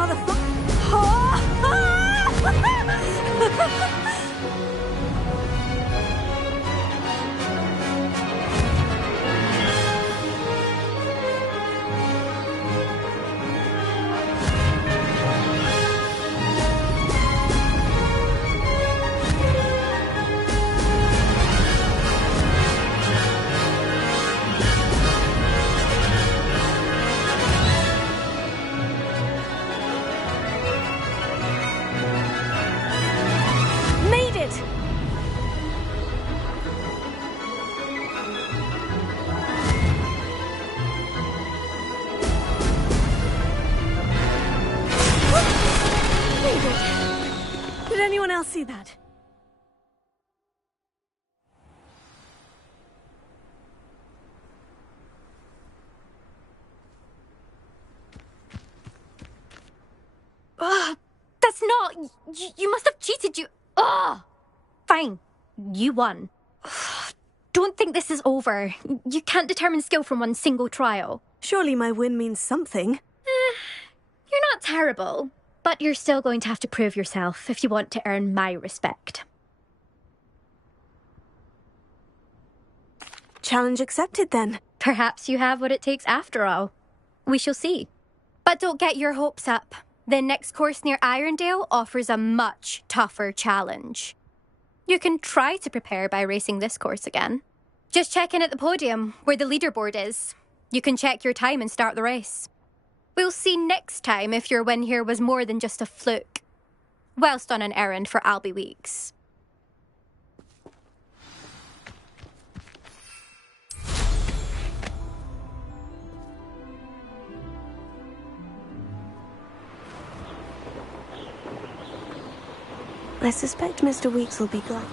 rather fun. Did anyone else see that? Ugh, that's not... You must have cheated, you... Ugh! Fine. You won. Ugh, don't think this is over. You can't determine skill from one single trial. Surely my win means something. You're not terrible, but you're still going to have to prove yourself if you want to earn my respect. Challenge accepted, then. Perhaps you have what it takes after all. We shall see. But don't get your hopes up. The next course near Irondale offers a much tougher challenge. You can try to prepare by racing this course again. Just check in at the podium, where the leaderboard is. You can check your time and start the race. We'll see next time if your win here was more than just a fluke. Whilst on an errand for Albie Weeks. I suspect Mr. Weeks will be glad.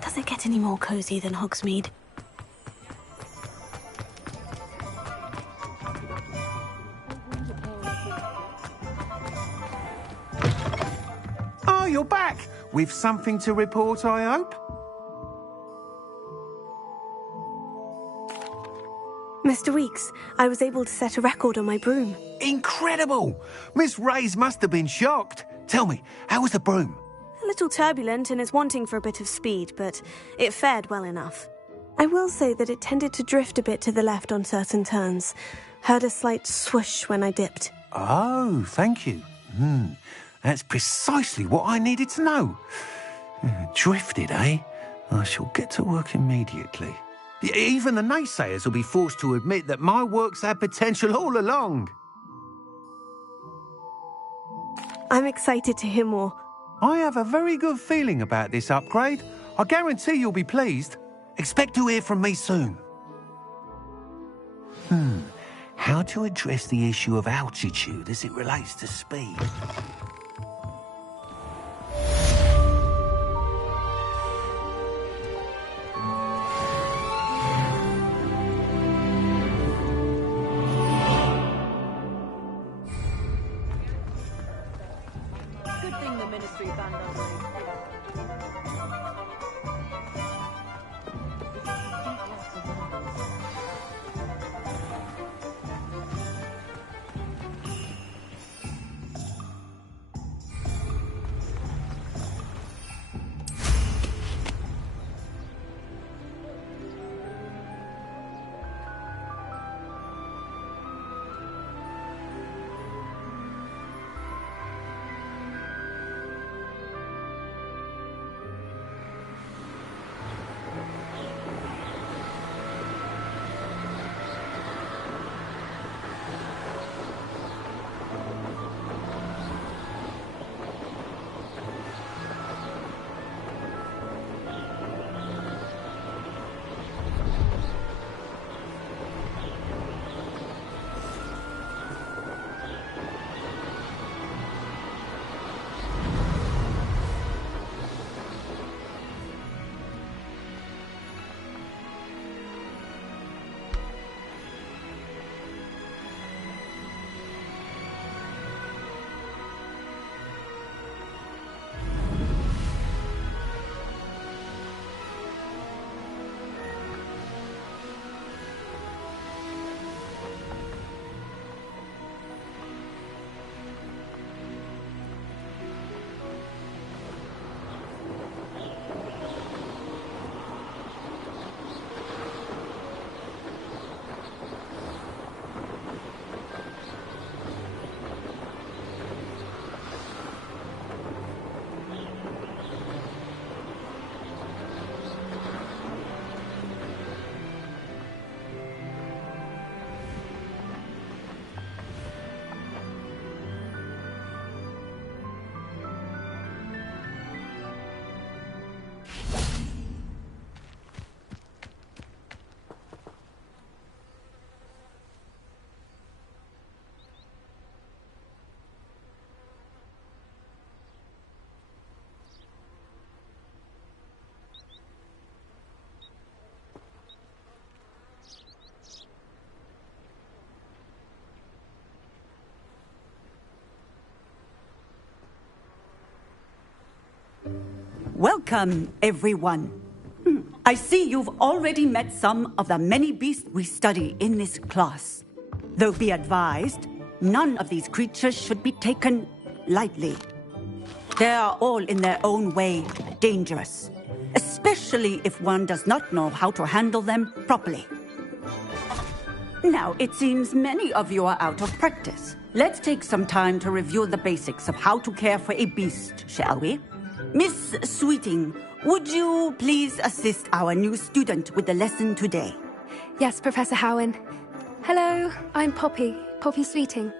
Does it get any more cozy than Hogsmeade? Oh, you're back! With something to report, I hope? Mr. Weeks, I was able to set a record on my broom. Incredible! Miss Reyes must have been shocked. Tell me, how was the broom? A little turbulent and is wanting for a bit of speed, but it fared well enough. I will say that it tended to drift a bit to the left on certain turns. Heard a slight swoosh when I dipped. Oh, thank you. That's precisely what I needed to know. Drifted, eh? I shall get to work immediately. Even the naysayers will be forced to admit that my work's had potential all along. I'm excited to hear more. I have a very good feeling about this upgrade. I guarantee you'll be pleased. Expect to hear from me soon. How to address the issue of altitude as it relates to speed? Good thing the Ministry banned us. Welcome, everyone. I see you've already met some of the many beasts we study in this class. Though be advised, none of these creatures should be taken lightly. They are all in their own way dangerous, especially if one does not know how to handle them properly. Now, it seems many of you are out of practice. Let's take some time to review the basics of how to care for a beast, shall we? Miss Sweeting, would you please assist our new student with the lesson today? Yes, Professor Howen. Hello, I'm Poppy Sweeting.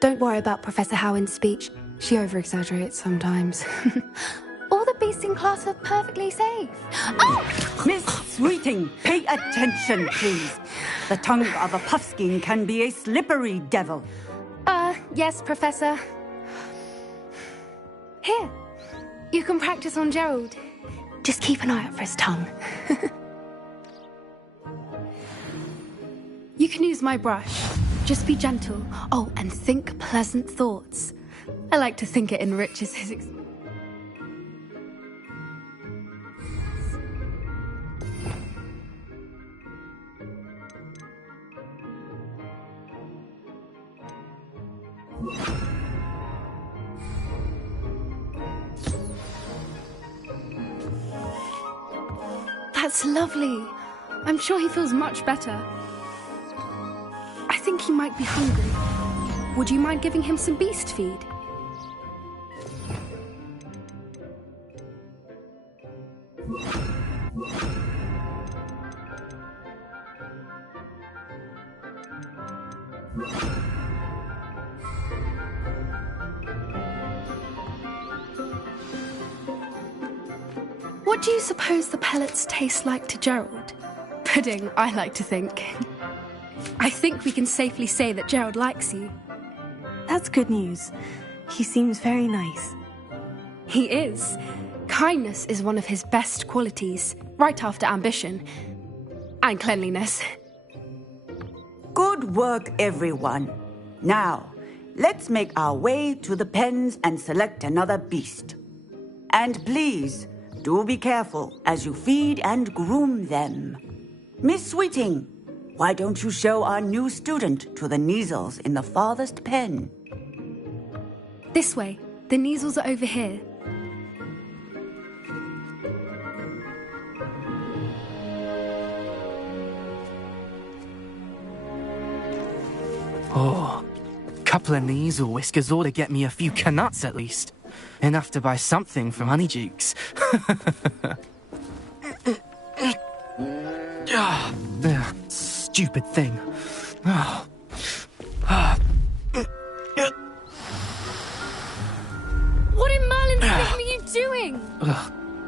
Don't worry about Professor Howen's speech. She over-exaggerates sometimes. All the beasts in class are perfectly safe. Oh! Miss Sweeting, pay attention, please. The tongue of a puffskein can be a slippery devil. Yes, Professor. Here, you can practice on Gerald. Just keep an eye out for his tongue. You can use my brush. Just be gentle. Oh, and think pleasant thoughts. I like to think it enriches his experience. That's lovely. I'm sure he feels much better. I think he might be hungry. Would you mind giving him some beast feed? What do you suppose the pellets taste like to Gerald? Pudding, I like to think. I think we can safely say that Gerald likes you. That's good news. He seems very nice. He is. Kindness is one of his best qualities, right after ambition. And cleanliness. Good work, everyone. Now, let's make our way to the pens and select another beast. And please, do be careful as you feed and groom them. Miss Sweeting, why don't you show our new student to the Neasels in the farthest pen? This way. The Neasels are over here. Oh, couple of Neasel whiskers ought to get me a few canuts at least. Enough to buy something from Honeydukes. Stupid thing. What in Merlin's name are you doing?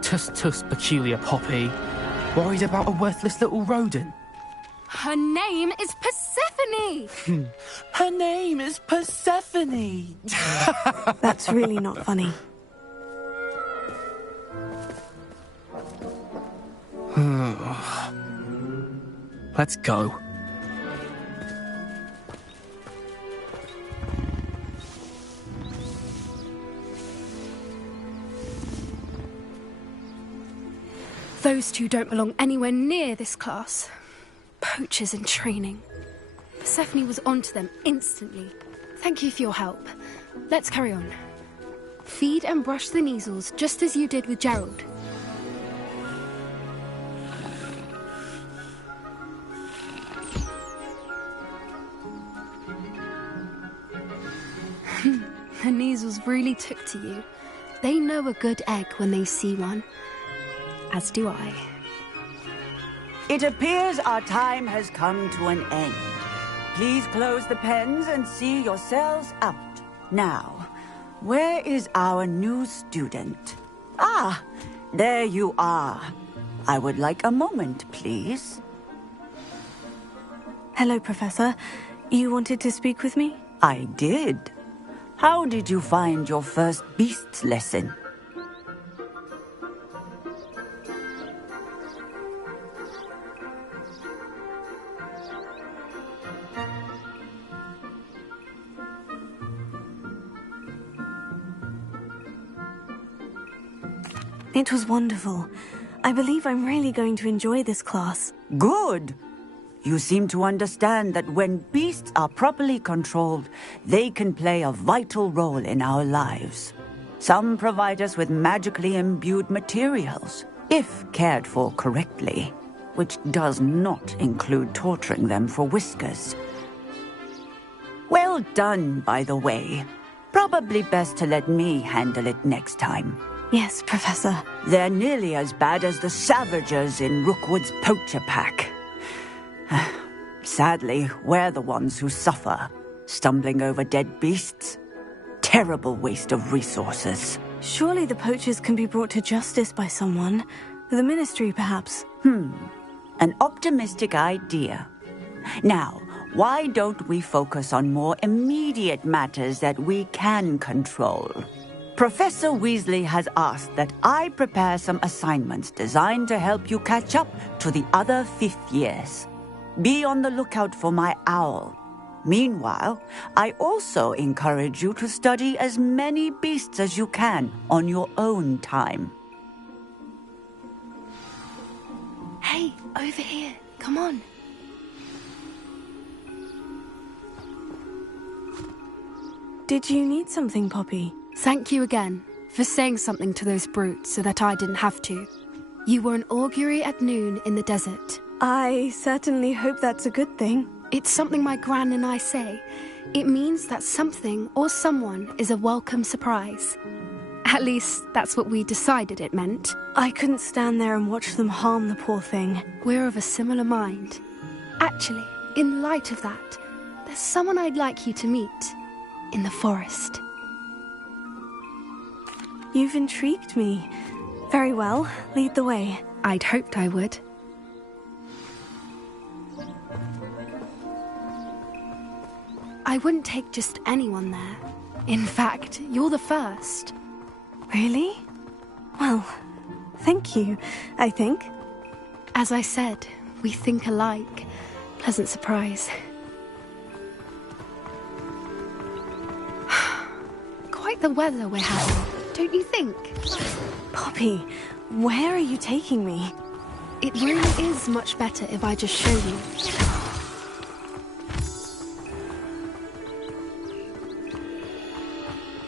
Tuss, peculiar Poppy. Worried about a worthless little rodent? Her name is Persephone! Her name is Persephone! That's really not funny. Let's go. Those two don't belong anywhere near this class. Poachers in training. Persephone was onto them instantly. Thank you for your help. Let's carry on. Feed and brush the Neasels just as you did with Gerald. The Neasels really took to you. They know a good egg when they see one. As do I. It appears our time has come to an end. Please close the pens and see yourselves out. Now, where is our new student? Ah, there you are. I would like a moment, please. Hello, Professor. You wanted to speak with me? I did. How did you find your first beasts lesson? It was wonderful. I believe I'm really going to enjoy this class. Good. You seem to understand that when beasts are properly controlled, they can play a vital role in our lives. Some provide us with magically imbued materials, if cared for correctly, which does not include torturing them for whiskers. Well done, by the way. Probably best to let me handle it next time. Yes, Professor. They're nearly as bad as the Savagers in Rookwood's poacher pack. Sadly, we're the ones who suffer, stumbling over dead beasts. Terrible waste of resources. Surely the poachers can be brought to justice by someone. The Ministry, perhaps. An optimistic idea. Now, why don't we focus on more immediate matters that we can control? Professor Weasley has asked that I prepare some assignments designed to help you catch up to the other fifth years. Be on the lookout for my owl. Meanwhile, I also encourage you to study as many beasts as you can on your own time. Hey, over here. Come on. Did you need something, Poppy? Thank you again for saying something to those brutes so that I didn't have to. You were an augury at noon in the desert. I certainly hope that's a good thing. It's something my gran and I say. It means that something or someone is a welcome surprise. At least, that's what we decided it meant. I couldn't stand there and watch them harm the poor thing. We're of a similar mind. Actually, in light of that, there's someone I'd like you to meet. In the forest. You've intrigued me. Very well, lead the way. I'd hoped I would. I wouldn't take just anyone there. In fact, you're the first. Really? Well, thank you, I think. As I said, we think alike. Pleasant surprise. Quite the weather we're having, don't you think? Poppy, where are you taking me? It really is much better if I just show you.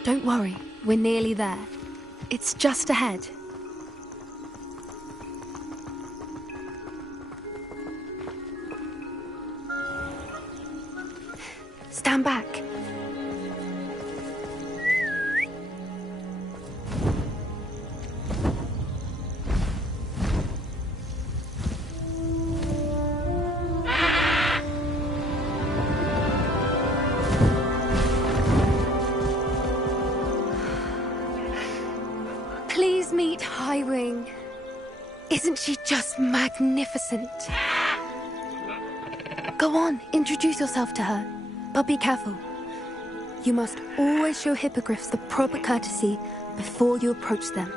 Don't worry, we're nearly there. It's just ahead. Stand back. Please meet Highwing. Isn't she just magnificent? Go on, introduce yourself to her. But be careful. You must always show hippogriffs the proper courtesy before you approach them.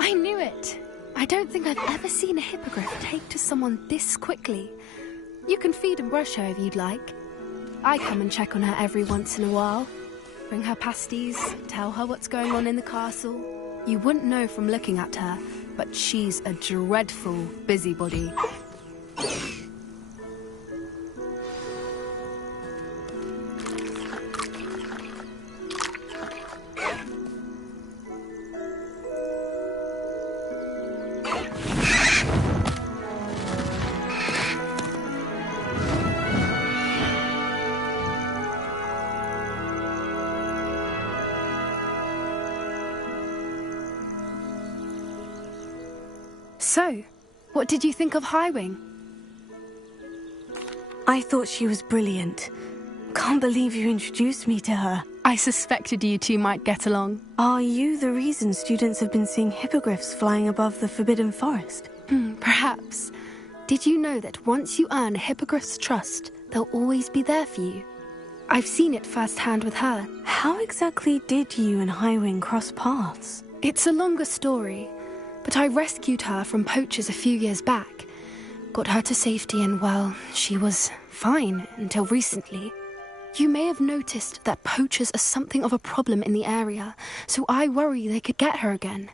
I knew it! I don't think I've ever seen a hippogriff take to someone this quickly. You can feed and brush her if you'd like. I come and check on her every once in a while. Bring her pasties, tell her what's going on in the castle. You wouldn't know from looking at her, but she's a dreadful busybody. So, what did you think of Highwing? I thought she was brilliant. Can't believe you introduced me to her. I suspected you two might get along. Are you the reason students have been seeing hippogriffs flying above the Forbidden Forest? Perhaps. Did you know that once you earn a hippogriff's trust, they'll always be there for you? I've seen it firsthand with her. How exactly did you and Highwing cross paths? It's a longer story, but I rescued her from poachers a few years back. Got her to safety and, well, she was fine until recently. You may have noticed that poachers are something of a problem in the area, so I worry they could get her again.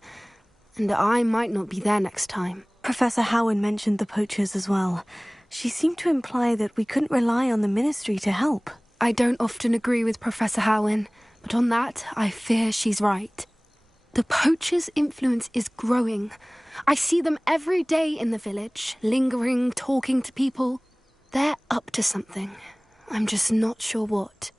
And I might not be there next time. Professor Howin mentioned the poachers as well. She seemed to imply that we couldn't rely on the Ministry to help. I don't often agree with Professor Howin, but on that, I fear she's right. The poachers' influence is growing. I see them every day in the village, lingering, talking to people. They're up to something. I'm just not sure what.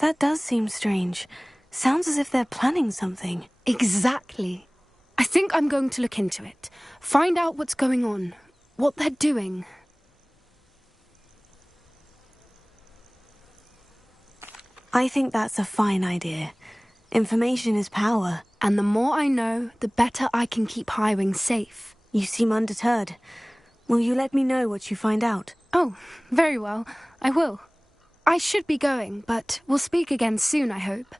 That does seem strange. Sounds as if they're planning something. Exactly. I think I'm going to look into it. Find out what's going on. What they're doing. I think that's a fine idea. Information is power. And the more I know, the better I can keep Highwing safe. You seem undeterred. Will you let me know what you find out? Oh, very well. I will. I should be going, but we'll speak again soon, I hope.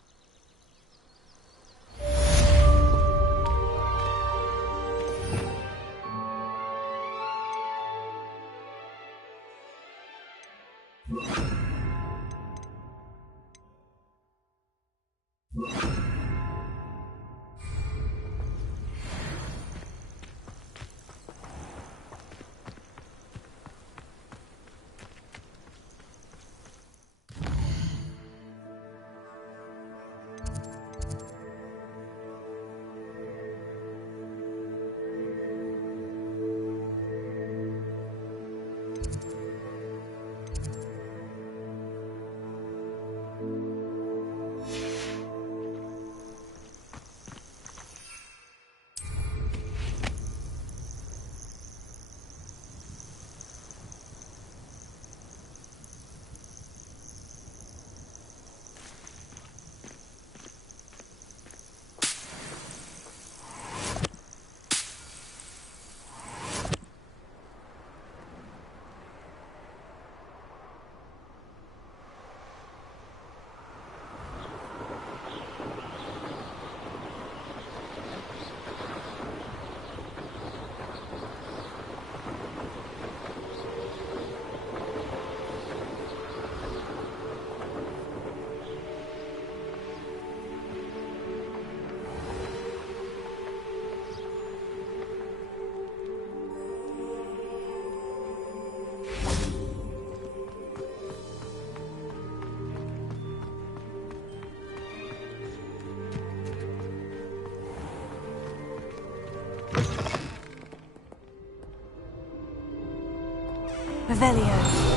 Revelio.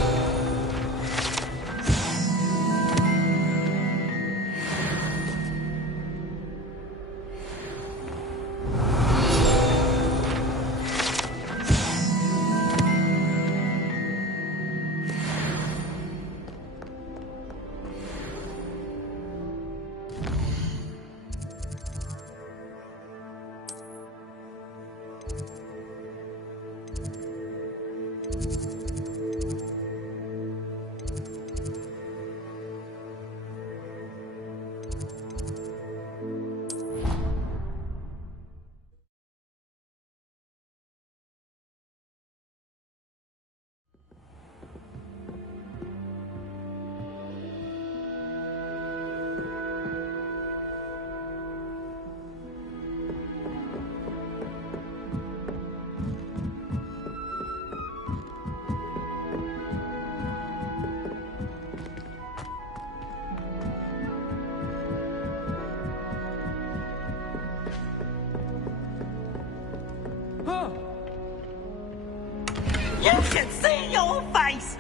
You can see your face!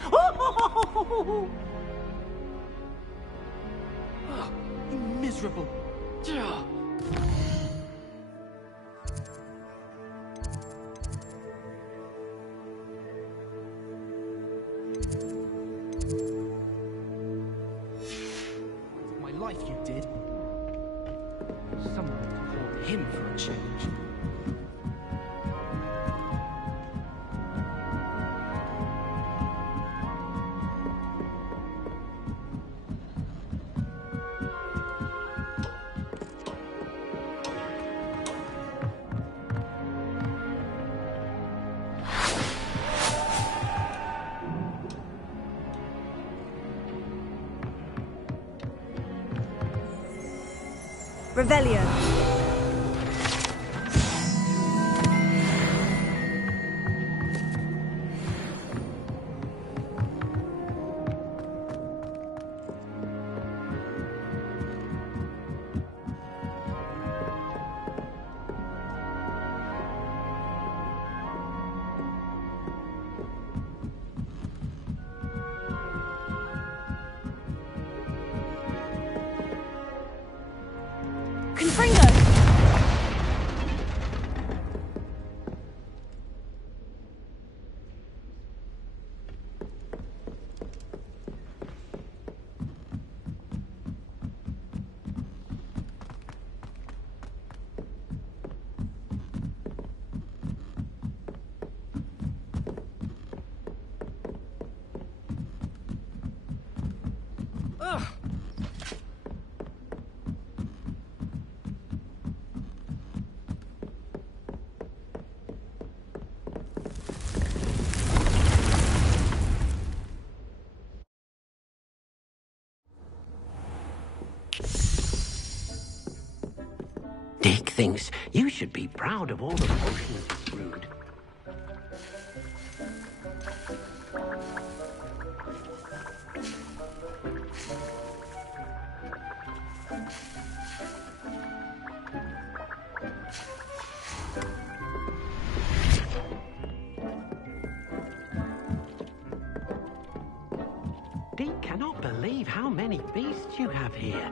You miserable. My life you did. Someone called him for a change. Revelio. Confringo! Dick thinks you should be proud of all the potions he's brewed. Dick cannot believe how many beasts you have here.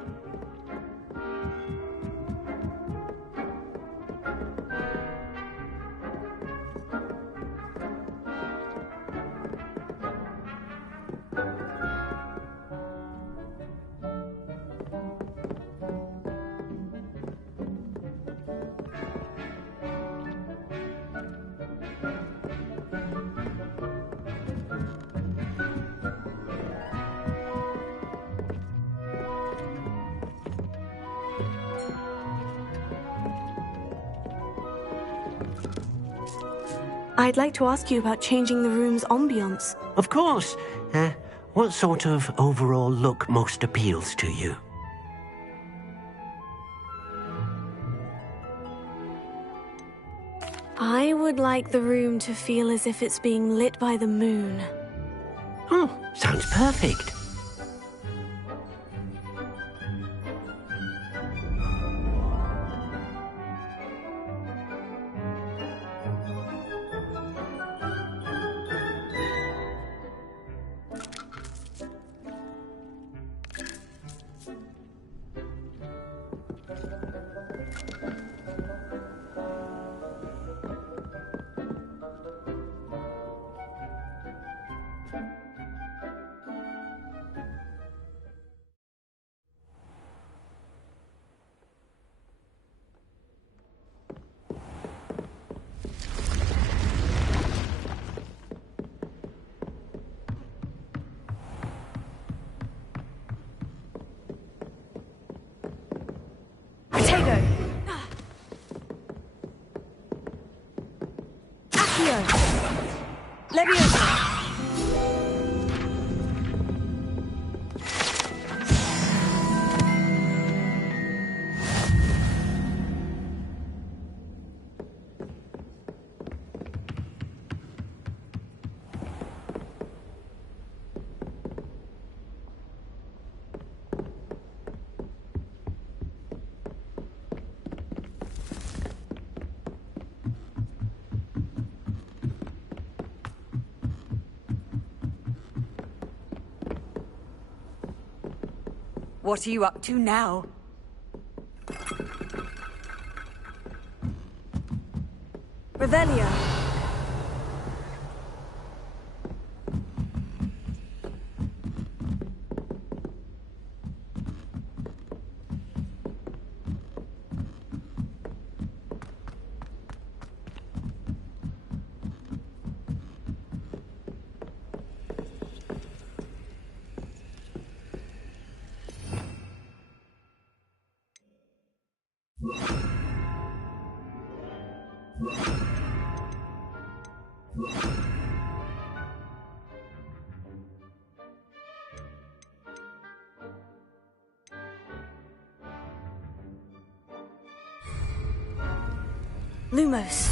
I'd like to ask you about changing the room's ambience. Of course. What sort of overall look most appeals to you? I would like the room to feel as if it's being lit by the moon. Oh, sounds perfect. What are you up to now? Revelio. Lumos.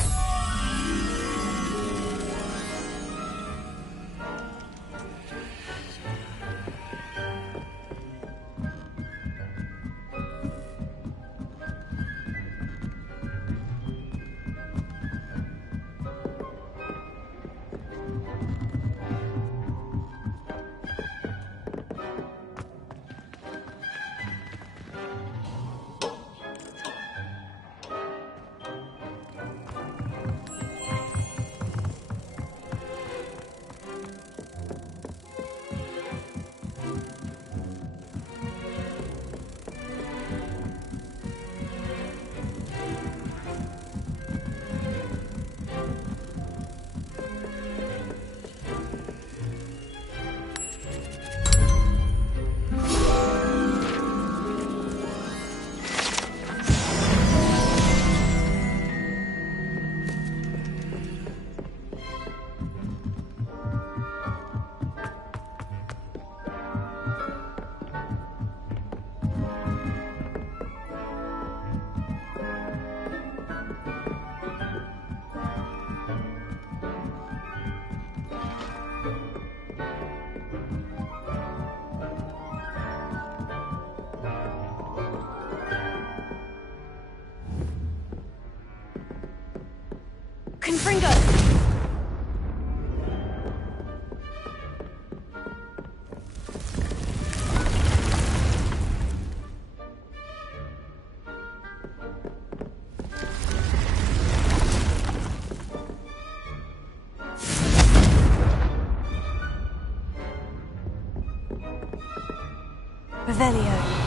Confringo! Revelio.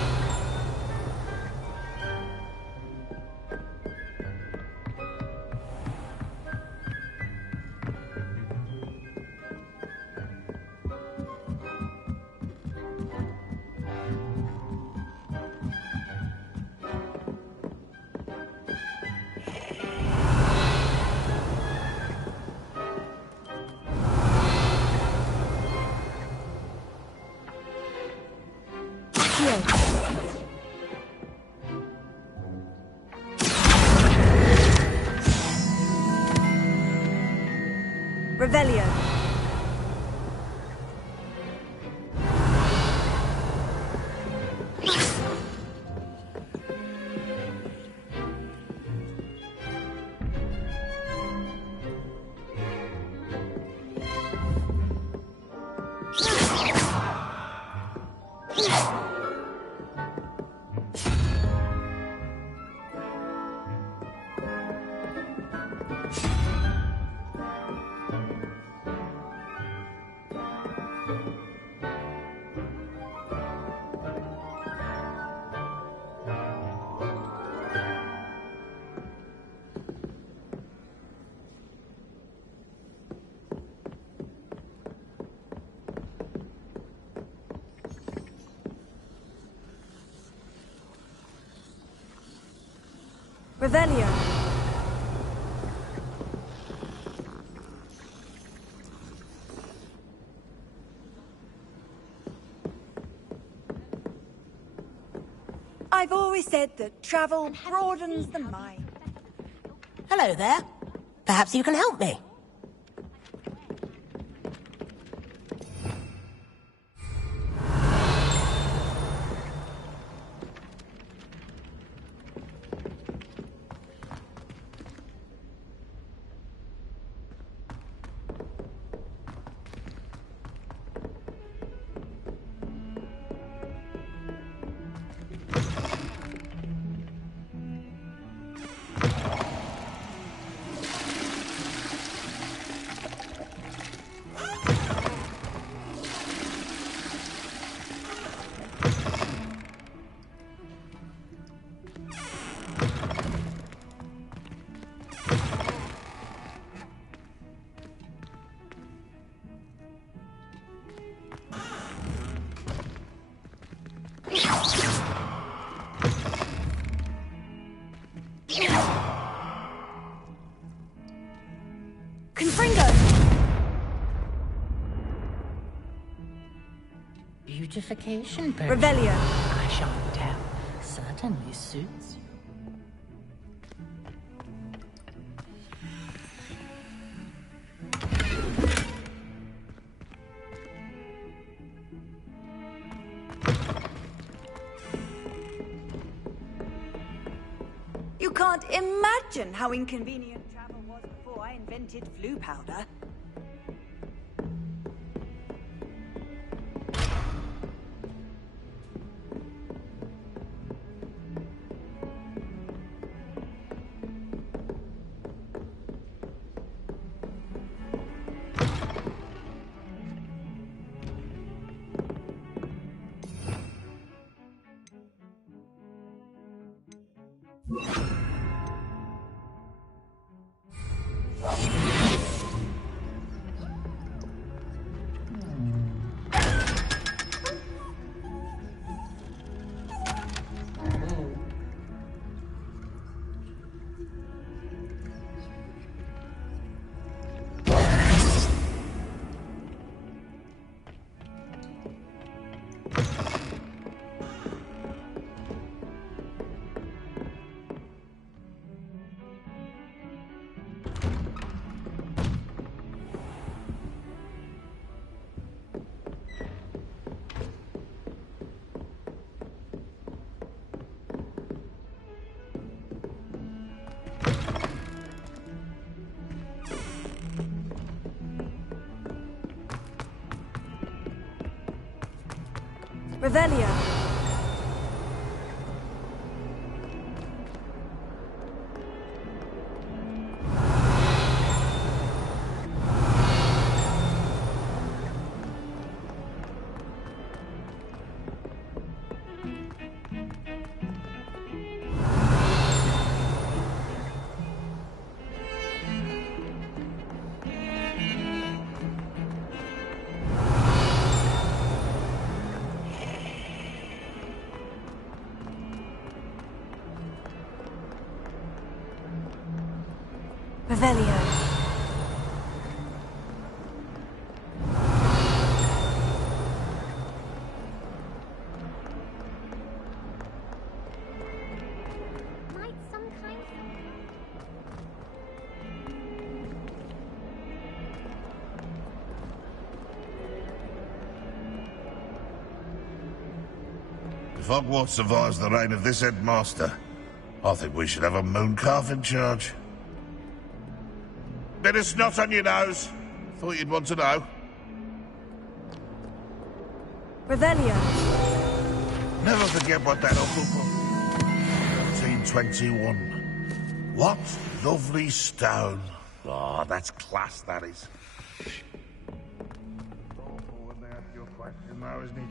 Revelio. Revelio. I've always said that travel broadens the mind. Hello there. Perhaps you can help me. Confringo! Beautification potion. Revelio. I shan't tell. Certainly suits you. can't imagine how inconvenient travel was before I invented flu powder. Revelio. Revelio. If Hogwarts survives the reign of this headmaster, I think we should have a mooncalf in charge. Bit of snot on your nose. Thought you'd want to know. Revelio. Never forget what that uncle put. 1721. What lovely stone. Oh, that's class, that is. Awful when they ask your question now, isn't it?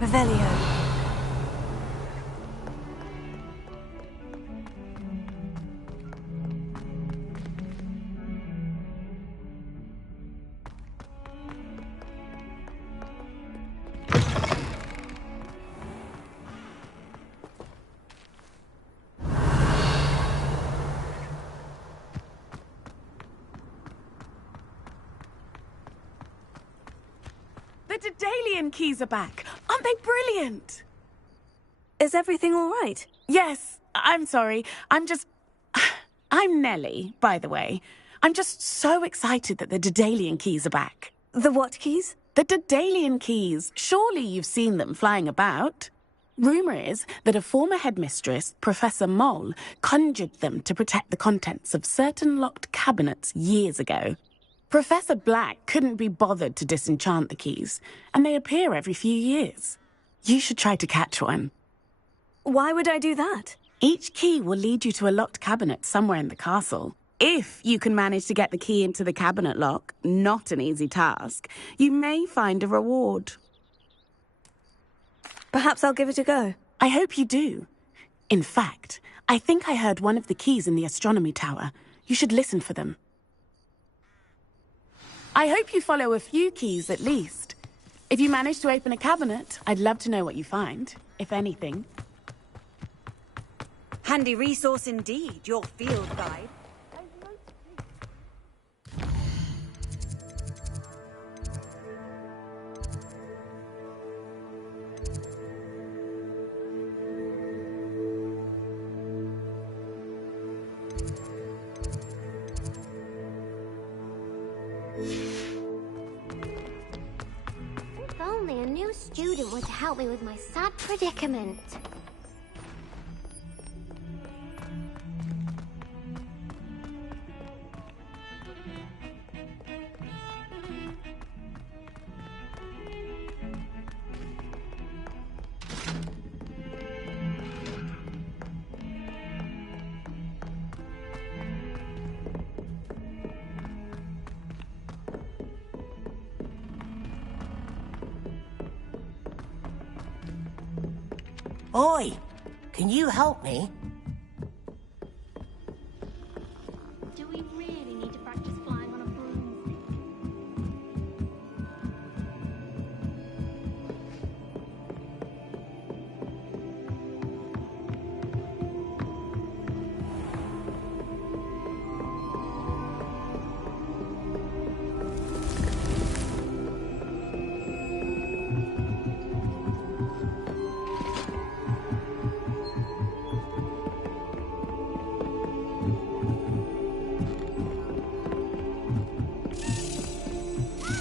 Revelio. The Daedalian keys are back. Aren't they brilliant? Is everything all right? Yes, I'm sorry. I'm Nellie, by the way. I'm just so excited that the Daedalian keys are back. The what keys? The Daedalian keys. Surely you've seen them flying about. Rumour is that a former headmistress, Professor Mole, conjured them to protect the contents of certain locked cabinets years ago. Professor Black couldn't be bothered to disenchant the keys, and they appear every few years. You should try to catch one. Why would I do that? Each key will lead you to a locked cabinet somewhere in the castle. If you can manage to get the key into the cabinet lock, not an easy task, you may find a reward. Perhaps I'll give it a go. I hope you do. In fact, I think I heard one of the keys in the astronomy tower. You should listen for them. I hope you follow a few keys at least. If you manage to open a cabinet, I'd love to know what you find, if anything. Handy resource indeed, your field guide. student were to help me with my sad predicament. Oi! Can you help me? Do we really need to practice flying on a broomstick?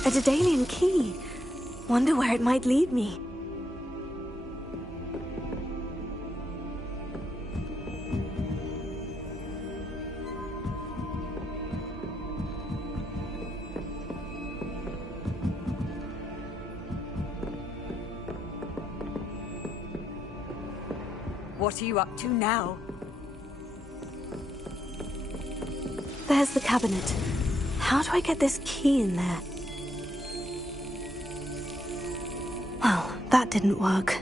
A Daedalian key. Wonder where it might lead me. What are you up to now? There's the cabinet. How do I get this key in there? Well, that didn't work.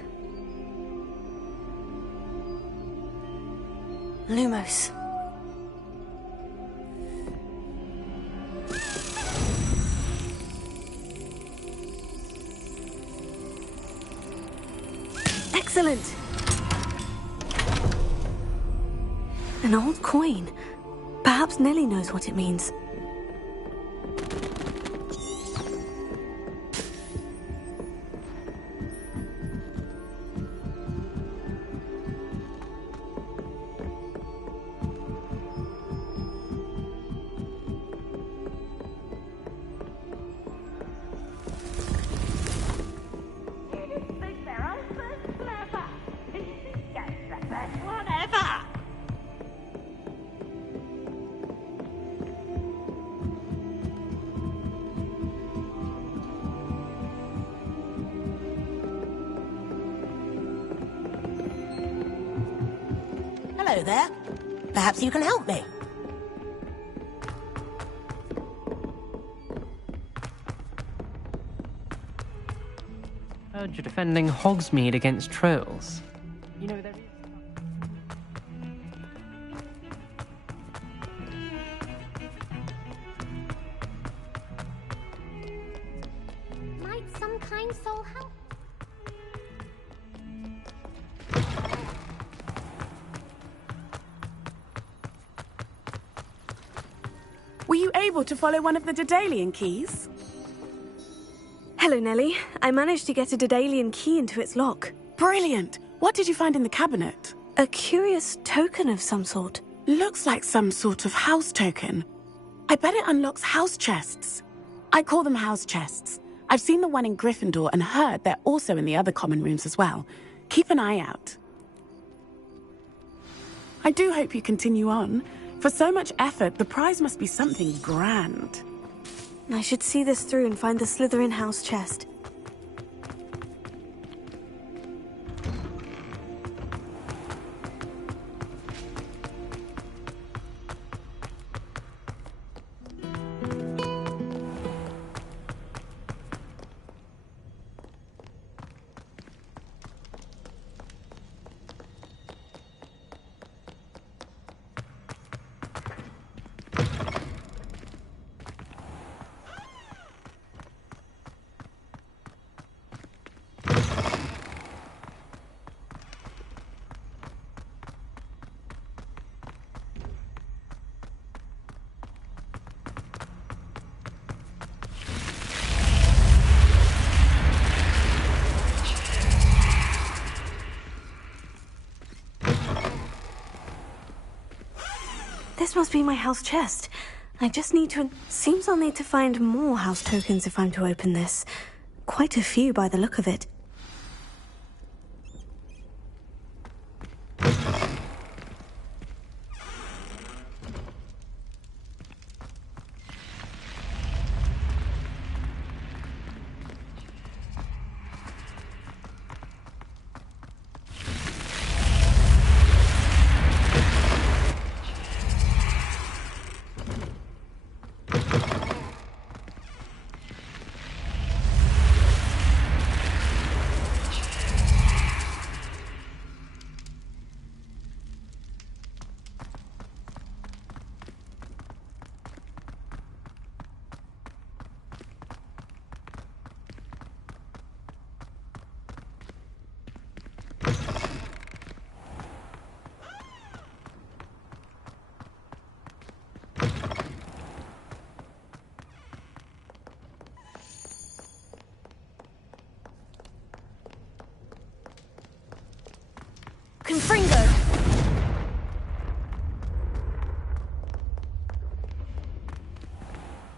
Lumos. Excellent! An old coin. Perhaps Nellie knows what it means. Hello there. Perhaps you can help me. Heard you're defending Hogsmeade against trolls. You know, there is... Might some kind soul help? Were you able to follow one of the Daedalian keys? Hello, Nellie. I managed to get a Daedalian key into its lock. Brilliant! What did you find in the cabinet? A curious token of some sort. Looks like some sort of house token. I bet it unlocks house chests. I call them house chests. I've seen the one in Gryffindor and heard they're also in the other common rooms as well. Keep an eye out. I do hope you continue on. For so much effort, the prize must be something grand. I should see this through and find the Slytherin house chest. This must be my house chest. I just need to... Seems I'll need to find more house tokens if I'm to open this. Quite a few by the look of it.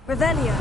Revelio.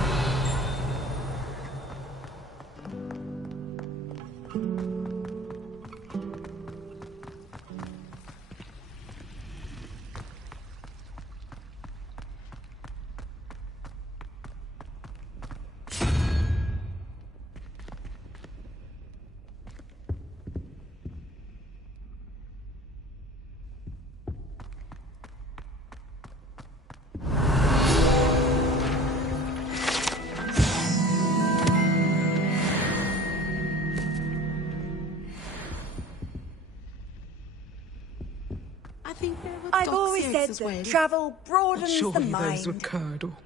I've always said that travel broadens the mind. Curdle.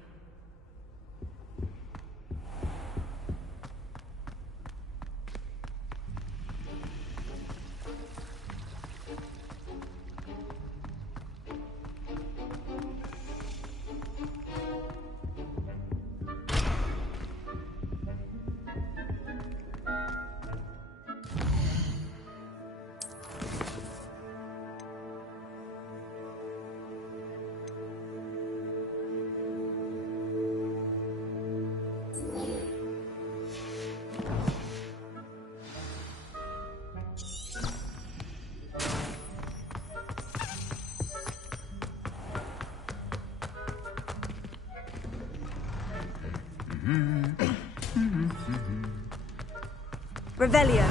Revelio.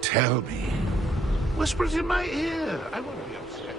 Tell me. Whisper it in my ear. I won't be upset.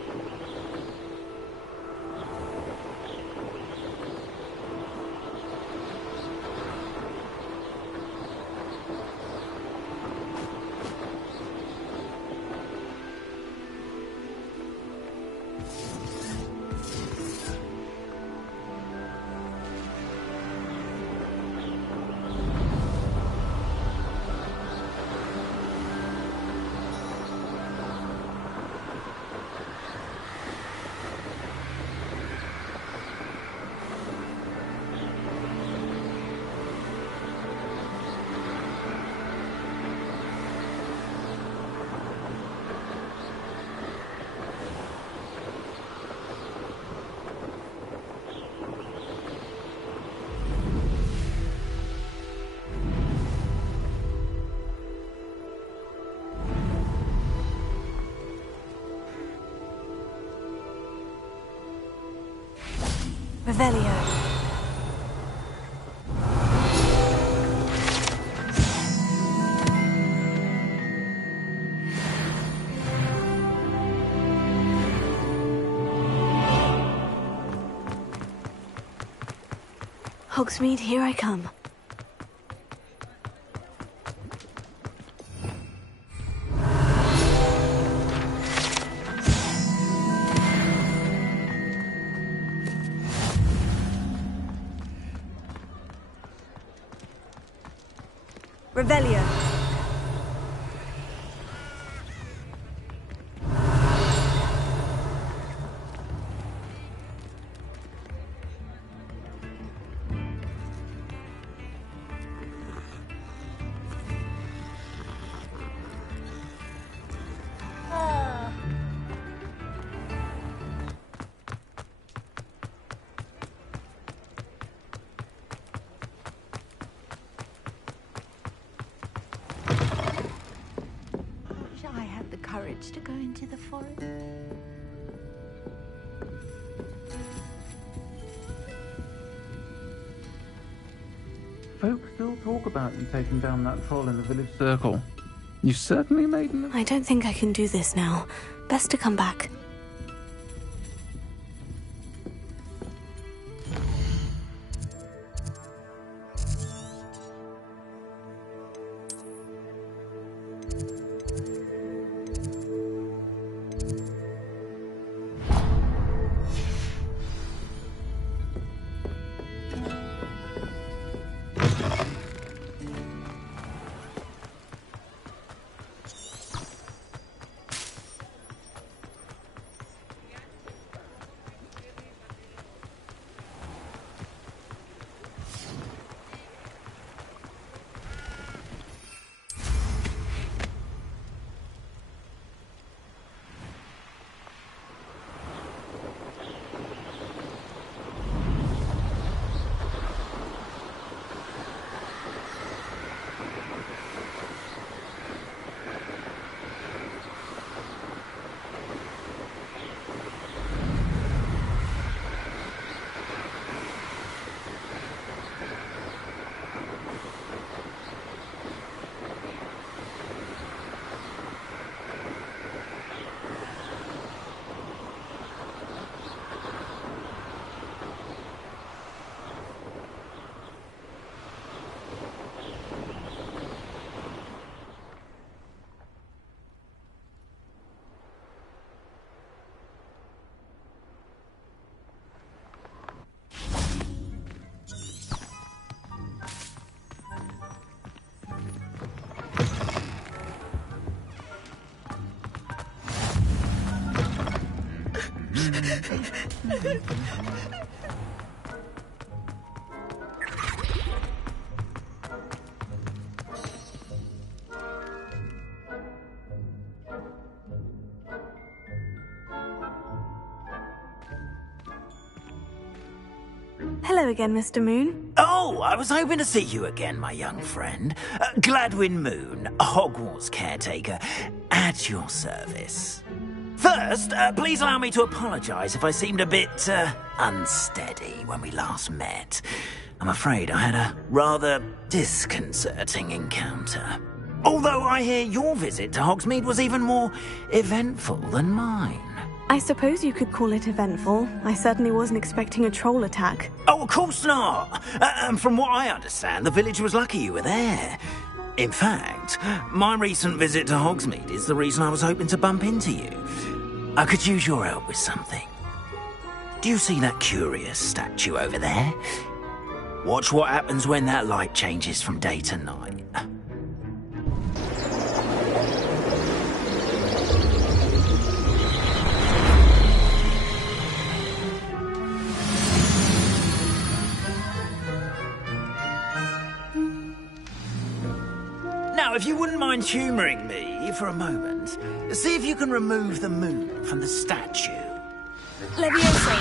Revelio. Hogsmeade, here I come. Revelio. I had the courage to go into the forest. Folk still talk about you taking down that troll in the village circle. You certainly made an... I don't think I can do this now. Best to come back. Hello again, Mr. Moon. Oh, I was hoping to see you again, my young friend. Gladwin Moon, Hogwarts caretaker, at your service. First, please allow me to apologise if I seemed a bit unsteady when we last met. I'm afraid I had a rather disconcerting encounter. Although I hear your visit to Hogsmeade was even more eventful than mine. I suppose you could call it eventful. I certainly wasn't expecting a troll attack. Oh, of course not. From what I understand, the village was lucky you were there. In fact, my recent visit to Hogsmeade is the reason I was hoping to bump into you. I could use your help with something. Do you see that curious statue over there? Watch what happens when that light changes from day to night. Now, if you wouldn't mind humouring me for a moment, see if you can remove the moon from the statue. Leviosa.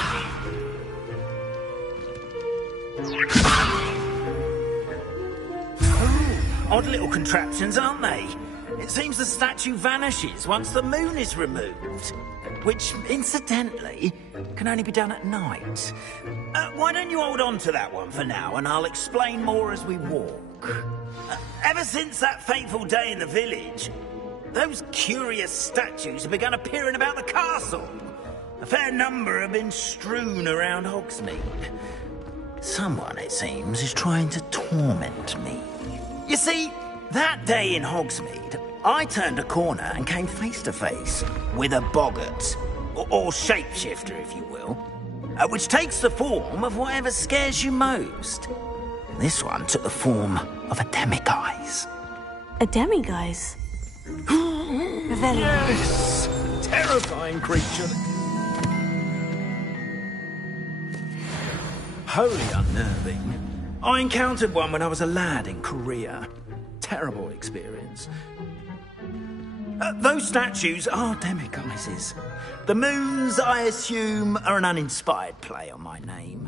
Oh, odd little contraptions, aren't they? It seems the statue vanishes once the moon is removed. Which, incidentally, can only be done at night. Why don't you hold on to that one for now, and I'll explain more as we walk. Ever since that fateful day in the village, those curious statues have begun appearing about the castle. A fair number have been strewn around Hogsmeade. Someone, it seems, is trying to torment me. You see, that day in Hogsmeade, I turned a corner and came face to face with a boggart, or shapeshifter, if you will, which takes the form of whatever scares you most. This one took the form of a demiguise. A demiguise? Yes! Terrifying creature. Wholly unnerving. I encountered one when I was a lad in Korea. Terrible experience. Those statues are demiguises. The moons, I assume, are an uninspired play on my name.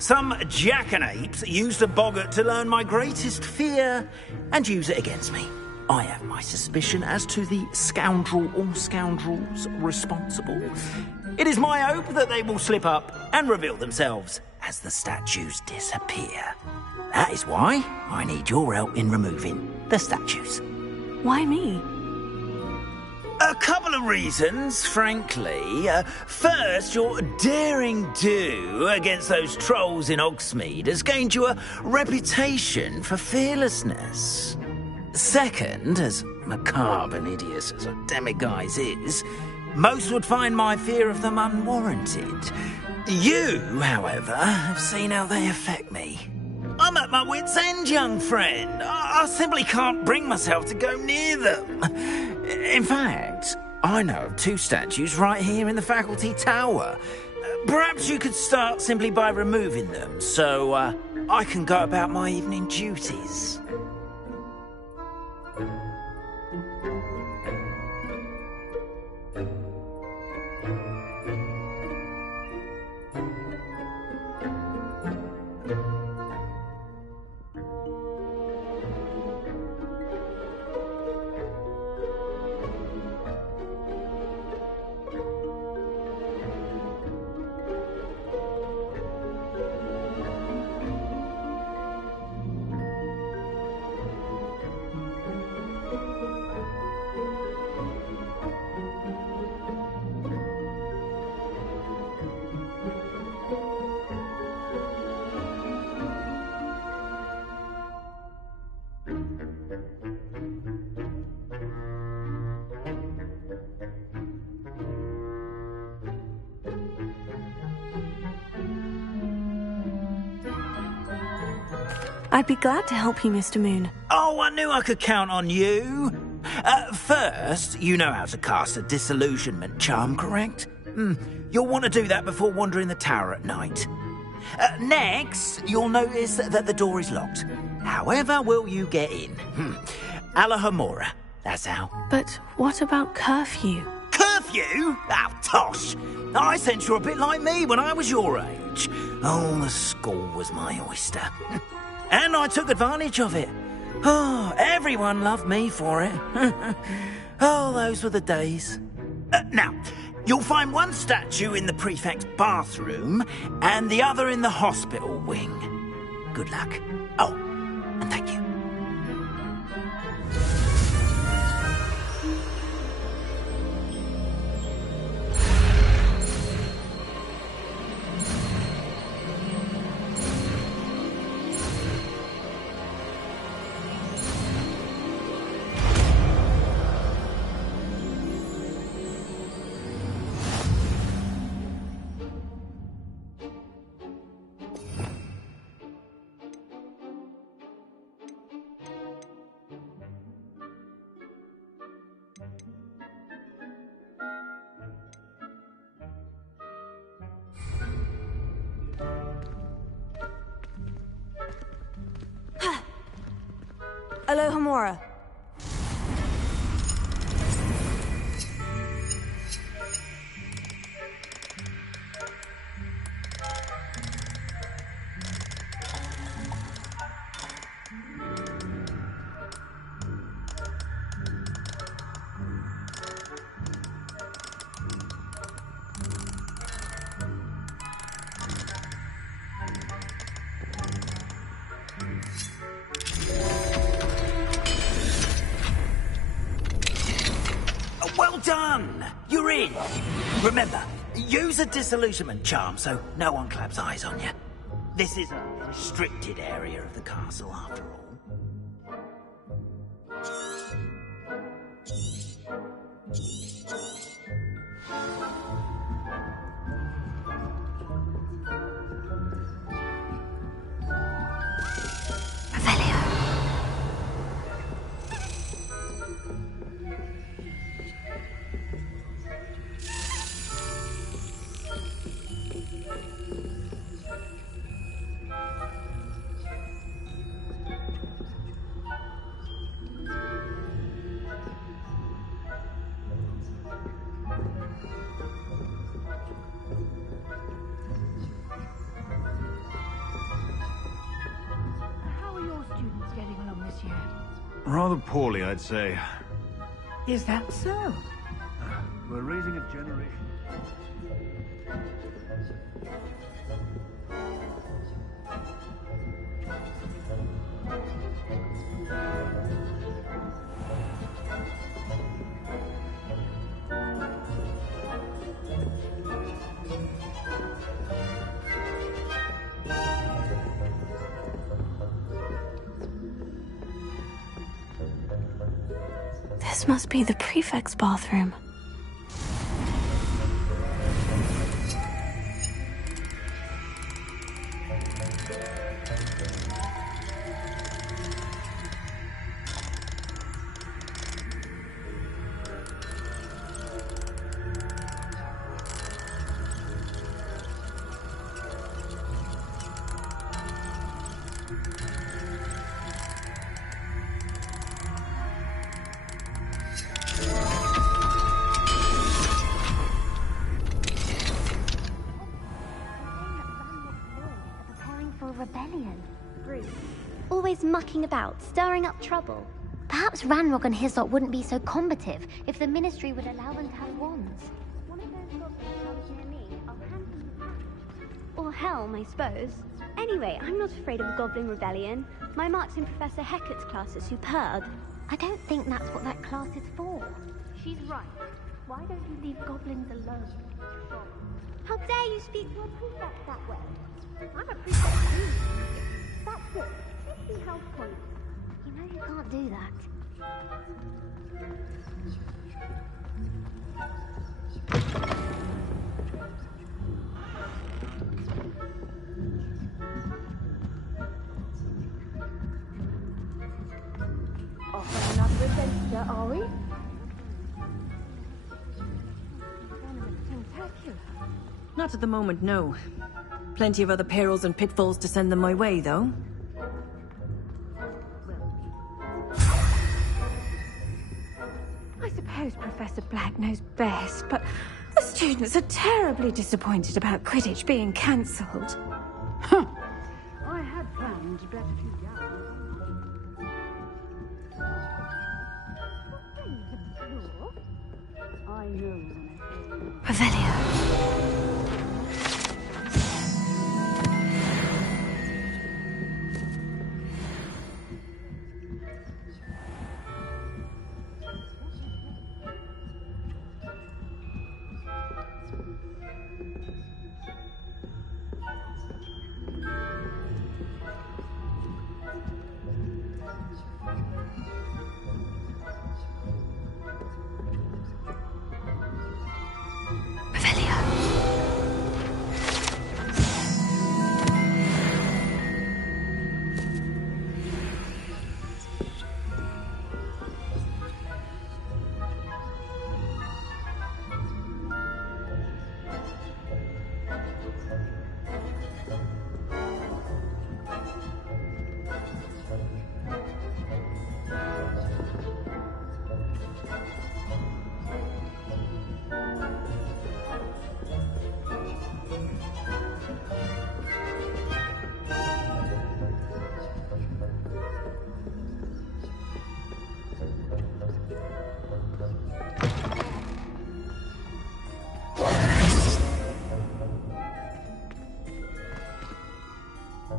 Some jackanapes used a boggart to learn my greatest fear and use it against me. I have my suspicion as to the scoundrel or scoundrels responsible. It is my hope that they will slip up and reveal themselves as the statues disappear. That is why I need your help in removing the statues. Why me? A couple of reasons, frankly. First, your daring do against those trolls in Hogsmeade has gained you a reputation for fearlessness. Second, as macabre and hideous as a demiguise is, most would find my fear of them unwarranted. You, however, have seen how they affect me. I'm at my wit's end, young friend. I simply can't bring myself to go near them. In fact, I know of two statues right here in the faculty tower. Perhaps you could start simply by removing them, so I can go about my evening duties. I'd be glad to help you, Mr. Moon. Oh, I knew I could count on you. First, you know how to cast a disillusionment charm, correct? You'll want to do that before wandering the tower at night. Next, you'll notice that the door is locked. However will you get in? Alahomora, that's how. But what about curfew? Curfew? Oh, tosh. I sense you're a bit like me when I was your age. Oh, the school was my oyster. And I took advantage of it. Oh, everyone loved me for it. Oh, those were the days. Now, you'll find one statue in the prefect's bathroom and the other in the hospital wing. Good luck. Oh, and thank you. Alohomora. Well done! You're in! Remember, use a disillusionment charm so no one claps eyes on you. This is a restricted area of the castle, after all. Rather poorly, I'd say. Is that so? We're raising a generation. This must be the prefect's bathroom. Always mucking about, stirring up trouble. Perhaps Ranrock and Hislop wouldn't be so combative if the Ministry would allow them to have wands. One of those goblins comes near me, I'll hand them the pack. Or Helm, I suppose. Anyway, I'm not afraid of a goblin rebellion. My marks in Professor Hecat's class are superb. I don't think that's what that class is for. She's right. Why don't you leave goblins alone? How dare you speak to a prefect that way? I'm a prefect too. That's it. 50 health points. You know you can't do that. Off on another adventure, are we? Not at the moment, no. Plenty of other perils and pitfalls to send them my way, though. I suppose Professor Black knows best, but the students are terribly disappointed about Quidditch being cancelled. I had planned to bet a few I know. Revelio.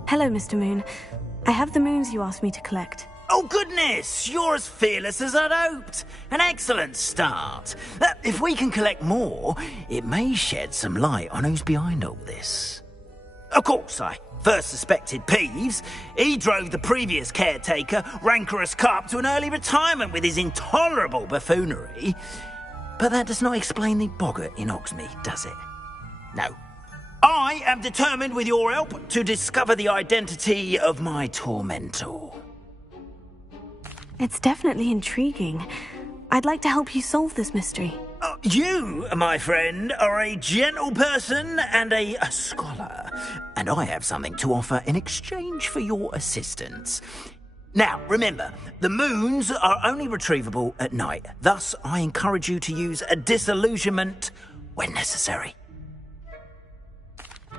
Hello, Mr. Moon. I have the moons you asked me to collect. Oh, goodness! You're as fearless as I'd hoped. An excellent start. If we can collect more, it may shed some light on who's behind all this. Of course, I first suspected Peeves. He drove the previous caretaker, Rancorous Carp, to an early retirement with his intolerable buffoonery. But that does not explain the boggart in Hogsmeade, does it? No. I am determined, with your help, to discover the identity of my tormentor. It's definitely intriguing. I'd like to help you solve this mystery. You, my friend, are a gentle person and a scholar, and I have something to offer in exchange for your assistance. Now, remember, the moons are only retrievable at night. Thus, I encourage you to use a disillusionment when necessary.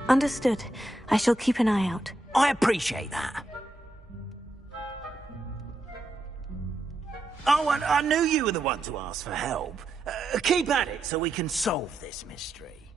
Understood. I shall keep an eye out. I appreciate that. Oh, and I knew you were the one to ask for help. Keep at it so we can solve this mystery.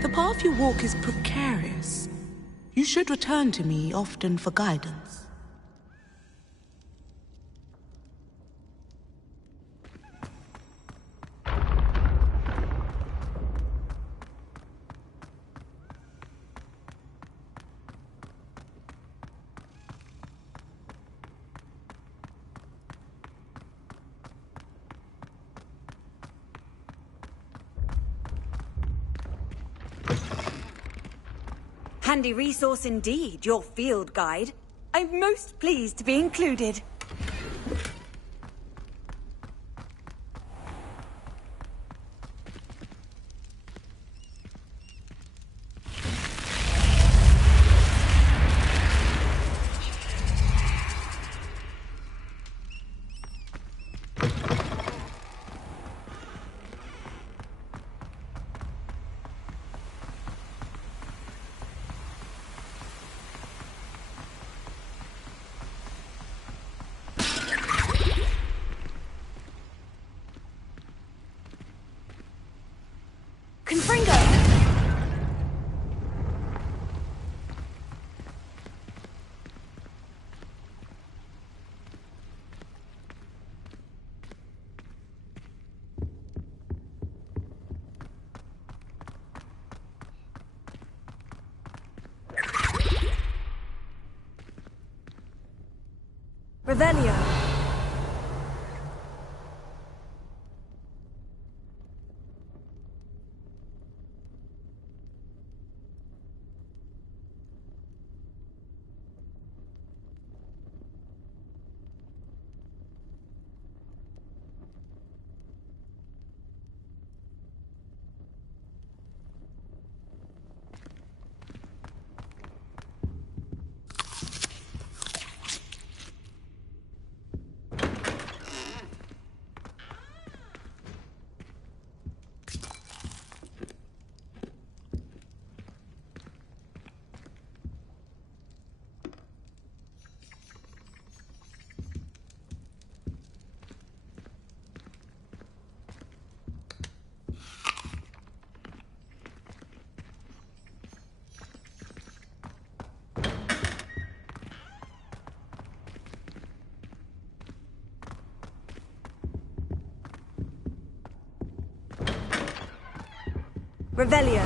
The path you walk is precarious. You should return to me often for guidance. Handy resource indeed, your field guide. I'm most pleased to be included. Revelio. Revelio.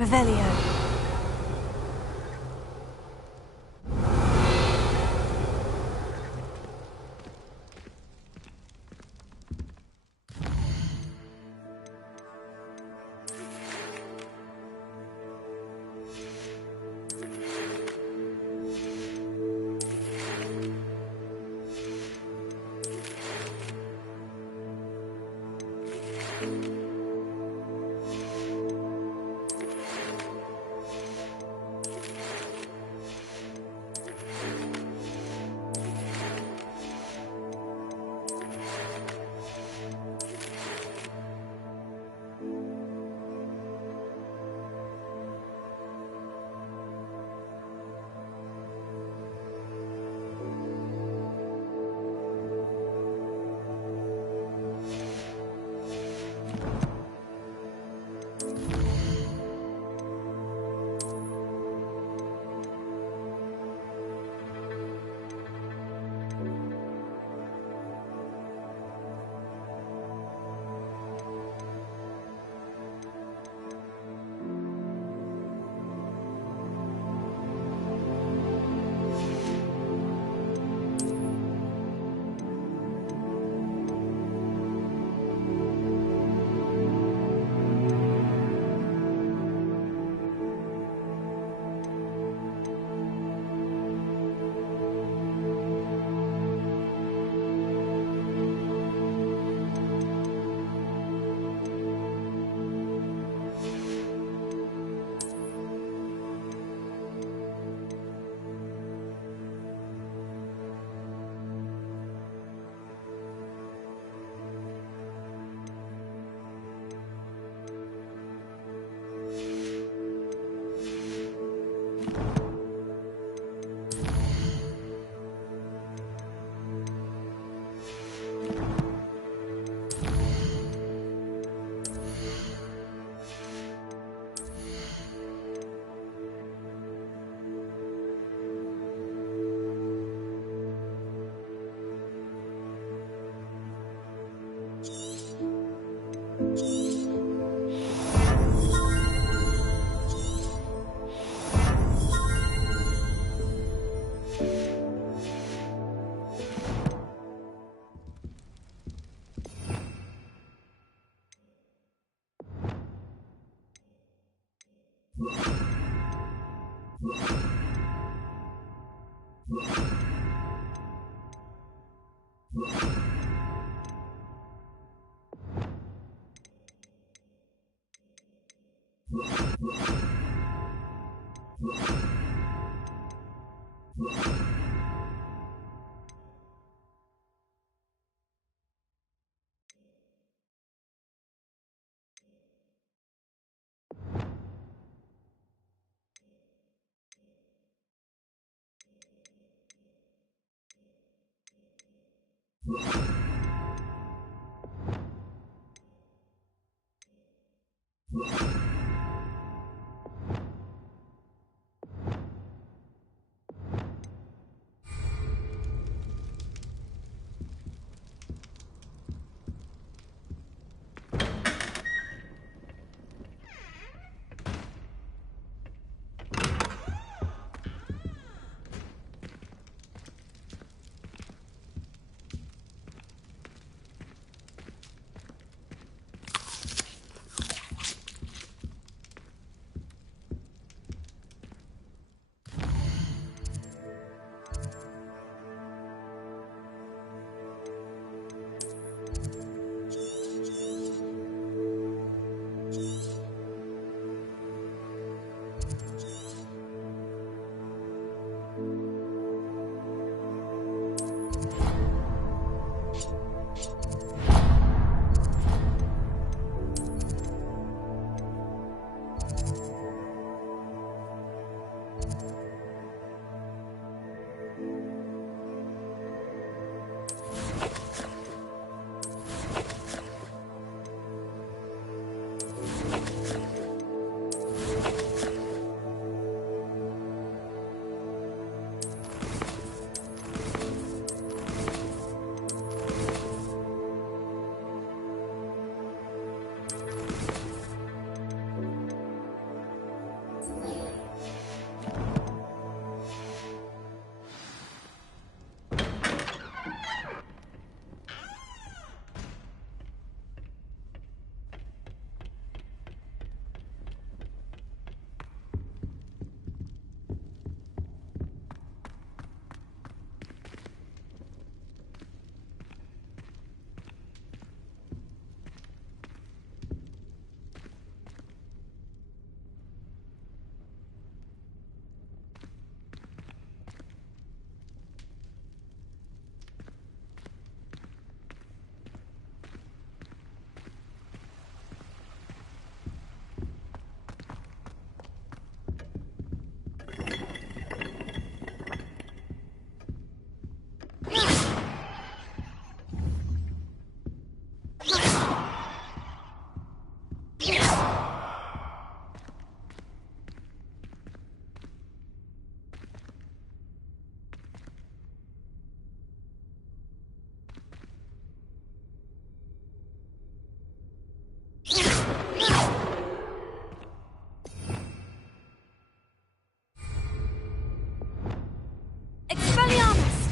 Revelio.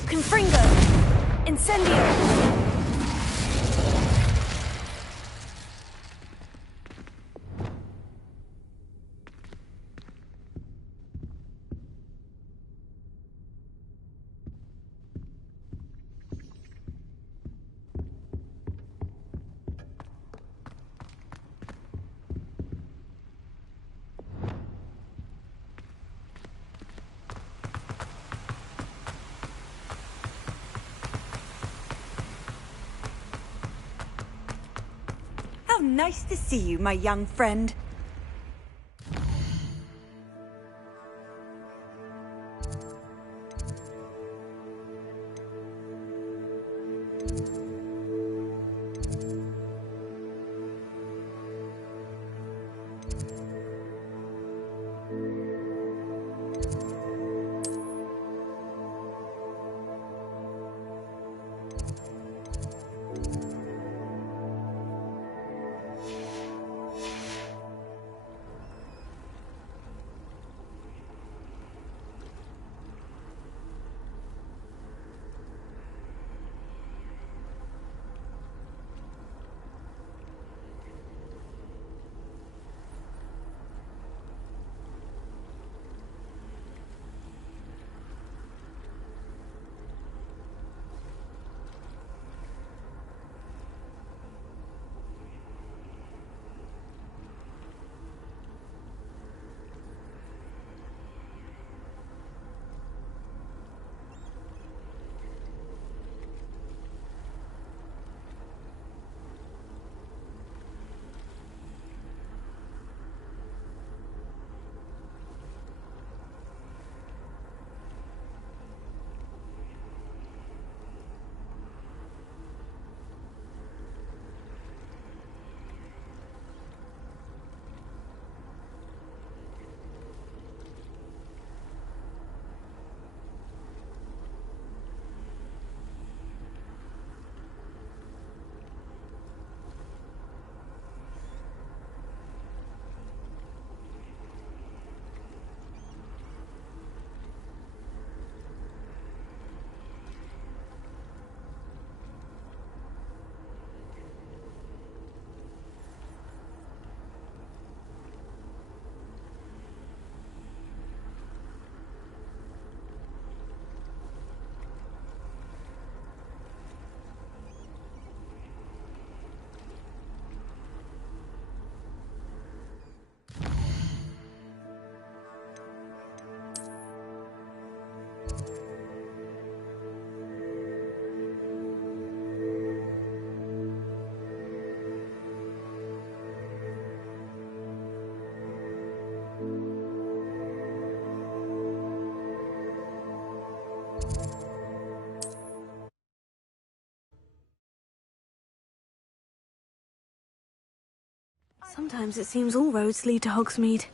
Confringo! Incendio! How nice to see you, my young friend. Sometimes it seems all roads lead to Hogsmeade.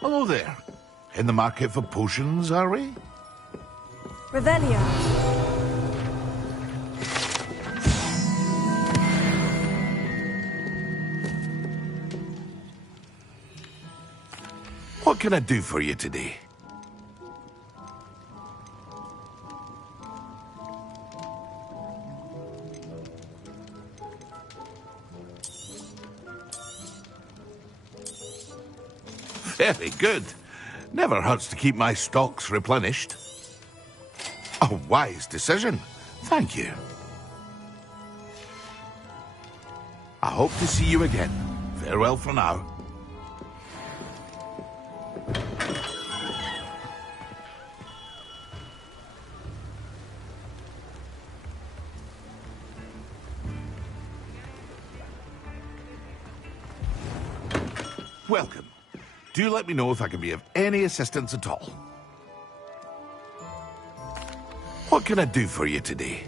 Hello there. In the market for potions, are we? Revelio. What can I do for you today? Very good. Never hurts to keep my stocks replenished. A wise decision. Thank you. I hope to see you again. Farewell for now. Welcome. Do let me know if I can be of any assistance at all. What can I do for you today?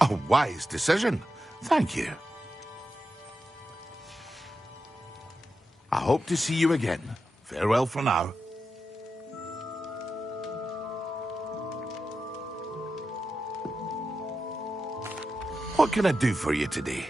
A wise decision. Thank you. I hope to see you again. Farewell for now. What can I do for you today?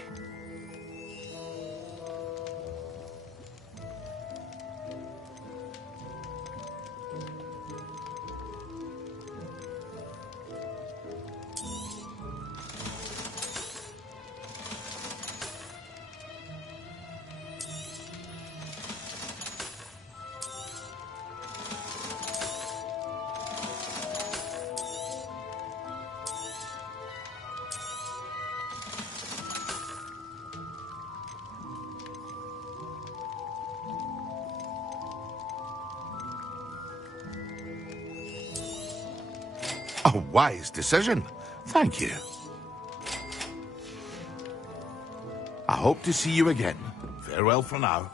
A wise decision. Thank you. I hope to see you again. Farewell for now.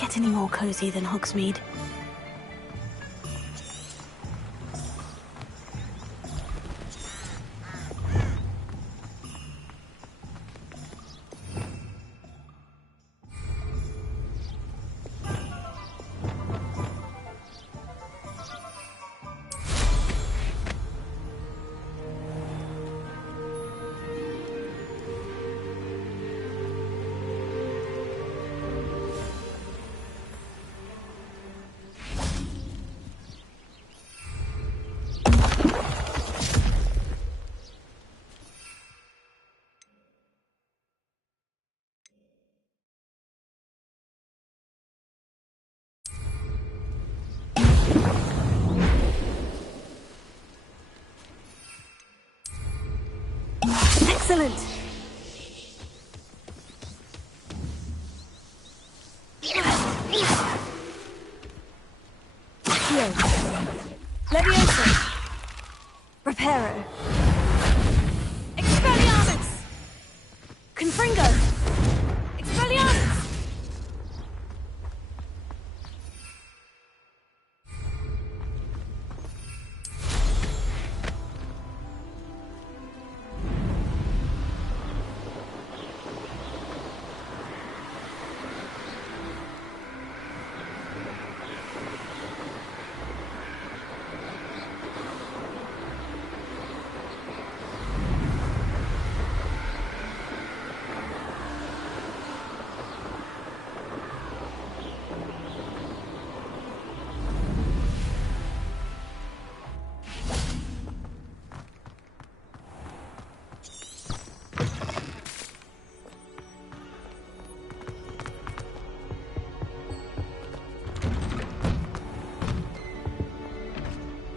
get any more cozy than Hogsmeade. Excellent! Accio. Leviosa. Reparo. Expelliarmus! Confringo! Expelliarmus!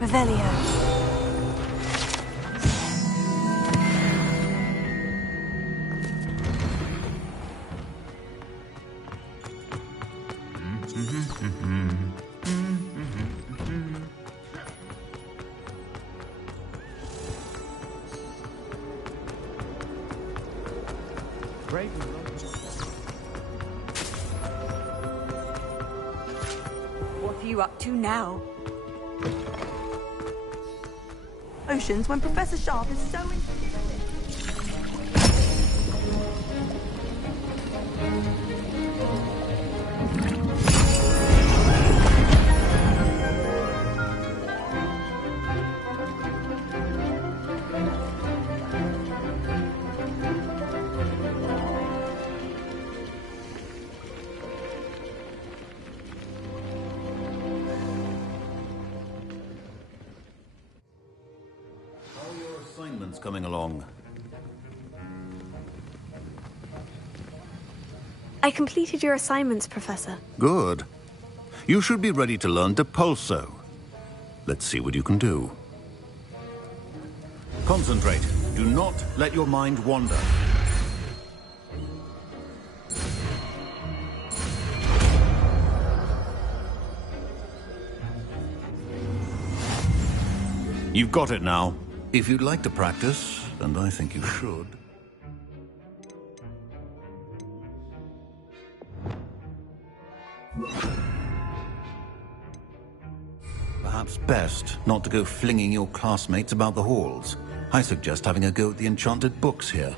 Revelio. What are you up to now? Oceans when Professor Sharp is so coming along. I completed your assignments, Professor. Good. You should be ready to learn Depulso. Let's see what you can do. Concentrate. Do not let your mind wander. You've got it now. If you'd like to practice, and I think you should. Perhaps best not to go flinging your classmates about the halls. I suggest having a go at the enchanted books here.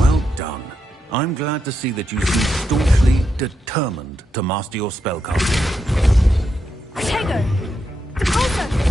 Well done. I'm glad to see that you seem staunchly determined to master your spellcasting. Protego! Depulso!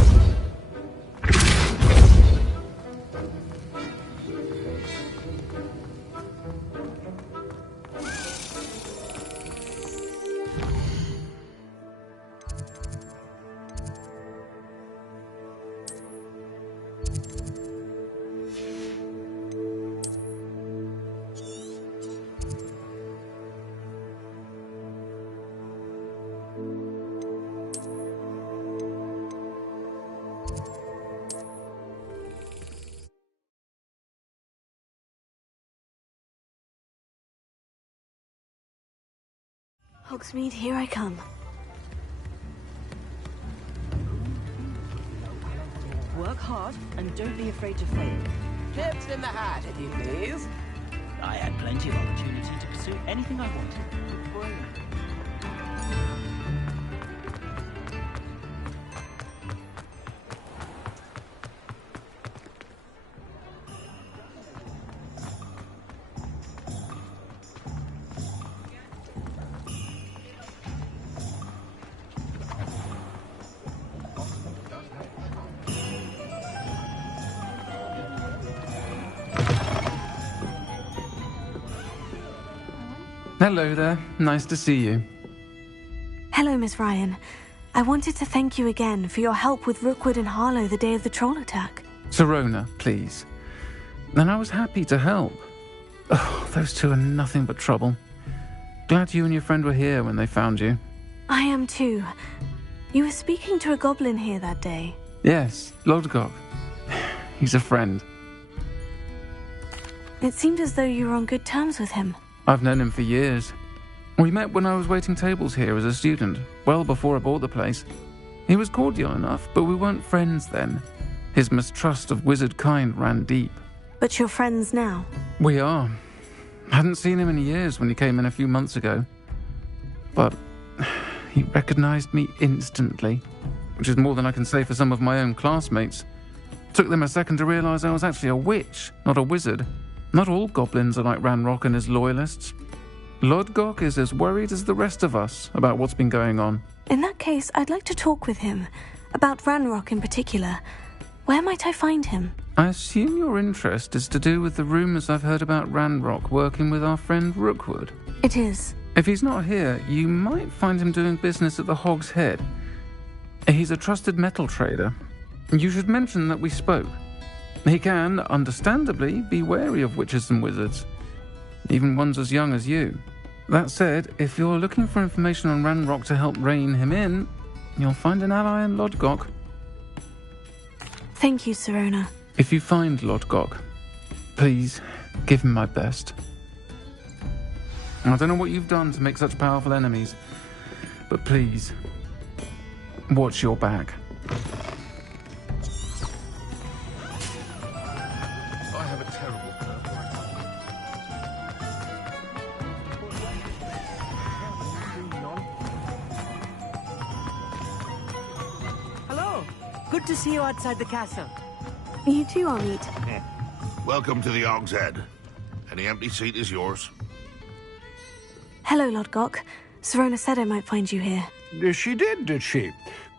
Hogsmeade, here I come. work hard and don't be afraid to fail. pips in the hat, if you please. I had plenty of opportunity to pursue anything I wanted. Hello there. Nice to see you. Hello, Miss Ryan. I wanted to thank you again for your help with Rookwood and Harlow the day of the troll attack. Sirona, please. And I was happy to help. Oh, those two are nothing but trouble. Glad you and your friend were here when they found you. I am too. You were speaking to a goblin here that day. Yes, Lodgok. He's a friend. It seemed as though you were on good terms with him. I've known him for years. We met when I was waiting tables here as a student, well before I bought the place. He was cordial enough, but we weren't friends then. His mistrust of wizard kind ran deep. But you're friends now? We are. Hadn't seen him in years when he came in a few months ago. But he recognized me instantly, which is more than I can say for some of my own classmates. Took them a second to realize I was actually a witch, not a wizard. Not all goblins are like Ranrock and his loyalists. Lodgok is as worried as the rest of us about what's been going on. In that case, I'd like to talk with him. About Ranrock in particular. Where might I find him? I assume your interest is to do with the rumors I've heard about Ranrock working with our friend Rookwood. It is. If he's not here, you might find him doing business at the Hog's Head. He's a trusted metal trader. You should mention that we spoke. He can, understandably, be wary of witches and wizards, even ones as young as you. That said, if you're looking for information on Ranrock to help rein him in, you'll find an ally in Lodgok. Thank you, Sirona. If you find Lodgok, please give him my best. I don't know what you've done to make such powerful enemies, but please, watch your back. Good to see you outside the castle. You too, Amit. Welcome to the Hog's Head. Any empty seat is yours. Hello, Lodgok. Sirona said I might find you here. She did she?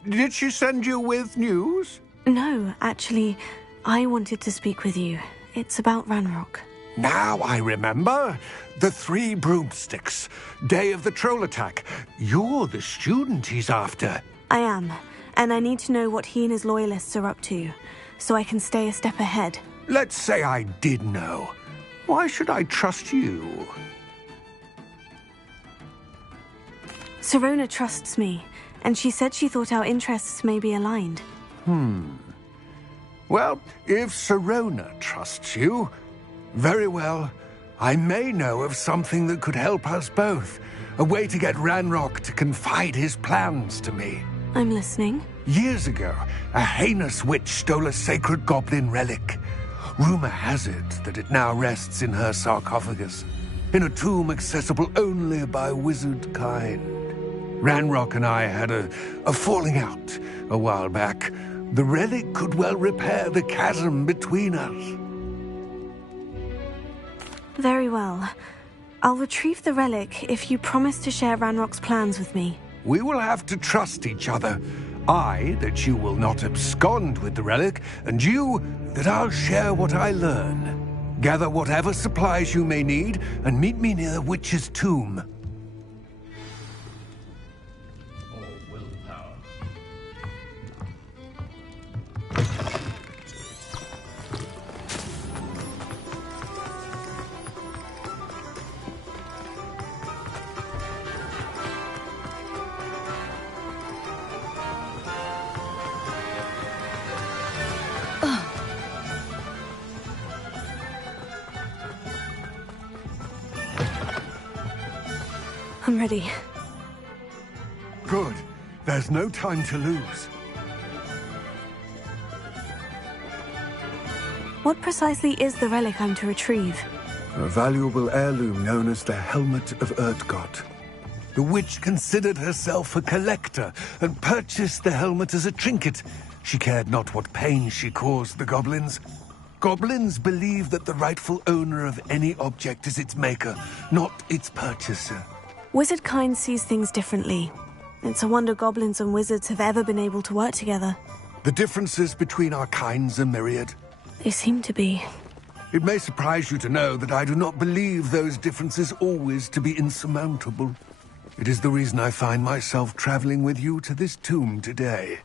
Did she send you with news? No, actually, I wanted to speak with you. It's about Ranrock. Now I remember. The 3 broomsticks. Day of the troll attack. You're the student he's after. I am. And I need to know what he and his loyalists are up to, so I can stay a step ahead. Let's say I did know. Why should I trust you? Sirona trusts me, and she said she thought our interests may be aligned. Well, if Sirona trusts you, very well. I may know of something that could help us both. A way to get Ranrock to confide his plans to me. I'm listening. Years ago, a heinous witch stole a sacred goblin relic. Rumor has it that it now rests in her sarcophagus, in a tomb accessible only by wizard kind. Ranrock and I had a falling out a while back. The relic could well repair the chasm between us. Very well. I'll retrieve the relic if you promise to share Ranrock's plans with me. We will have to trust each other. I, that you will not abscond with the relic, and you, that I'll share what I learn. Gather whatever supplies you may need, and meet me near the witch's tomb. I'm ready. Good. There's no time to lose. What precisely is the relic I'm to retrieve? A valuable heirloom known as the Helmet of Erdgott. The witch considered herself a collector and purchased the helmet as a trinket. She cared not what pain she caused the goblins. Goblins believe that the rightful owner of any object is its maker, not its purchaser. Wizard kind sees things differently. It's a wonder goblins and wizards have ever been able to work together. The differences between our kinds are myriad. They seem to be. It may surprise you to know that I do not believe those differences always to be insurmountable. It is the reason I find myself traveling with you to this tomb today.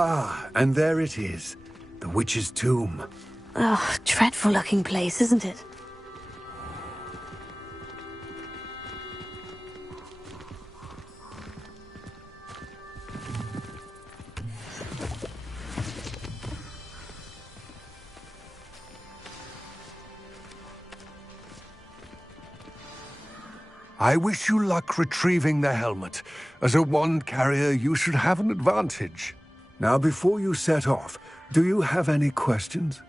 Ah, and there it is. The witch's tomb. Oh, dreadful looking place, isn't it? I wish you luck retrieving the helmet. As a wand carrier, you should have an advantage. Now, before you set off, do you have any questions?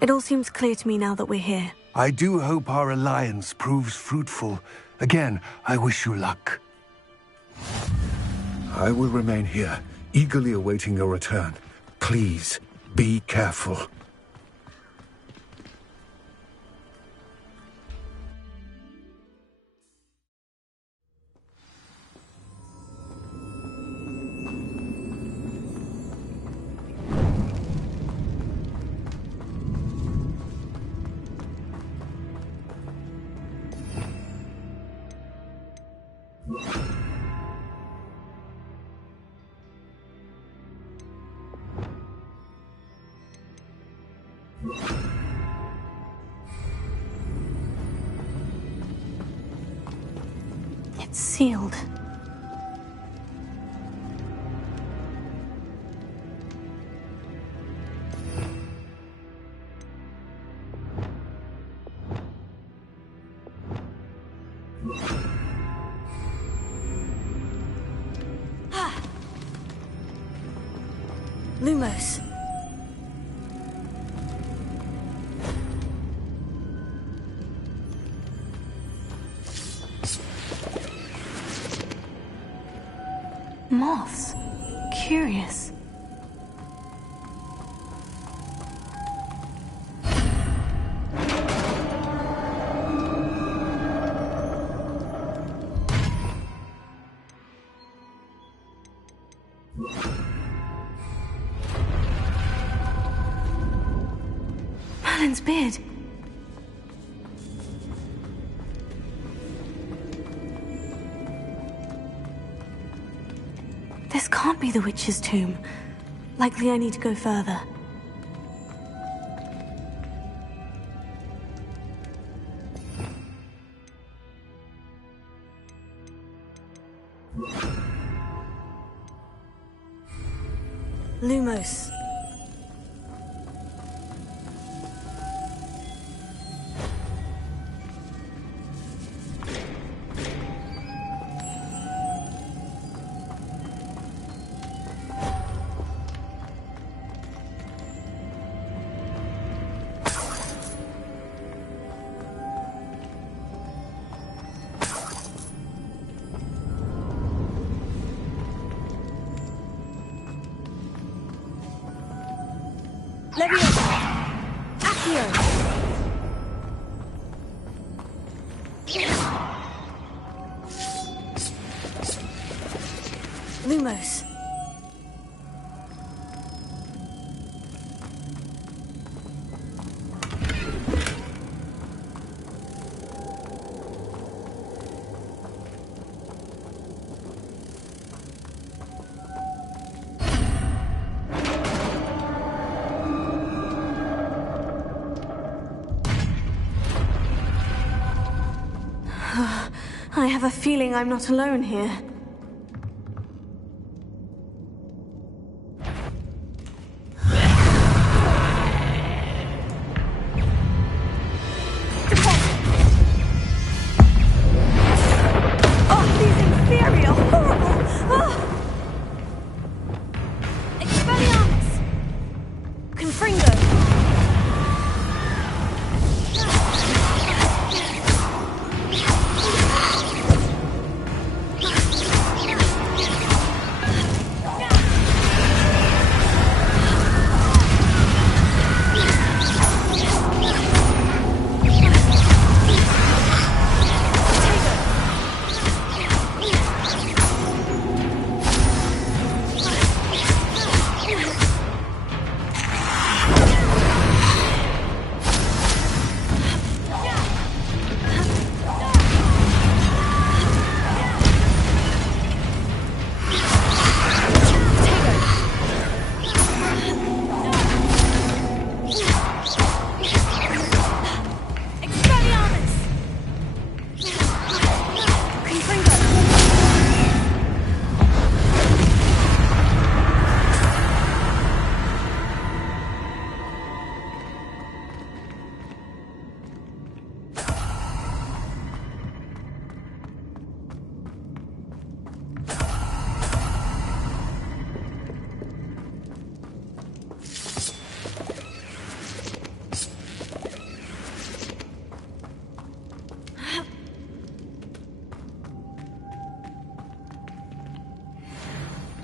It all seems clear to me now that we're here. I do hope our alliance proves fruitful. Again, I wish you luck. I will remain here, eagerly awaiting your return. Please, be careful. It's sealed. Lumos. Moths. Curious. Merlin's beard. This can't be the witch's tomb. Likely I need to go further. Lumos. Lumos. I have a feeling I'm not alone here.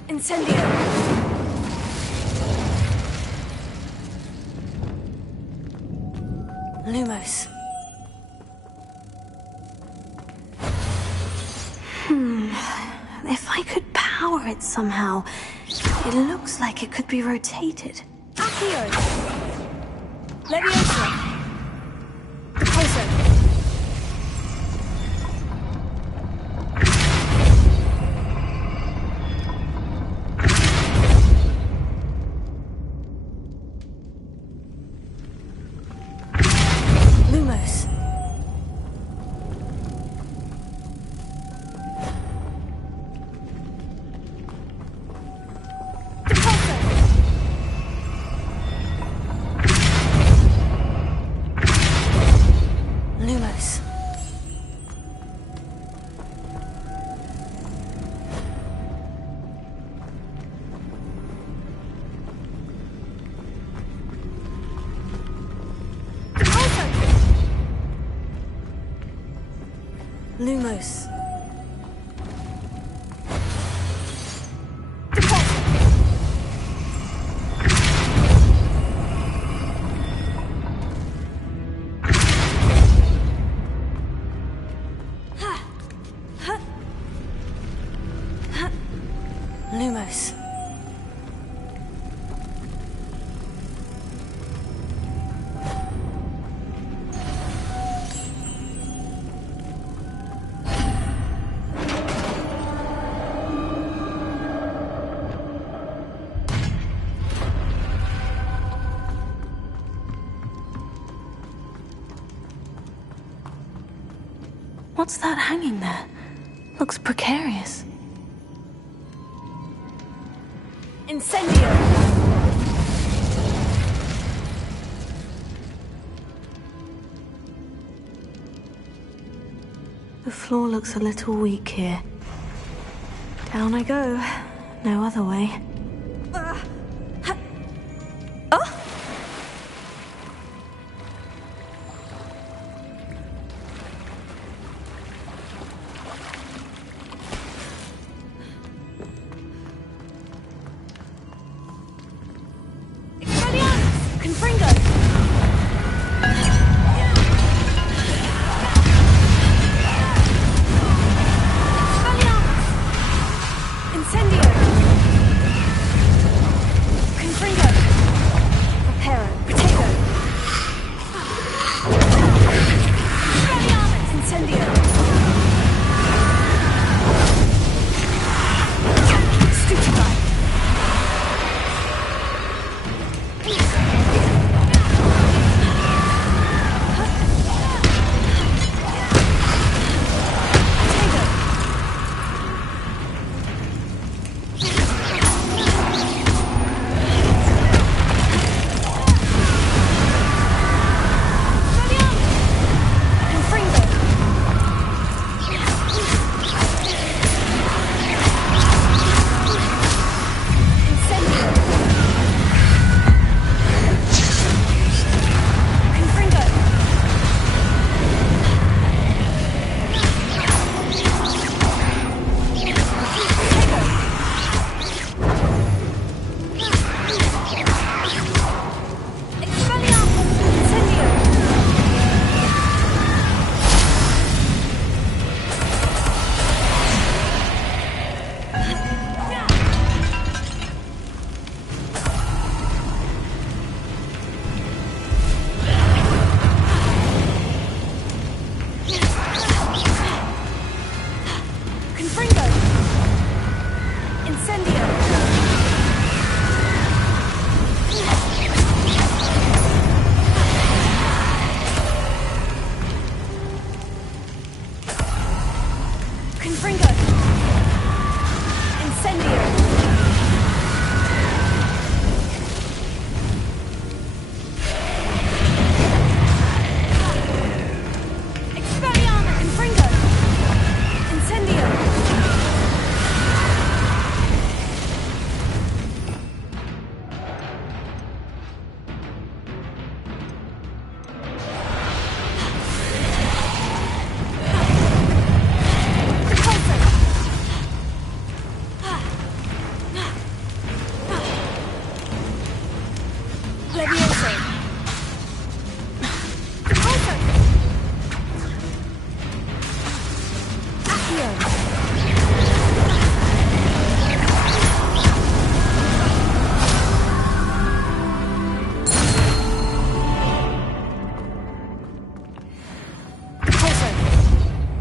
Incendio! Lumos. If I could power it somehow, it looks like it could be rotated. Accio! Leviosa! Deposo! Lumos. Lumos. What's that hanging there? Looks precarious. Incendio! The floor looks a little weak here. Down I go. No other way.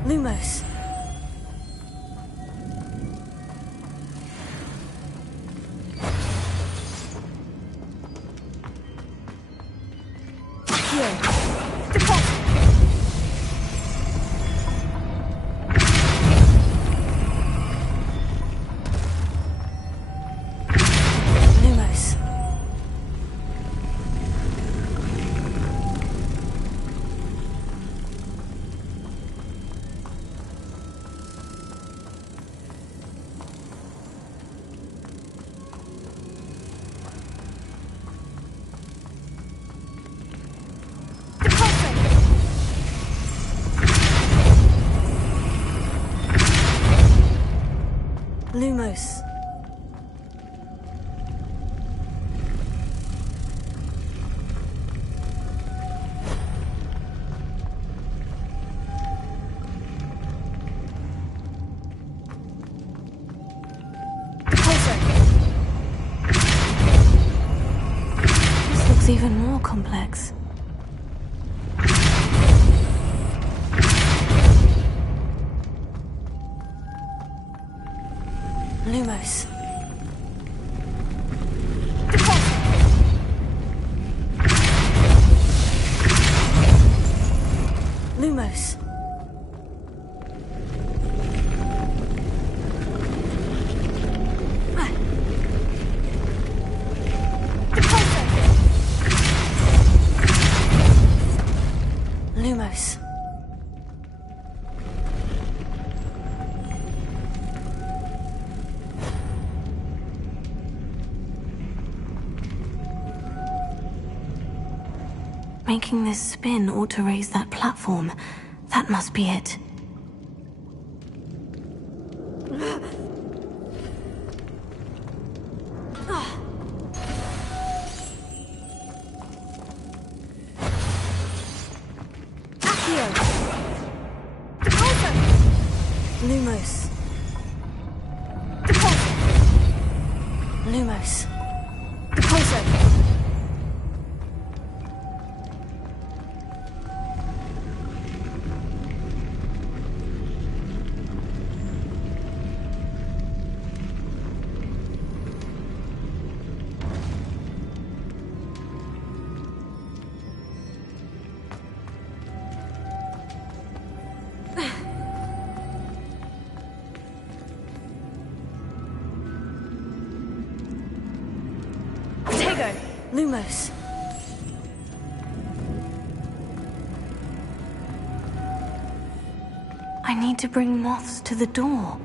Lumos. Lumos. Closer. looks even more complex. Lumos. Lumos. Lumos. Making this spin ought to raise that platform. That must be it. Lumos. Lumos. Lumos. I need to bring moths to the door.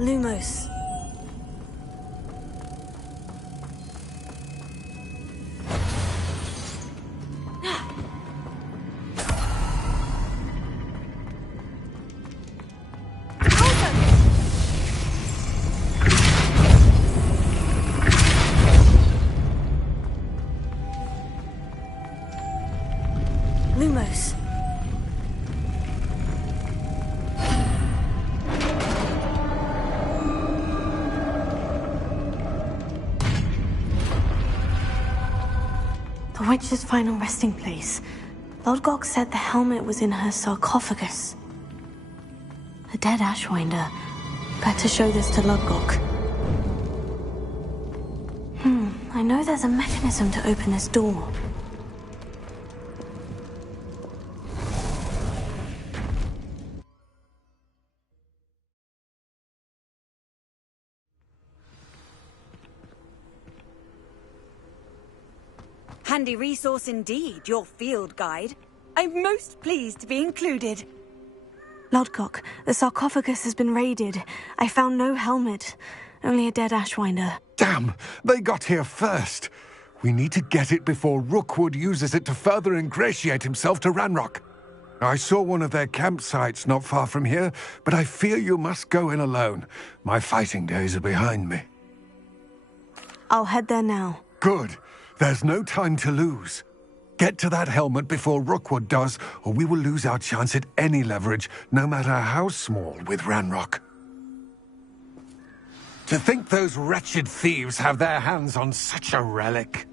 Lumos. Lumos. The witch's final resting place. Lodgok said the helmet was in her sarcophagus. A dead Ashwinder. Better show this to Lodgok. I know there's a mechanism to open this door. Handy resource indeed, your field guide. I'm most pleased to be included. Lodgok, the sarcophagus has been raided. I found no helmet, only a dead Ashwinder. Damn! They got here first. We need to get it before Rookwood uses it to further ingratiate himself to Ranrock. I saw one of their campsites not far from here, but I fear you must go in alone. My fighting days are behind me. I'll head there now. Good. There's no time to lose. Get to that helmet before Rookwood does, or we will lose our chance at any leverage, no matter how small, with Ranrock. To think those wretched thieves have their hands on such a relic.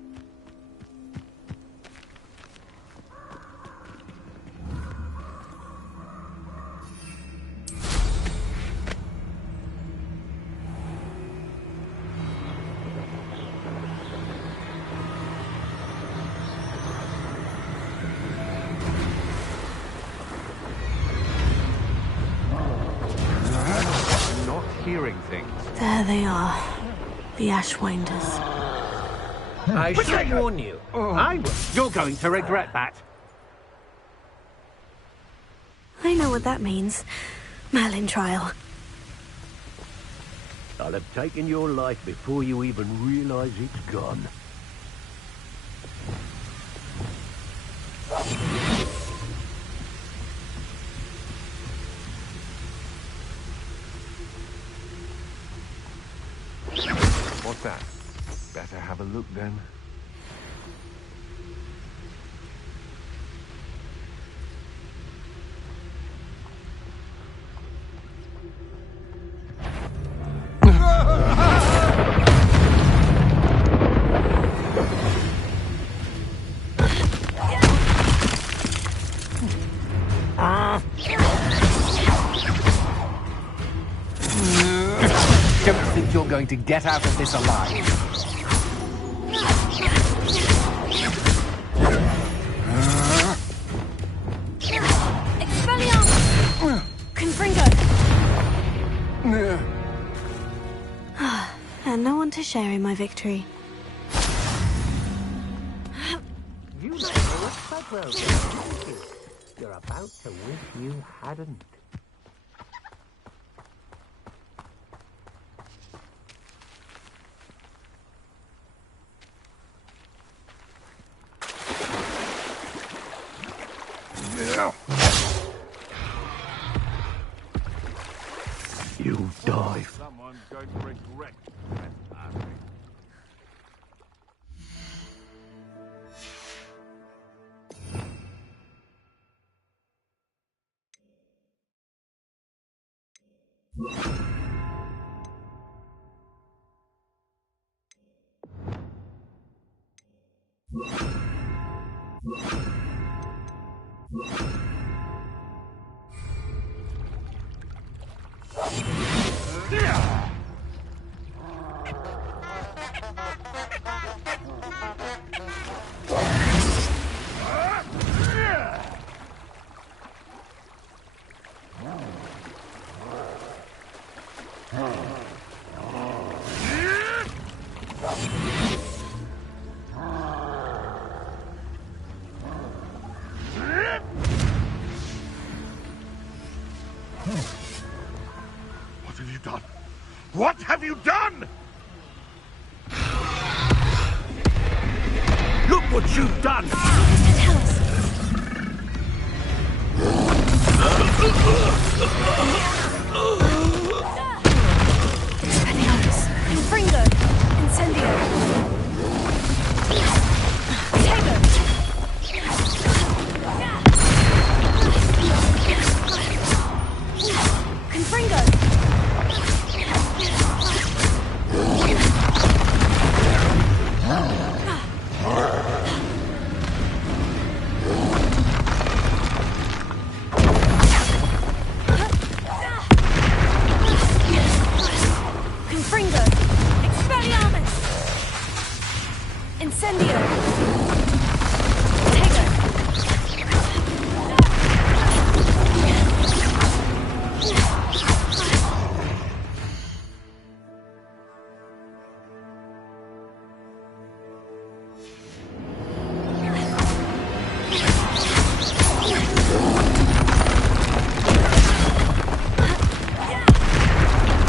Hearing things. There they are. The Ashwinders. I should warn you. You're going to regret that. I know what that means. Merlin trial. I'll have taken your life before you even realize it's gone. that? Better have a look then. Don't think you're going to get out of this alive. Expelliarmus! Confringo! And no one to share in my victory. You know it quite well. Thank you. You're about to wish you hadn't. You die. Someone's going to regret that. What have you done? What have you done? Look what you've done! Expelliarmus! Confringo! Incendio! Tego! Confringo! Confringo! Expelliarmus! Incendio! Tego!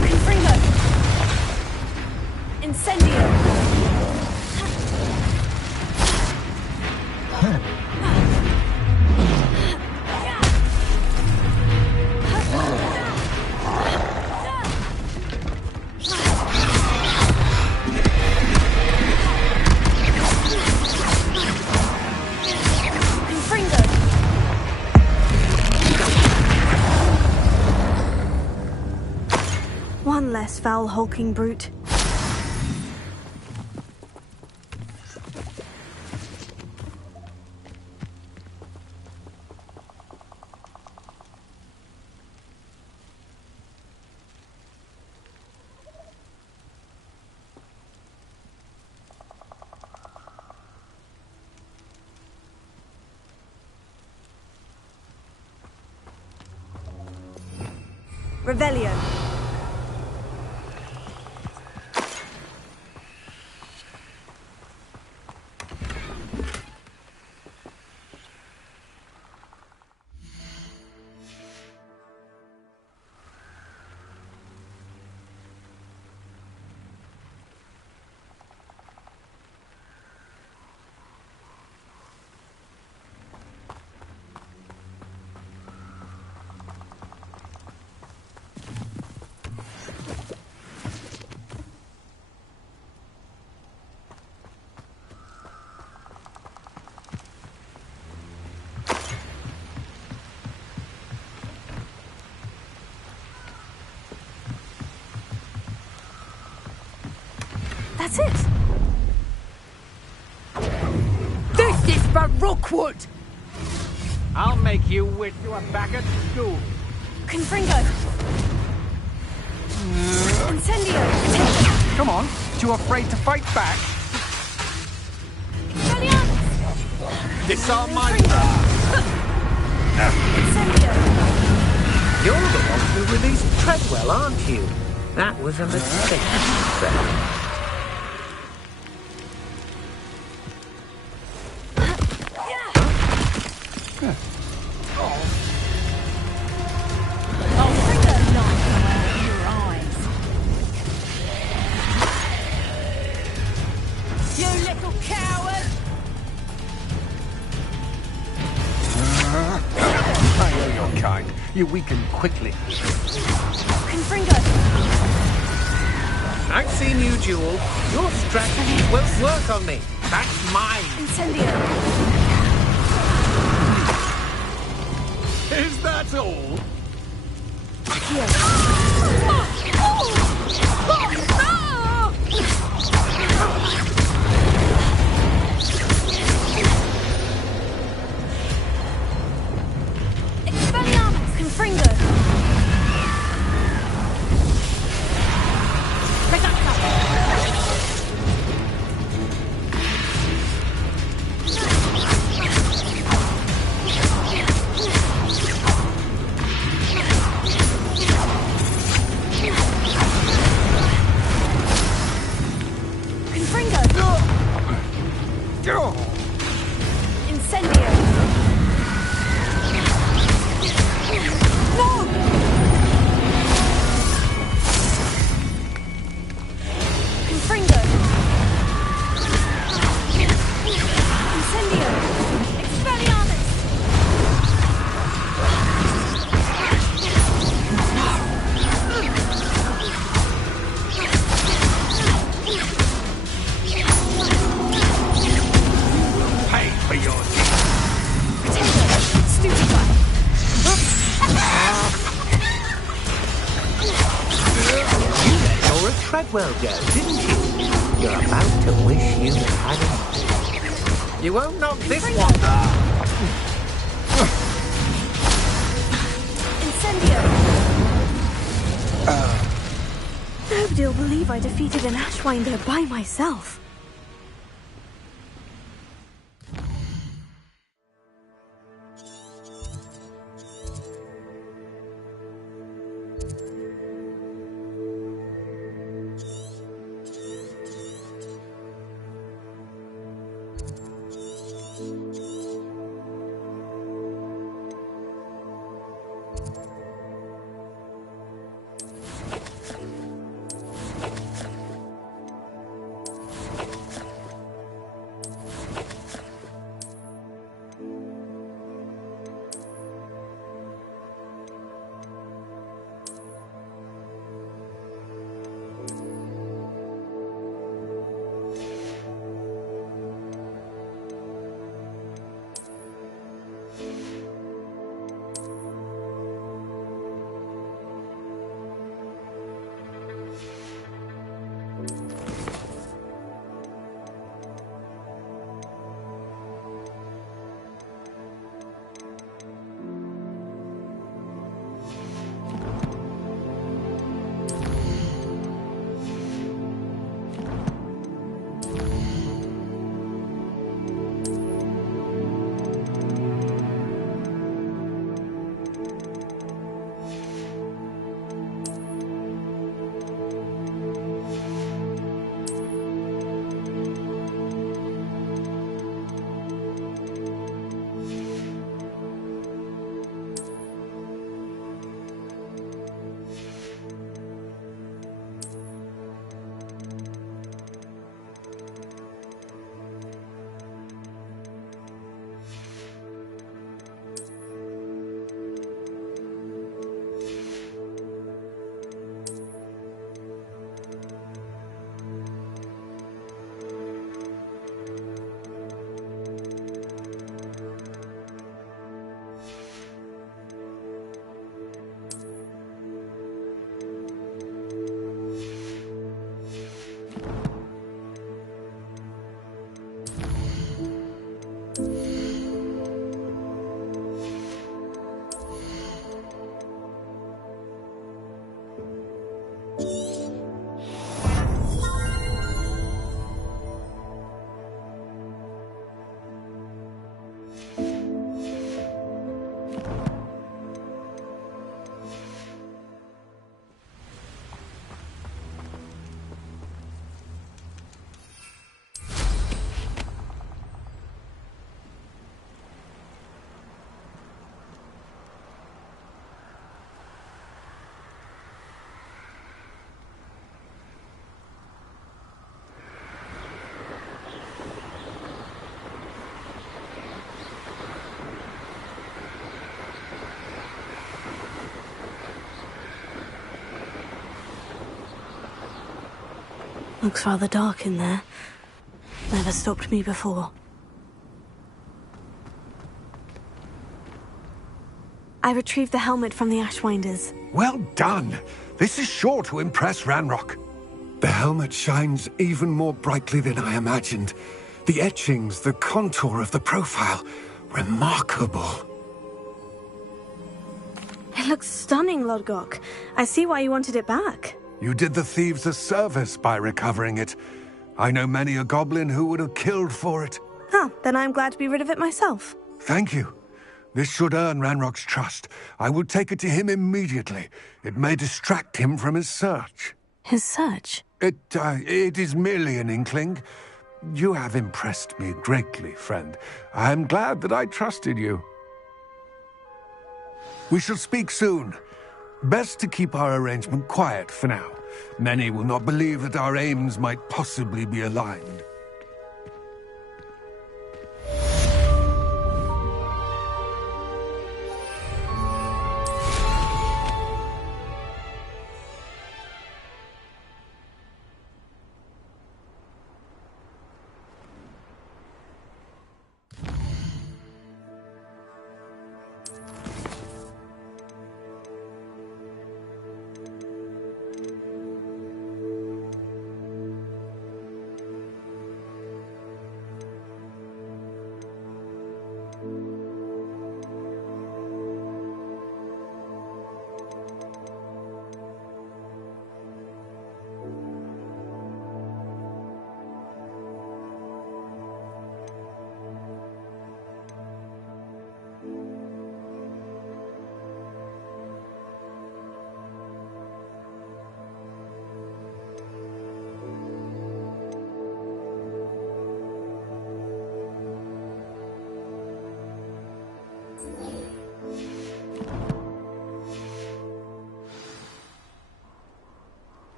Confringo! Incendio! Confringo! One less foul hulking brute. Revelio. That's it! This is for Rookwood! I'll make you wish you were back at school. Confringo! Incendio! Come on, too afraid to fight back? Disarm my... Incendio! You're the one who released Treadwell, aren't you? That was a mistake, sir. You weaken quickly. Confringo! I've seen you, Jewel. Your strategy won't work on me. That's mine. Incendio! Is that all? Confringo! Incendio! Confringo! Incendio! Expelliarmus! Pay for your deeds. Stupefy! You let Laura Treadwell go, didn't you? You're about to wish you hadn't. You won't knock this one down. Incendio! Nobody'll believe I defeated an Ashwinder by myself. Looks rather dark in there. Never stopped me before. I retrieved the helmet from the Ashwinders. Well done! This is sure to impress Ranrock. The helmet shines even more brightly than I imagined. The etchings, the contour of the profile. Remarkable. It looks stunning, Lodgok. I see why you wanted it back. You did the thieves a service by recovering it. I know many a goblin who would have killed for it. Huh, then I'm glad to be rid of it myself. Thank you. This should earn Ranrock's trust. I will take it to him immediately. It may distract him from his search. His search? It is merely an inkling. You have impressed me greatly, friend. I am glad that I trusted you. We shall speak soon. Best to keep our arrangement quiet for now. Many will not believe that our aims might possibly be aligned.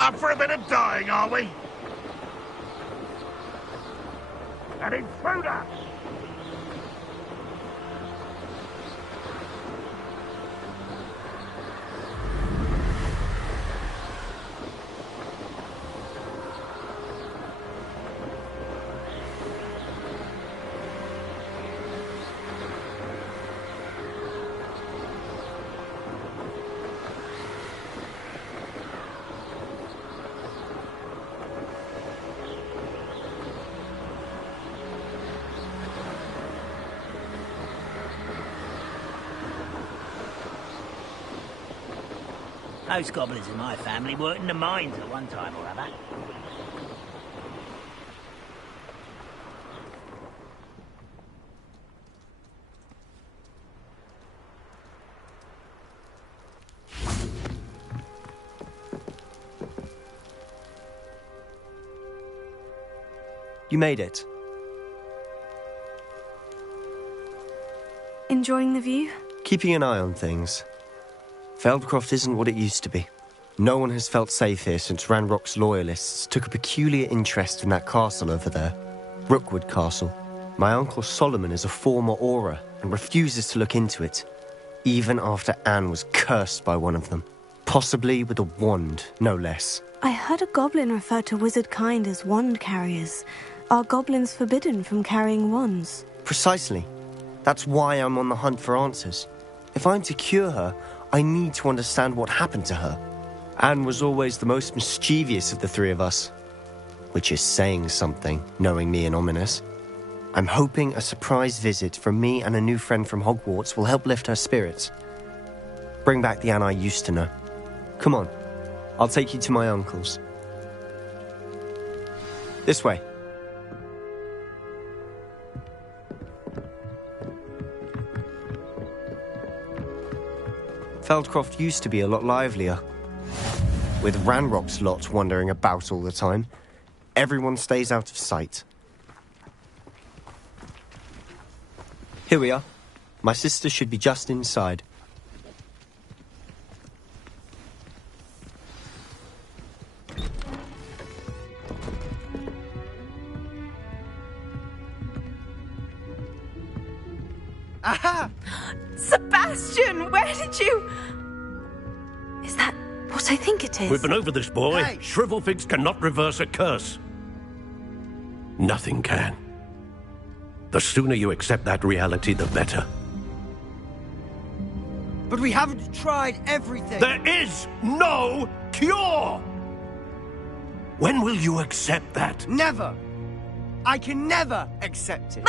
Up for a bit of dying, are we? An intruder! Most goblins in my family worked in the mines at one time or other. You made it. Enjoying the view? Keeping an eye on things. Feldcroft isn't what it used to be. No one has felt safe here since Ranrock's loyalists took a peculiar interest in that castle over there. Rookwood Castle. My uncle Solomon is a former Auror and refuses to look into it, even after Anne was cursed by one of them. Possibly with a wand, no less. I heard a goblin refer to wizard kind as wand carriers. Are goblins forbidden from carrying wands? Precisely. That's why I'm on the hunt for answers. If I'm to cure her, I need to understand what happened to her. Anne was always the most mischievous of the three of us. Which is saying something, knowing me and Ominous. I'm hoping a surprise visit from me and a new friend from Hogwarts will help lift her spirits. Bring back the Anne I used to know. Come on, I'll take you to my uncle's. This way. Feldcroft used to be a lot livelier. With Ranrock's lot wandering about all the time, everyone stays out of sight. Here we are. My sister should be just inside. Aha! Sebastian, where did you... Is that what I think it is? We've been over this, boy. Hey. Shrivelfigs cannot reverse a curse. Nothing can. The sooner you accept that reality, the better. But we haven't tried everything. There is no cure! When will you accept that? Never. I can never accept it.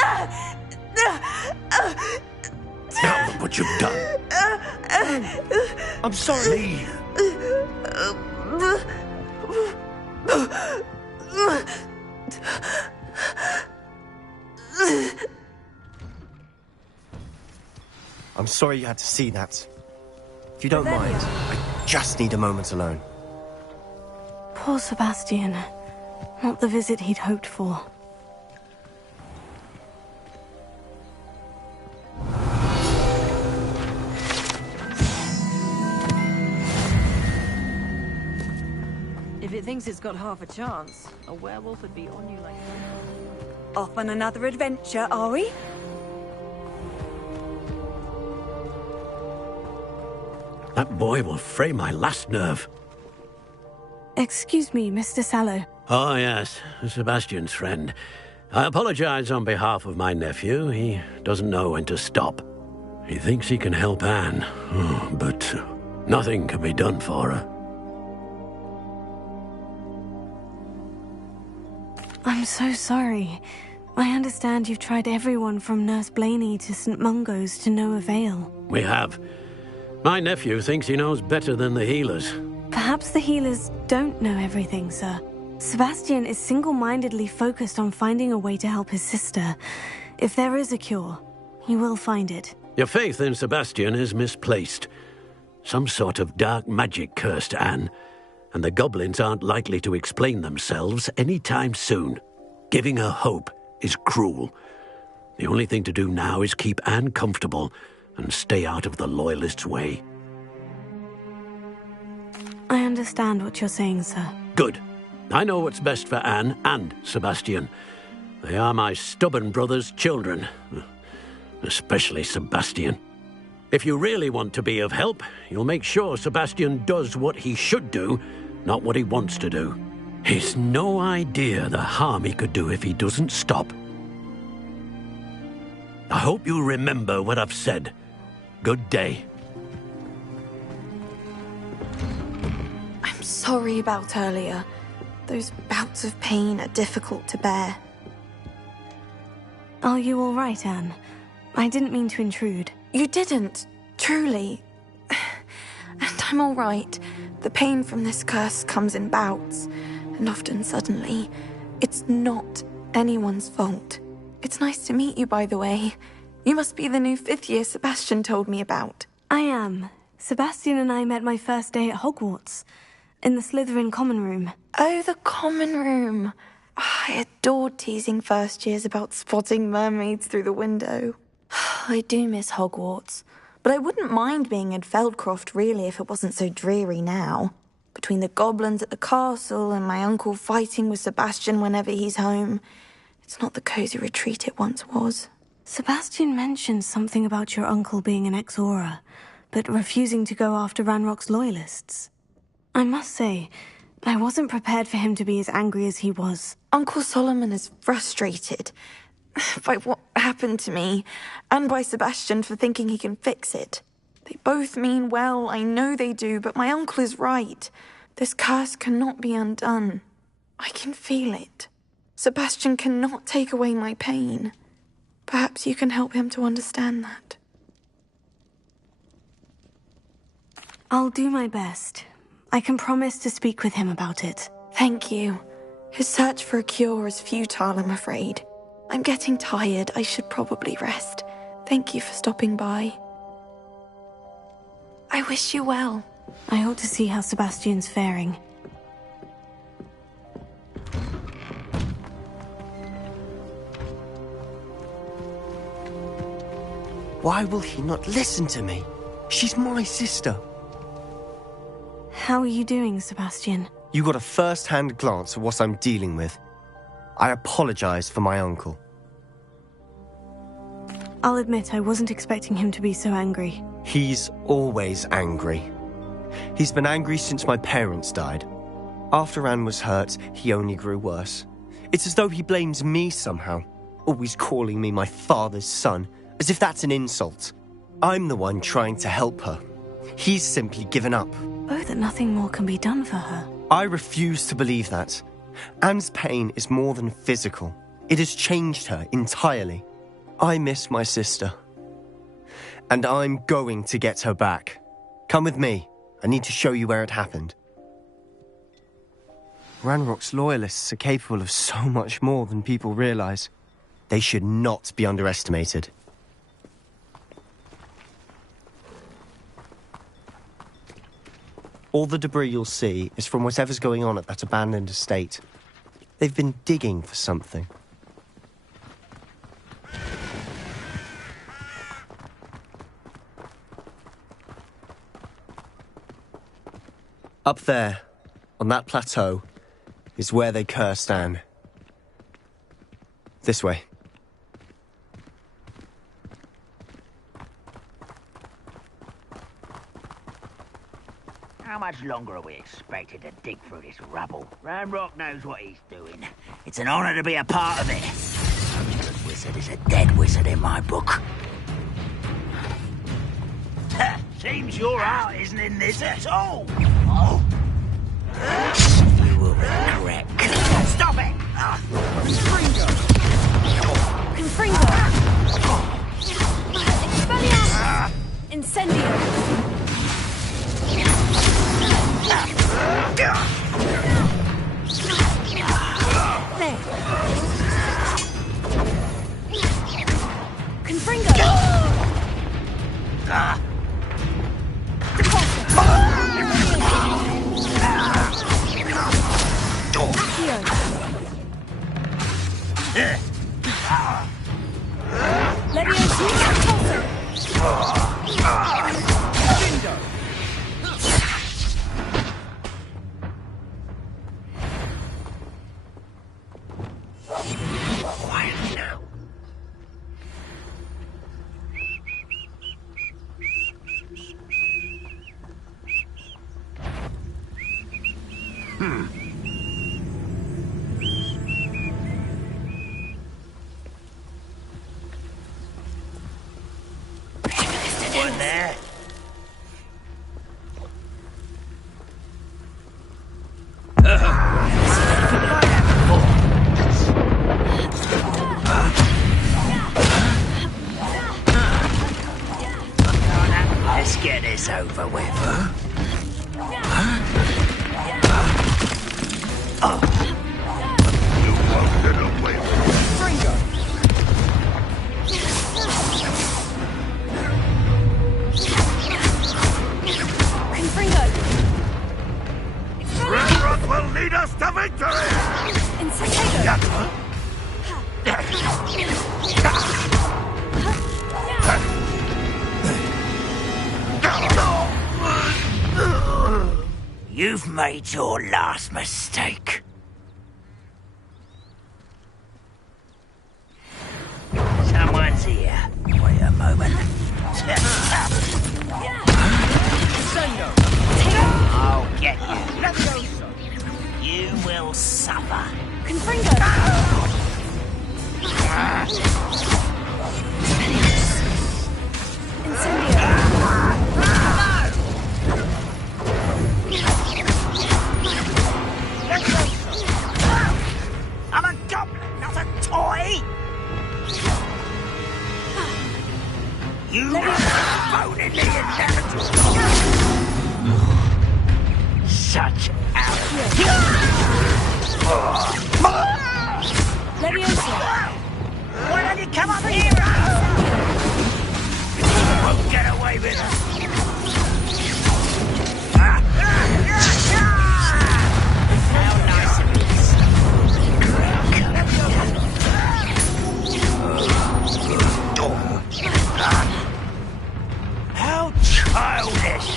Now look what you've done. I'm sorry. Leave. I'm sorry you had to see that. If you don't mind, I just need a moment alone. Poor Sebastian. Not the visit he'd hoped for. If it thinks it's got half a chance, a werewolf would be on you like... Off on another adventure, are we? That boy will fray my last nerve. Excuse me, Mr. Sallow. Oh, yes, Sebastian's friend. I apologize on behalf of my nephew. He doesn't know when to stop. He thinks he can help Anne, but nothing can be done for her. I'm so sorry. I understand you've tried everyone from Nurse Blaney to St. Mungo's to no avail. We have. My nephew thinks he knows better than the healers. Perhaps the healers don't know everything, sir. Sebastian is single-mindedly focused on finding a way to help his sister. If there is a cure, he will find it. Your faith in Sebastian is misplaced. Some sort of dark magic cursed Anne, and the goblins aren't likely to explain themselves anytime soon. Giving her hope is cruel. The only thing to do now is keep Anne comfortable and stay out of the Loyalists' way. I understand what you're saying, sir. Good. I know what's best for Anne and Sebastian. They are my stubborn brother's children. Especially Sebastian. If you really want to be of help, you'll make sure Sebastian does what he should do, not what he wants to do. He's no idea the harm he could do if he doesn't stop. I hope you remember what I've said. Good day. I'm sorry about earlier. Those bouts of pain are difficult to bear. Are you all right, Anne? I didn't mean to intrude. You didn't, truly. And I'm all right. The pain from this curse comes in bouts, and often suddenly. It's not anyone's fault. It's nice to meet you, by the way. You must be the new 5th year Sebastian told me about. I am. Sebastian and I met my first day at Hogwarts, in the Slytherin common room. Oh, the common room. I adored teasing first years about spotting mermaids through the window. I do miss Hogwarts, but I wouldn't mind being in Feldcroft really if it wasn't so dreary now. Between the goblins at the castle and my uncle fighting with Sebastian whenever he's home, it's not the cosy retreat it once was. Sebastian mentioned something about your uncle being an ex-Auror, but refusing to go after Ranrock's loyalists. I must say, I wasn't prepared for him to be as angry as he was. Uncle Solomon is frustrated by what happened to me, and by Sebastian for thinking he can fix it. They both mean well, I know they do, but my uncle is right. This curse cannot be undone. I can feel it. Sebastian cannot take away my pain. Perhaps you can help him to understand that. I'll do my best. I can promise to speak with him about it. Thank you. His search for a cure is futile, I'm afraid. I'm getting tired. I should probably rest. Thank you for stopping by. I wish you well. I ought to see how Sebastian's faring. Why will he not listen to me? She's my sister. How are you doing, Sebastian? You got a first-hand glance at what I'm dealing with. I apologize for my uncle. I'll admit I wasn't expecting him to be so angry. He's always angry. He's been angry since my parents died. After Anne was hurt, he only grew worse. It's as though he blames me somehow, always calling me my father's son, as if that's an insult. I'm the one trying to help her. He's simply given up. Oh, that nothing more can be done for her. I refuse to believe that. Anne's pain is more than physical. It has changed her entirely. I miss my sister. And I'm going to get her back. Come with me. I need to show you where it happened. Ranrock's loyalists are capable of so much more than people realize. They should not be underestimated. All the debris you'll see is from whatever's going on at that abandoned estate. They've been digging for something. Up there, on that plateau, is where they cursed Anne. This way. How much longer are we expected to dig through this rubble? Ranrock knows what he's doing. It's an honor to be a part of it. A good wizard is a dead wizard in my book. Seems your heart isn't in this at all. Oh. You will regret. Stop it! Confringo! Expelliarmus! Incendio! There. Confringo! One there. Let's get this over with. Ranrock will lead us to victory! You've made your last mistake. Someone's here. Wait a moment. I'll get you. You will suffer. I'm a goblin, not a toy! You bone in the inevitable! Such why don't you come up here? You won't get away with it. How nice of how childish!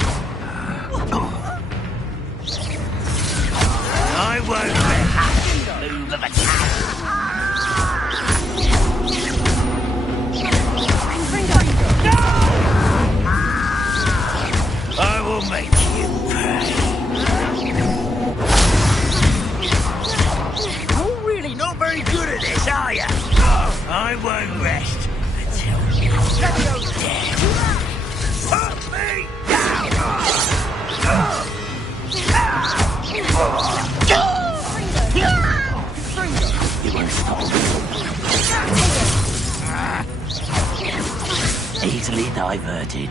I won't let move of a town. I will make you pay. You're really not very good at this, are you? I won't rest until you're dead. Put me down! You won't stop me. Easily diverted.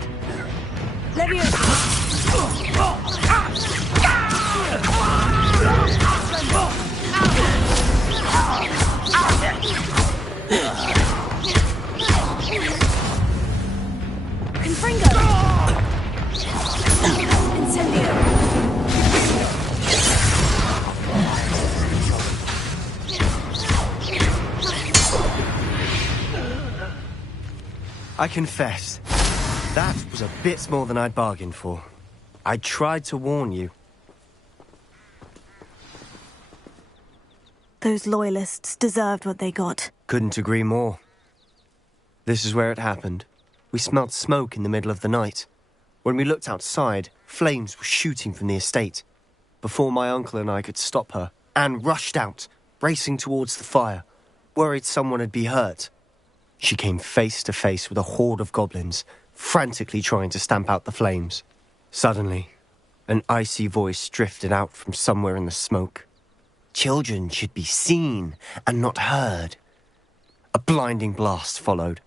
I confess, that was a bit more than I'd bargained for. I tried to warn you. Those loyalists deserved what they got. Couldn't agree more. This is where it happened. We smelled smoke in the middle of the night. When we looked outside, flames were shooting from the estate. Before my uncle and I could stop her, Anne rushed out, racing towards the fire, worried someone had been hurt. She came face to face with a horde of goblins, frantically trying to stamp out the flames. Suddenly, an icy voice drifted out from somewhere in the smoke. Children should be seen and not heard. A blinding blast followed.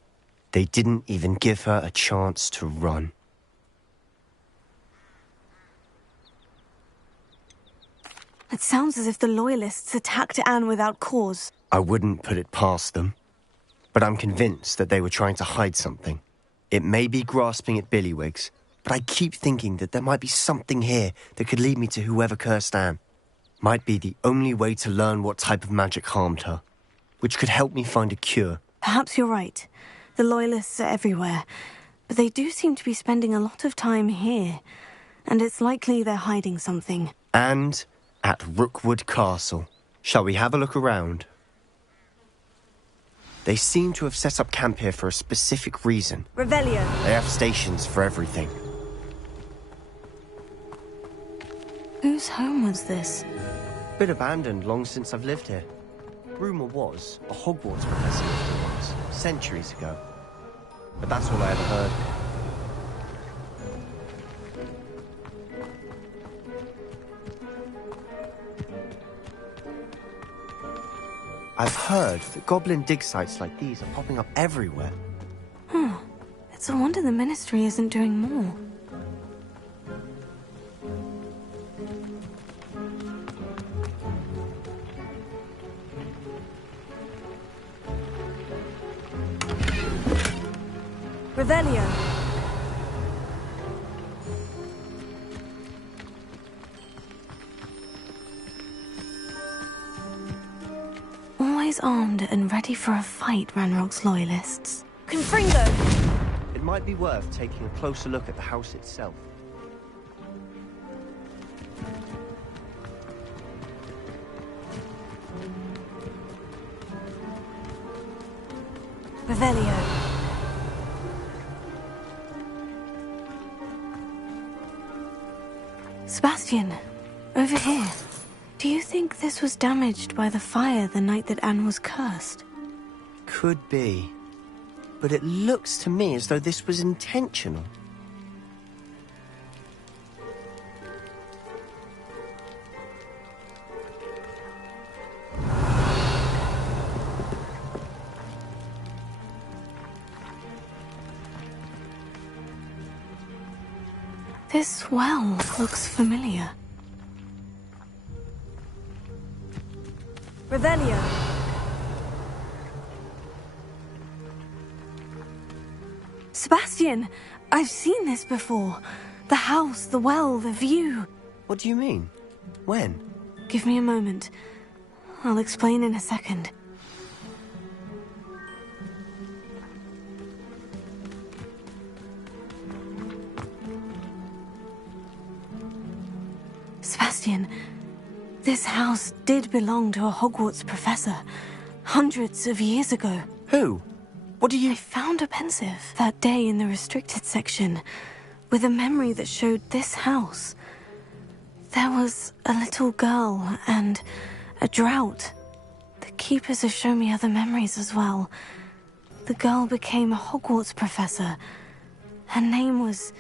They didn't even give her a chance to run. It sounds as if the Loyalists attacked Anne without cause. I wouldn't put it past them. But I'm convinced that they were trying to hide something. It may be grasping at Billywigs, but I keep thinking that there might be something here that could lead me to whoever cursed Anne. Might be the only way to learn what type of magic harmed her, which could help me find a cure. Perhaps you're right. The Loyalists are everywhere, but they do seem to be spending a lot of time here, and it's likely they're hiding something. And at Rookwood Castle. Shall we have a look around? They seem to have set up camp here for a specific reason. Revelio. They have stations for everything. Whose home was this? Been abandoned long since I've lived here. Rumour was a Hogwarts professor lived here once, centuries ago. But that's all I ever heard. I've heard that goblin dig sites like these are popping up everywhere. It's a wonder the Ministry isn't doing more. Revelio. Always armed and ready for a fight, Ranrock's loyalists. Confringo! It might be worth taking a closer look at the house itself. Revelio. Sebastian, over here. Do you think this was damaged by the fire the night that Anne was cursed? Could be. But it looks to me as though this was intentional. This well looks familiar. Revelio. Sebastian, I've seen this before. The house, the well, the view. What do you mean? When? Give me a moment. I'll explain in a second. Sebastian, this house did belong to a Hogwarts professor, hundreds of years ago. Who? What do you... I found a pensive that day in the restricted section, with a memory that showed this house. There was a little girl and a drought. The keepers have shown me other memories as well. The girl became a Hogwarts professor. Her name was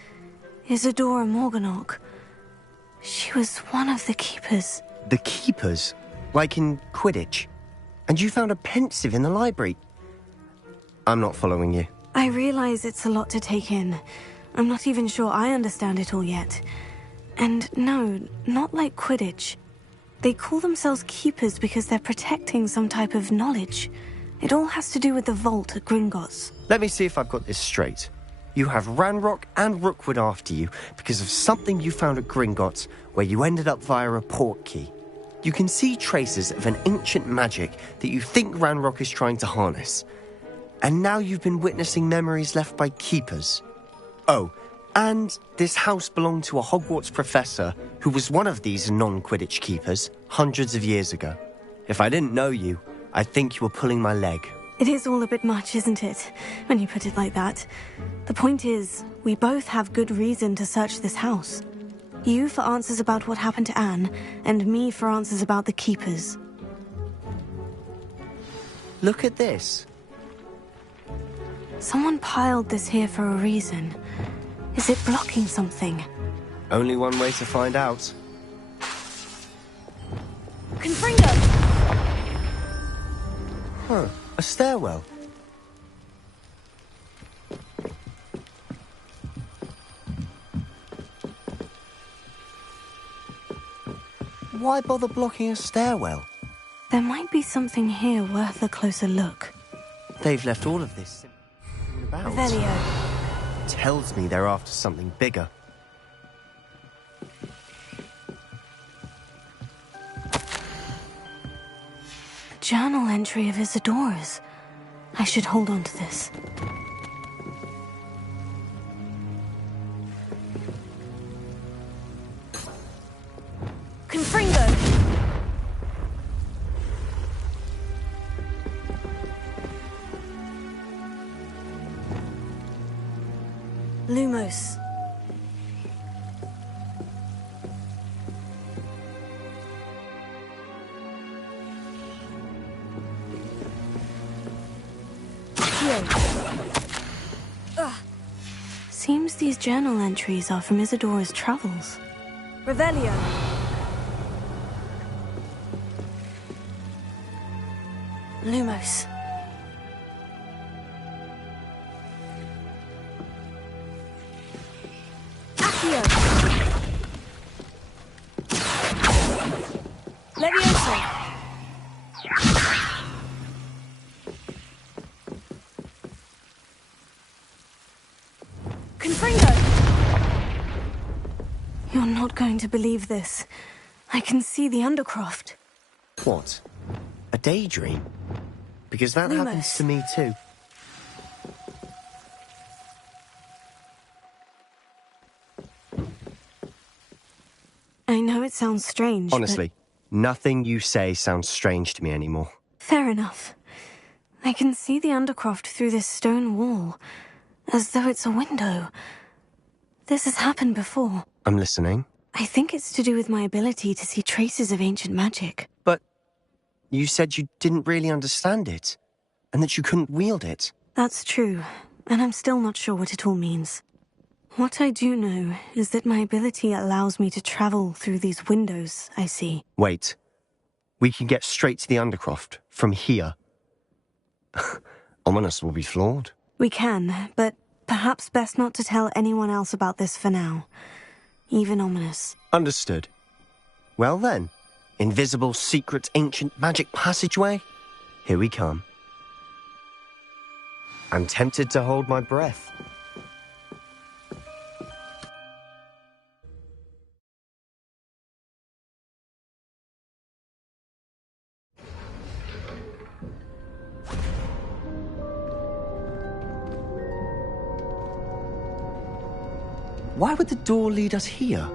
Isadora Morganach. She was one of the keepers. The keepers? Like in Quidditch? And you found a pensive in the library? I'm not following you. I realize it's a lot to take in. I'm not even sure I understand it all yet. And no, not like Quidditch. They call themselves keepers because they're protecting some type of knowledge. It all has to do with the vault at Gringotts. Let me see if I've got this straight. You have Ranrock and Rookwood after you because of something you found at Gringotts where you ended up via a portkey. You can see traces of an ancient magic that you think Ranrock is trying to harness. And now you've been witnessing memories left by keepers. Oh, and this house belonged to a Hogwarts professor who was one of these non-Quidditch keepers hundreds of years ago. If I didn't know you, I'd think you were pulling my leg. It is all a bit much, isn't it, when you put it like that? The point is, we both have good reason to search this house. You for answers about what happened to Anne, and me for answers about the keepers. Look at this. Someone piled this here for a reason. Is it blocking something? Only one way to find out. Confringo! Huh, a stairwell. Why bother blocking a stairwell? There might be something here worth a closer look. They've left all of this about. Revelio. Tells me they're after something bigger. A journal entry of Isadora's. I should hold on to this. Confringo! Lumos. Seems these journal entries are from Isadora's travels. Revelio. Lumos. Accio. Levioso. You're not going to believe this. I can see the Undercroft. What? A daydream? Because that happens to me too. I know it sounds strange, Honestly, nothing you say sounds strange to me anymore. Fair enough. I can see the Undercroft through this stone wall, as though it's a window. This has happened before. I'm listening. I think it's to do with my ability to see traces of ancient magic. But you said you didn't really understand it, and that you couldn't wield it. That's true, and I'm still not sure what it all means. What I do know is that my ability allows me to travel through these windows I see. Wait. We can get straight to the Undercroft from here. Ominous will be floored. We can, but perhaps best not to tell anyone else about this for now. Even Ominous. Understood. Well then, invisible, secret, ancient magic passageway? Here we come. I'm tempted to hold my breath. Why would the door lead us here?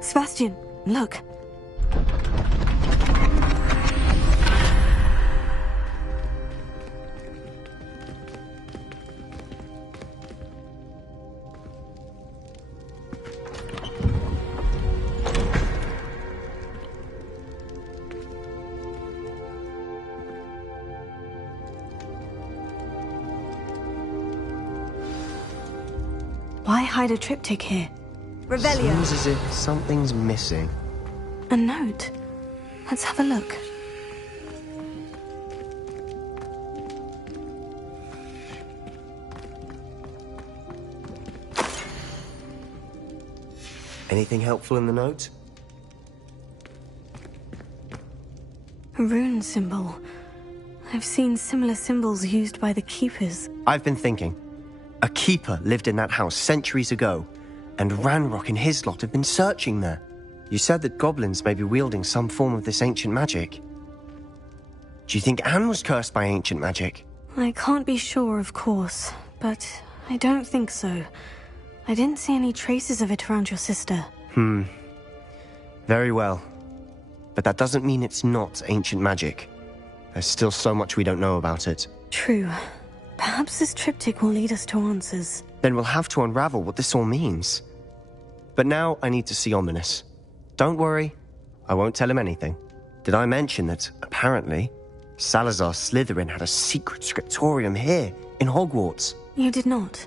Sebastian, look. Why hide a triptych here? Revelio. Seems as if something's missing. A note. Let's have a look. Anything helpful in the note? A rune symbol. I've seen similar symbols used by the Keepers. I've been thinking. A keeper lived in that house centuries ago, and Ranrock and his lot have been searching there. You said that goblins may be wielding some form of this ancient magic. Do you think Anne was cursed by ancient magic? I can't be sure, of course, but I don't think so. I didn't see any traces of it around your sister. Very well. But that doesn't mean it's not ancient magic. There's still so much we don't know about it. True. Perhaps this triptych will lead us to answers. Then we'll have to unravel what this all means. But now I need to see Ominous. Don't worry, I won't tell him anything. Did I mention that, apparently, Salazar Slytherin had a secret scriptorium here, in Hogwarts? You did not.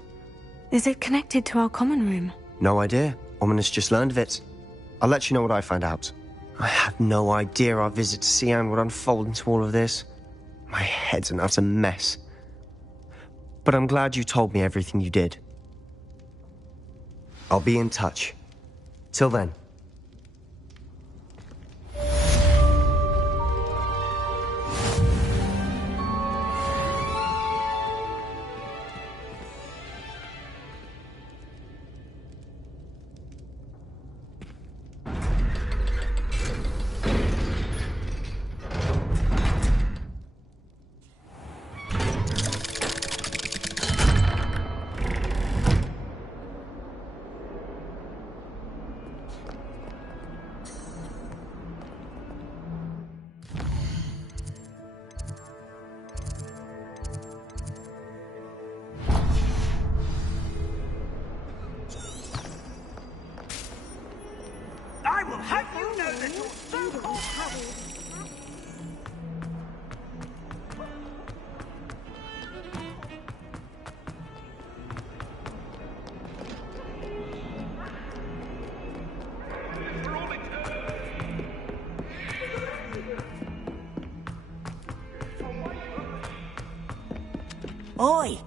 Is it connected to our common room? No idea. Ominous just learned of it. I'll let you know what I find out. I had no idea our visit to Sian would unfold into all of this. My head's an utter mess. But I'm glad you told me everything you did. I'll be in touch. Till then. Oi!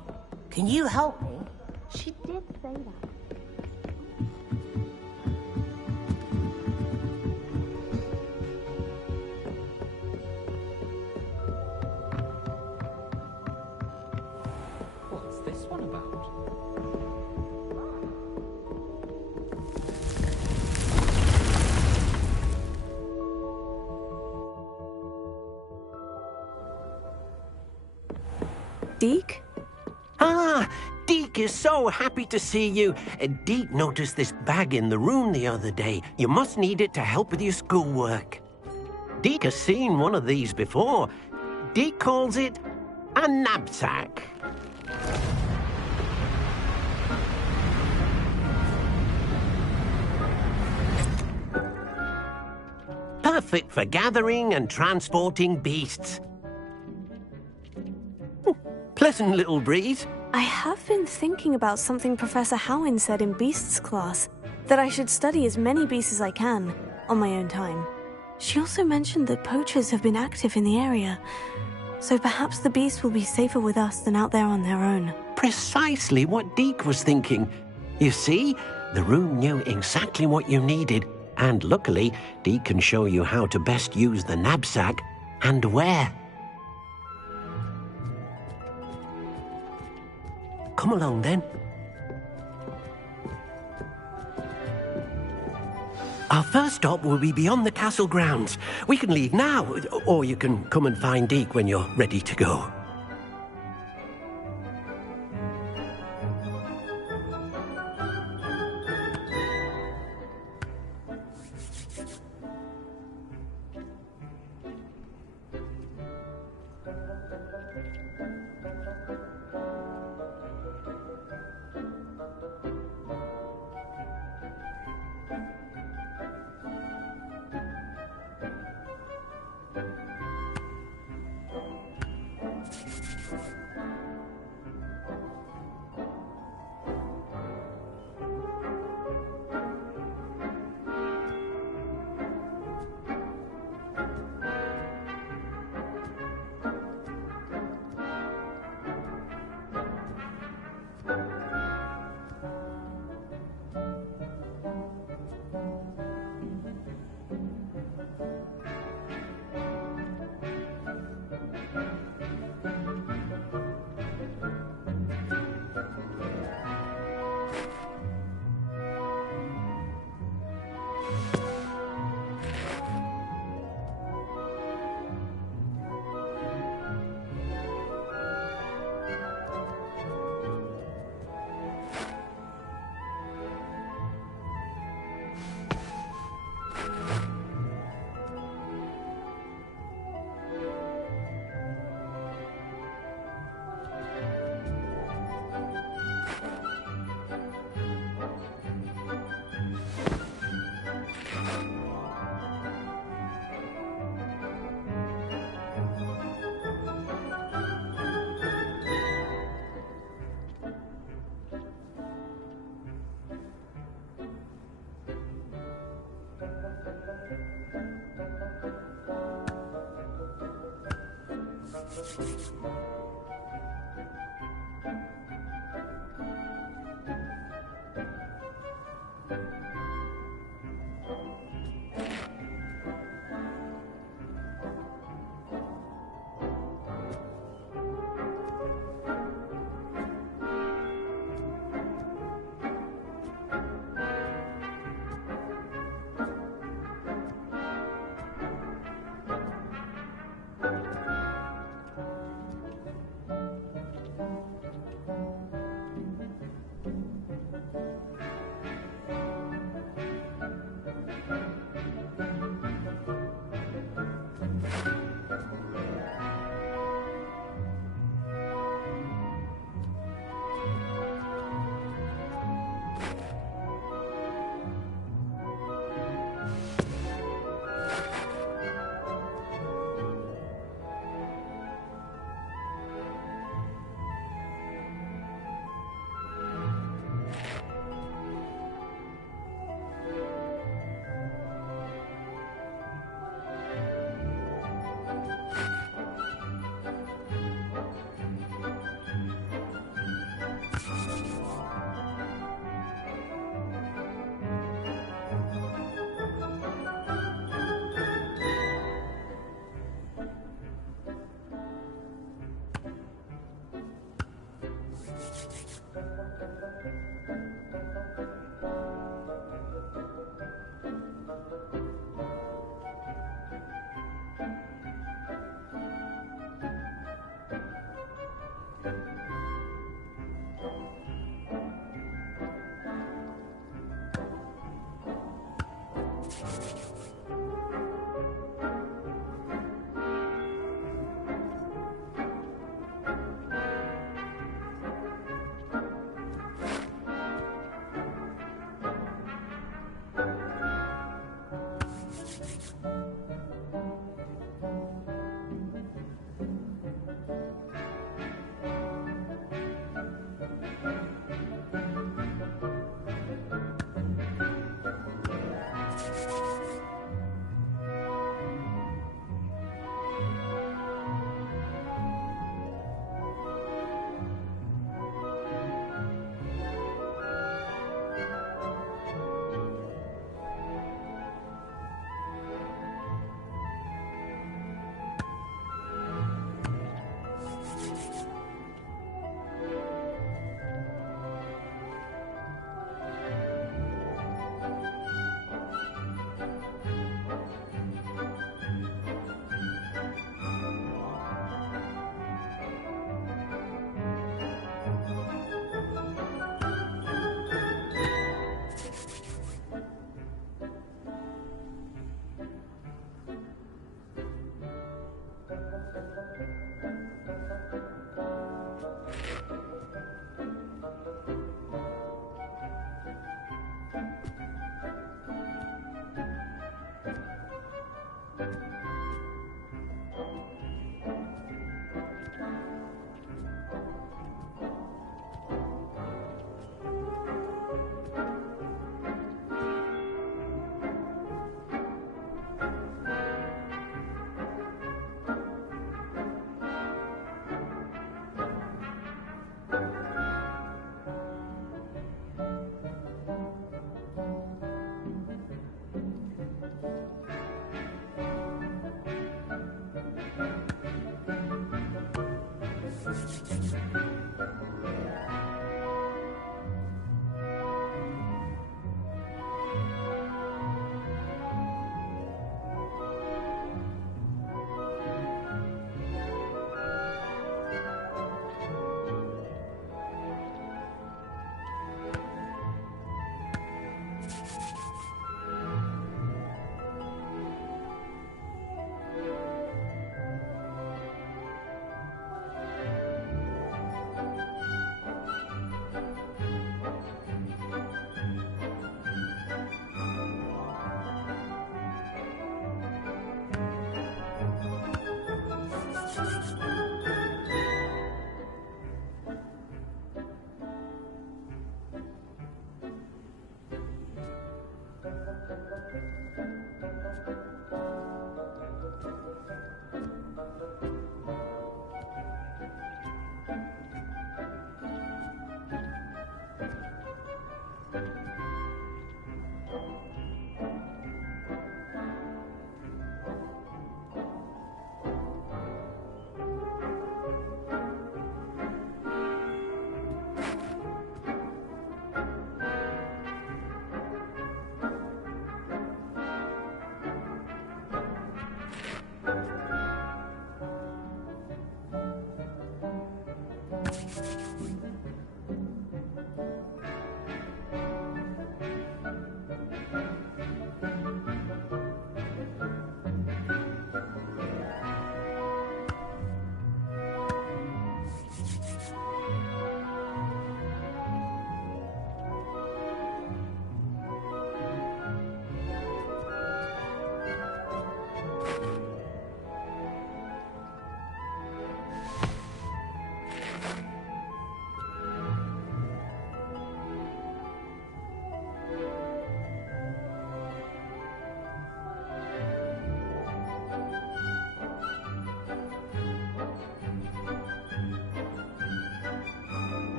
Can you help me? She did say that. What's this one about? Deke? Ah, Deke is so happy to see you. Deke noticed this bag in the room the other day. You must need it to help with your schoolwork. Deke has seen one of these before. Deke calls it a knapsack. Perfect for gathering and transporting beasts. Pleasant little breeze. I have been thinking about something Professor Howin said in Beasts class, that I should study as many beasts as I can, on my own time. She also mentioned that poachers have been active in the area, so perhaps the beasts will be safer with us than out there on their own. Precisely what Deke was thinking. You see, the room knew exactly what you needed, and luckily, Deke can show you how to best use the knapsack and where. Come along, then. Our first stop will be beyond the castle grounds. We can leave now, or you can come and find Deke when you're ready to go.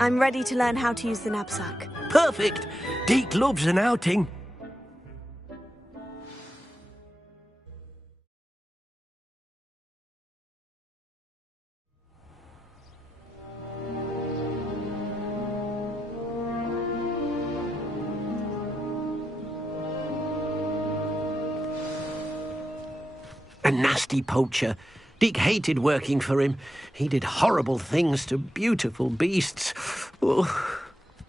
I'm ready to learn how to use the knapsack. Perfect. Deke loves an outing. A nasty poacher. Deke hated working for him. He did horrible things to beautiful beasts. Oh.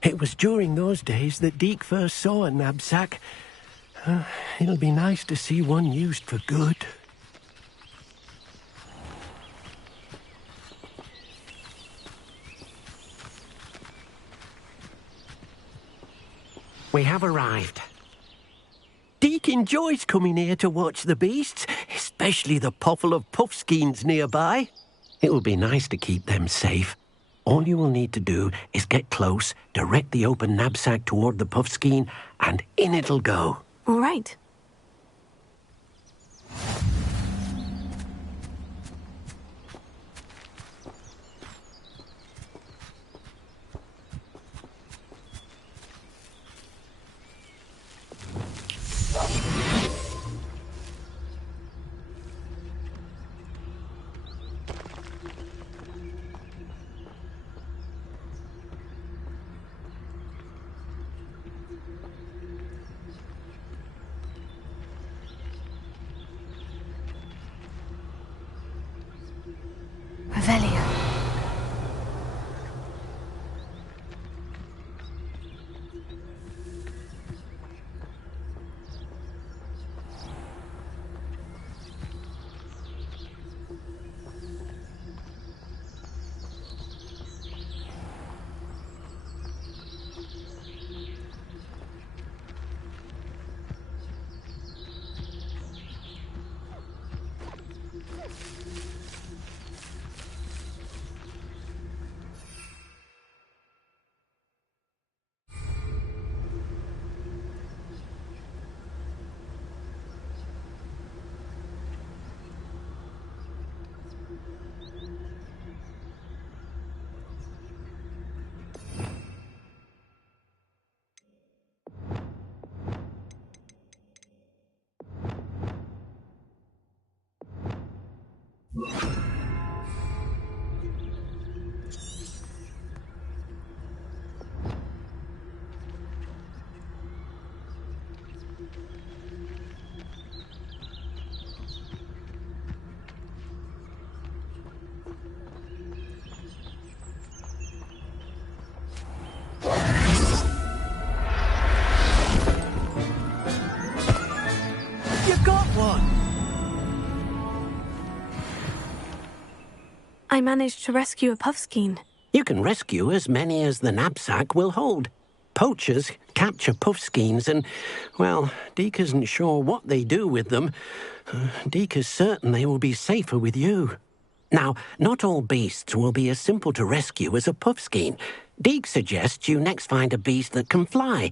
It was during those days that Deke first saw a knapsack. It'll be nice to see one used for good. We have arrived. Deke enjoys coming here to watch the beasts, especially the potful of puffskeins nearby. It will be nice to keep them safe. All you will need to do is get close, direct the open knapsack toward the puffskein, and in it'll go. All right. Revelio. I managed to rescue a puffskein. You can rescue as many as the knapsack will hold. Poachers capture puffskeins and, well, Deke isn't sure what they do with them. Deke is certain they will be safer with you. Now, not all beasts will be as simple to rescue as a puffskein. Deke suggests you next find a beast that can fly.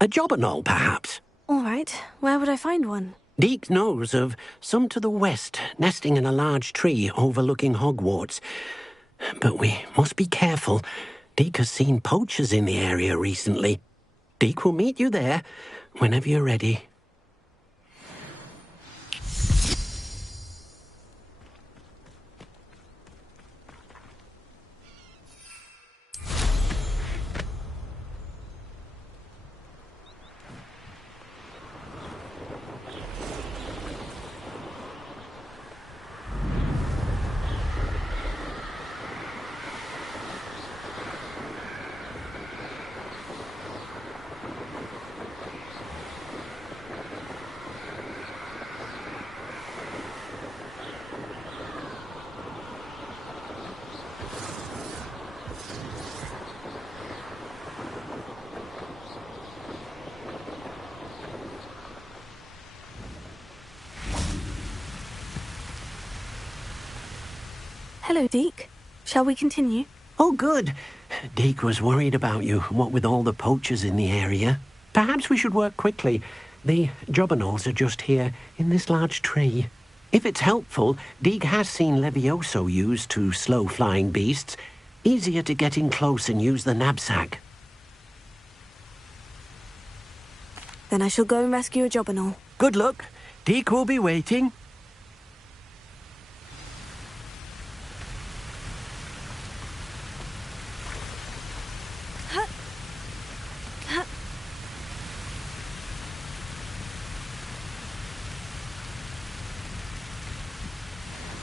A jobberknoll, perhaps. All right. Where would I find one? Deke knows of some to the west, nesting in a large tree overlooking Hogwarts. But we must be careful. Deke has seen poachers in the area recently. Deke will meet you there whenever you're ready. Hello, Deke. Shall we continue? Oh, good. Deke was worried about you, what with all the poachers in the area. Perhaps we should work quickly. The jobberknolls are just here, in this large tree. If it's helpful, Deke has seen Levioso used to slow flying beasts. Easier to get in close and use the knapsack. Then I shall go and rescue a job and all. Good luck. Deke will be waiting.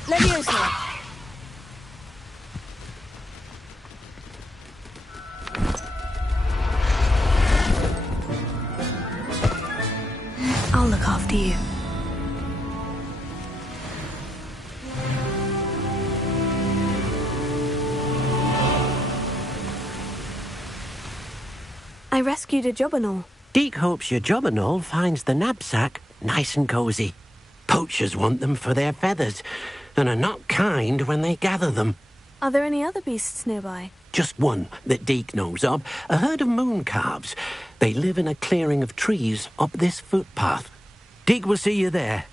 Leviosa! I'll look after you. I rescued a jobberknoll. Deke hopes your jobberknoll finds the knapsack nice and cozy. Poachers want them for their feathers, and are not kind when they gather them. Are there any other beasts nearby? Just one that Deke knows of, a herd of moon calves. They live in a clearing of trees up this footpath. Deke will see you there.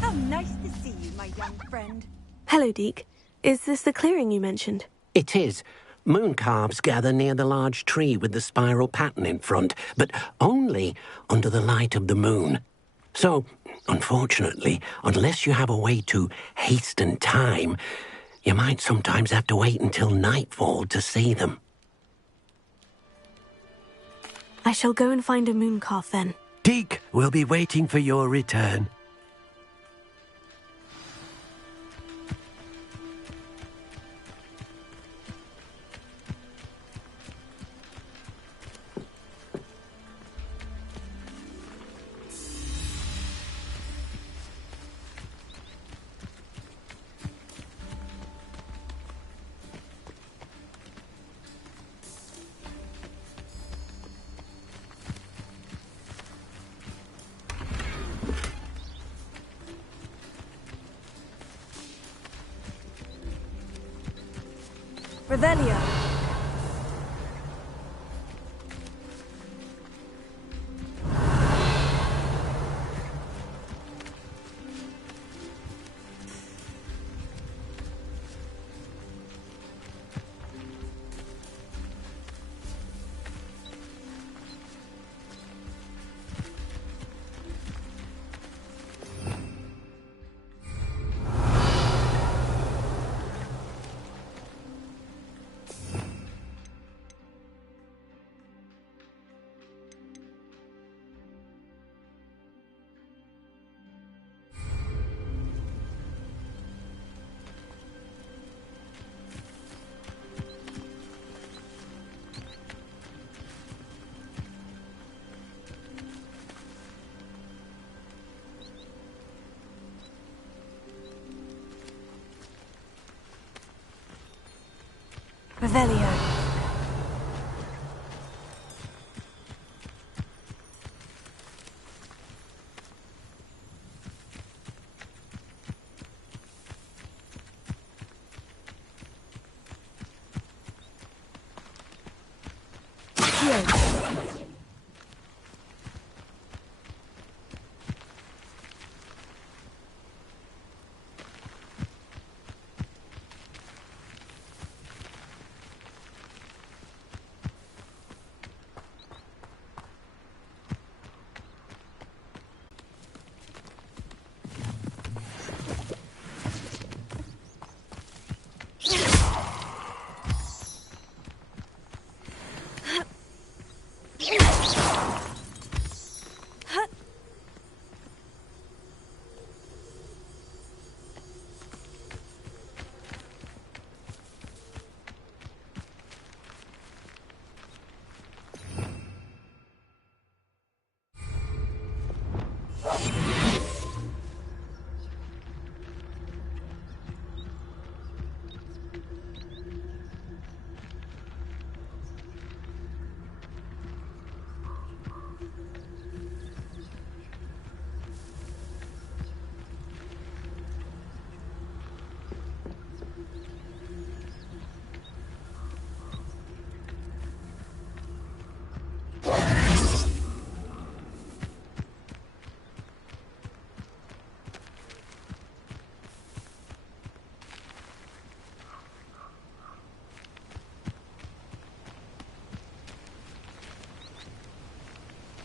How nice to see you, my young friend. Hello, Deke. Is this the clearing you mentioned? It is. Moon calves gather near the large tree with the spiral pattern in front, but only under the light of the moon. So, unfortunately, unless you have a way to hasten time, you might sometimes have to wait until nightfall to see them. I shall go and find a moon calf then. Deke will be waiting for your return. Revelio. Revelio.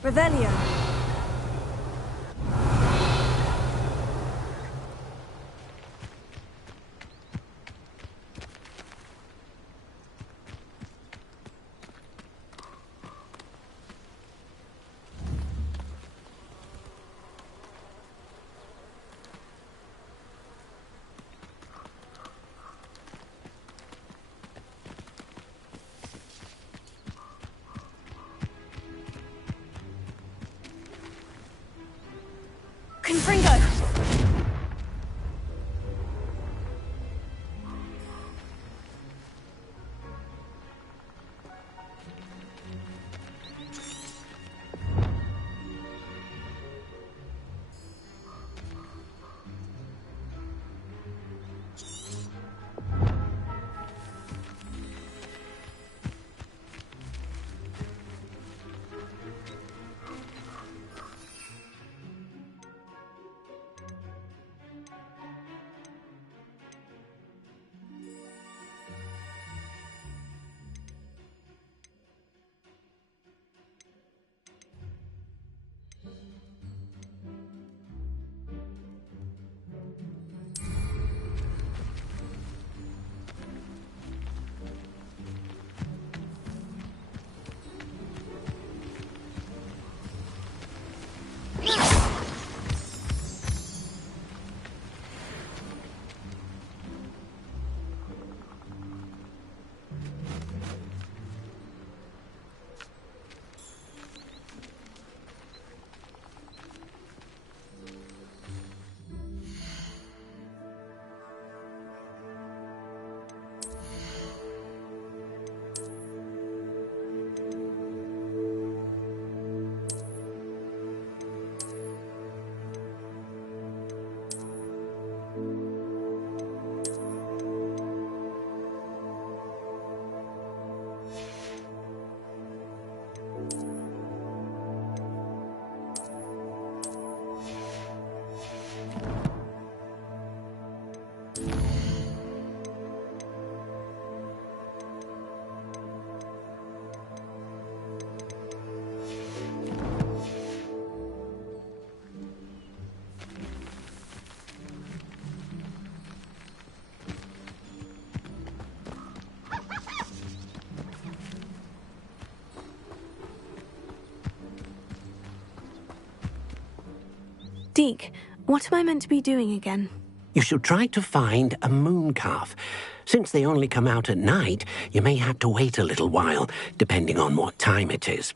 Revelio. Confringo! Deke, what am I meant to be doing again? You should try to find a moon calf. Since they only come out at night, you may have to wait a little while, depending on what time it is.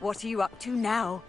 What are you up to now?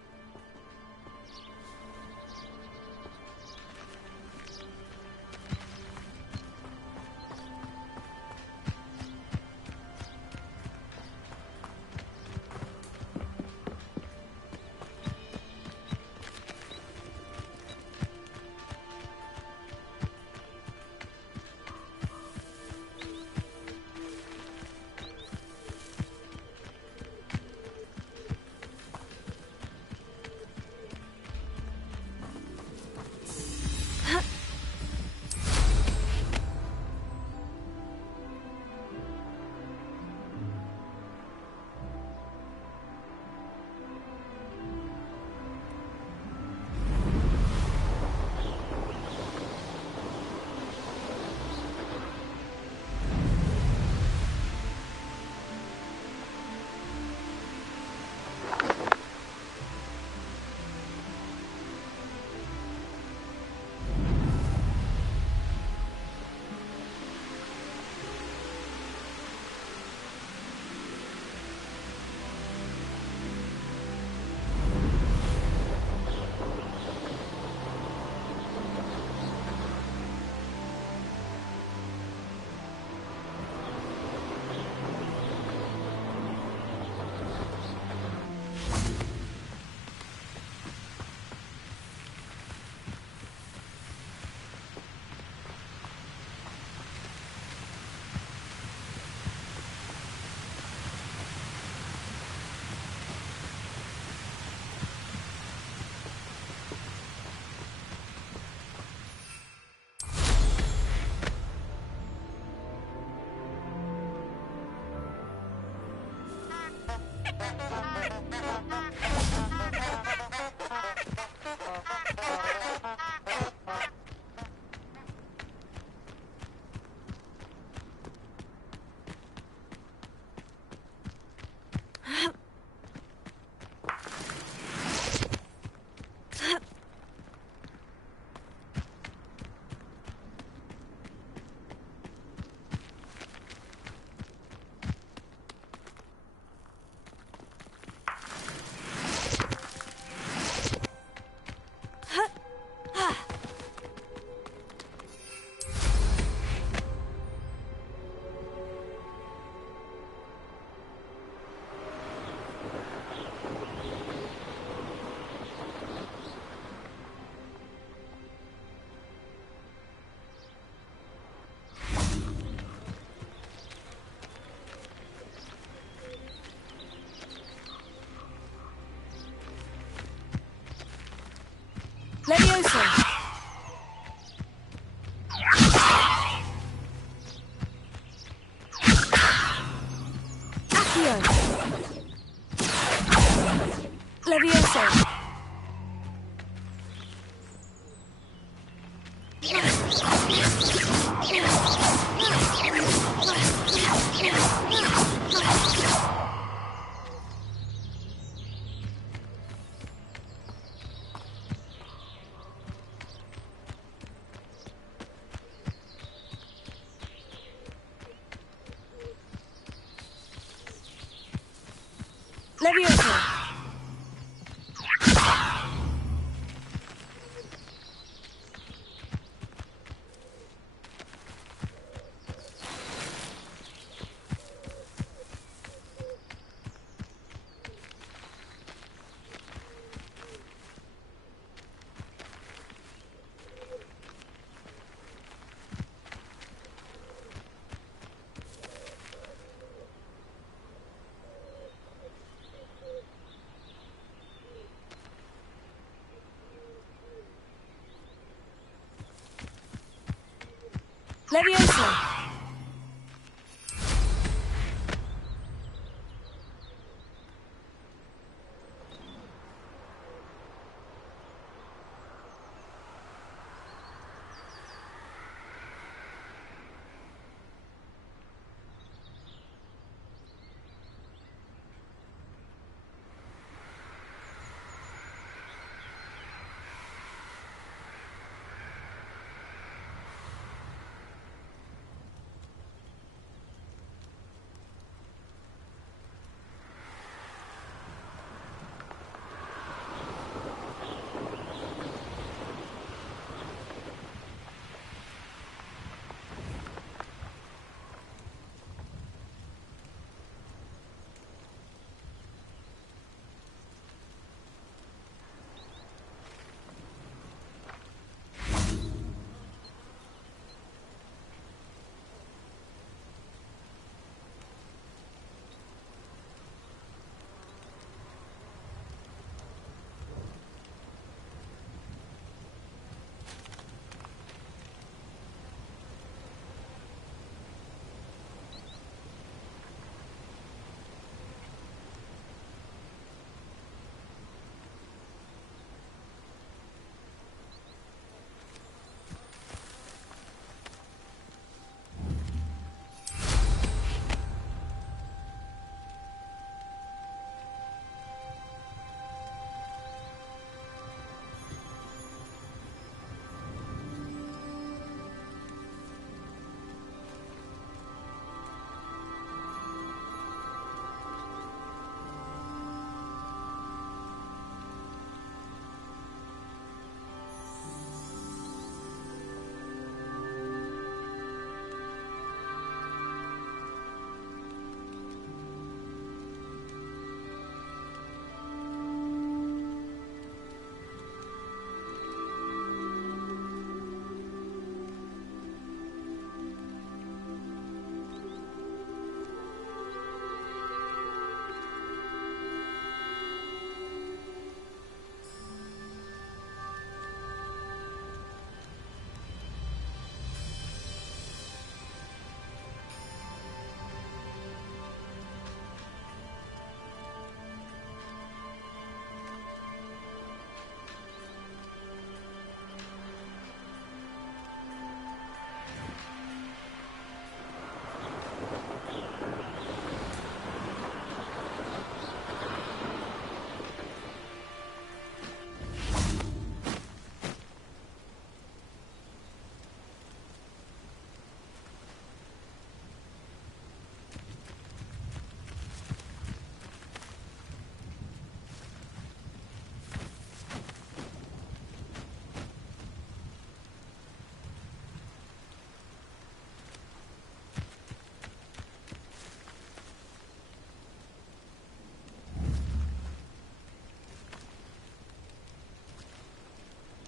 Leviosa! Accio! Leviosa! Leviosa! Leviosa!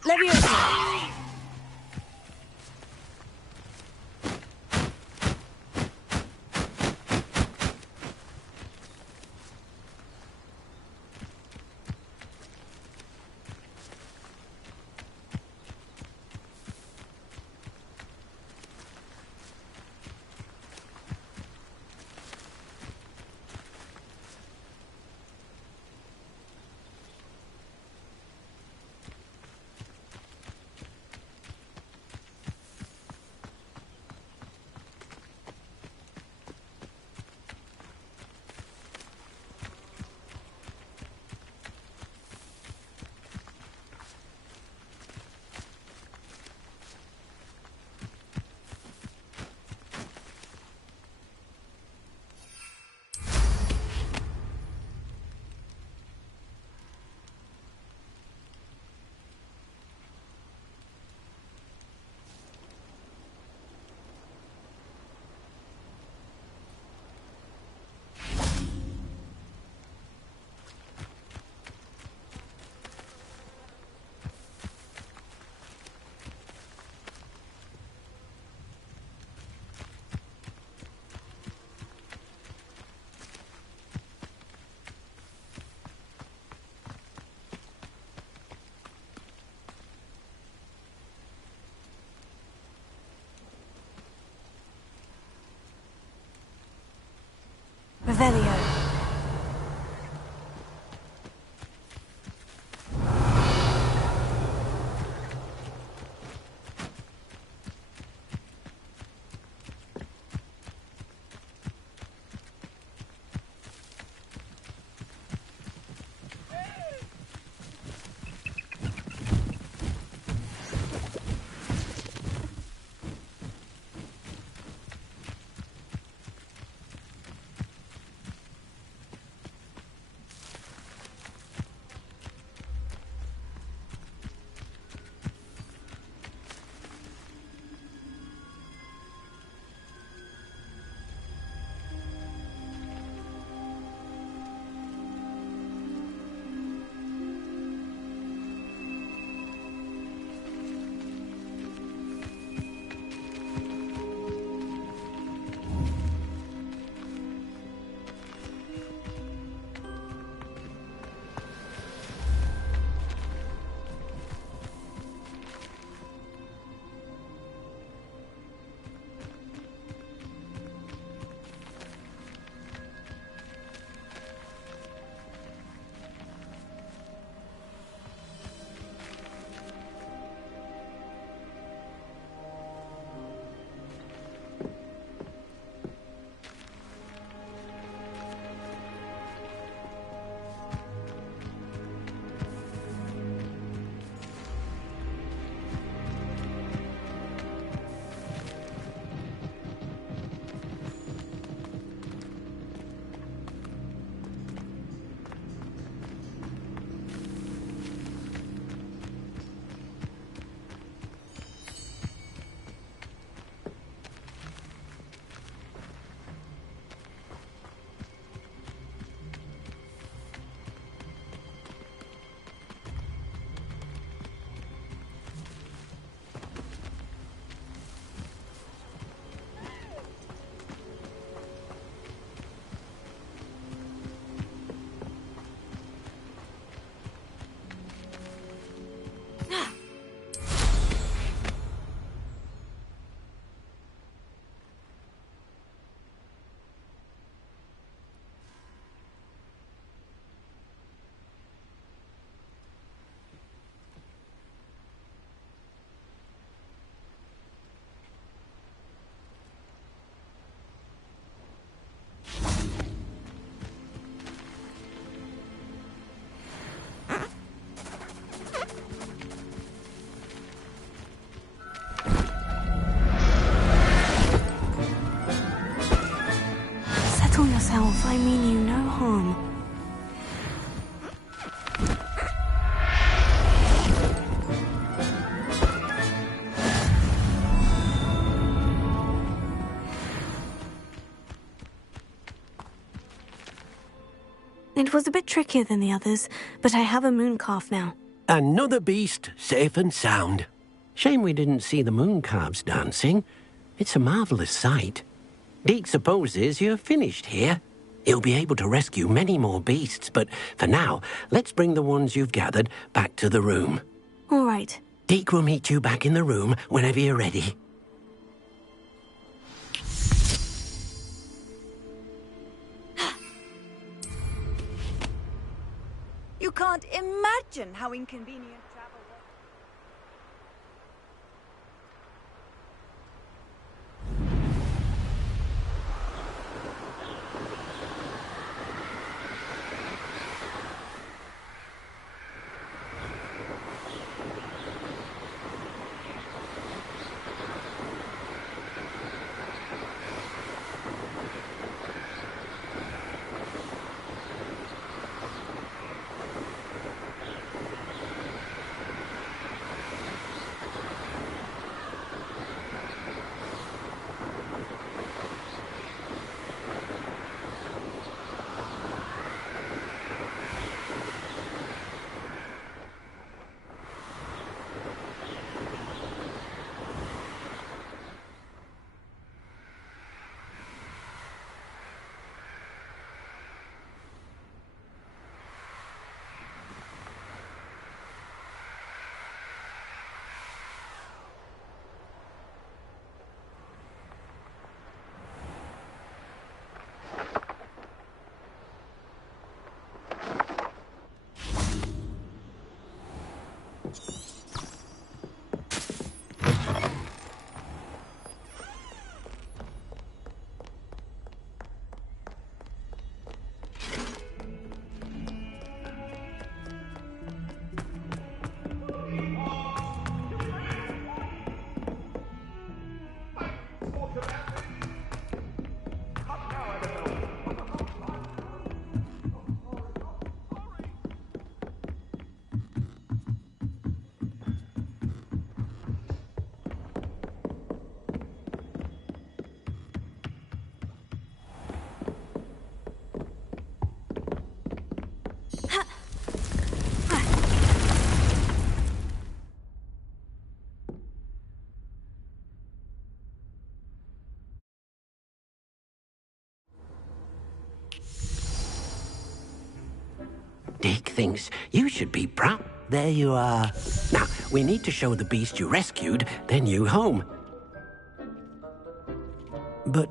Leviosa! Revelio. yourself. I mean you no harm. It was a bit trickier than the others, but I have a moon calf now. Another beast safe and sound. Shame we didn't see the moon calves dancing. It's a marvellous sight. Deke supposes you're finished here. He'll be able to rescue many more beasts, but for now, let's bring the ones you've gathered back to the room. All right. Deke will meet you back in the room whenever you're ready. You can't imagine how inconvenient travel was. Deke thinks you should be proud. There you are. Now, we need to show the beast you rescued their new home. But,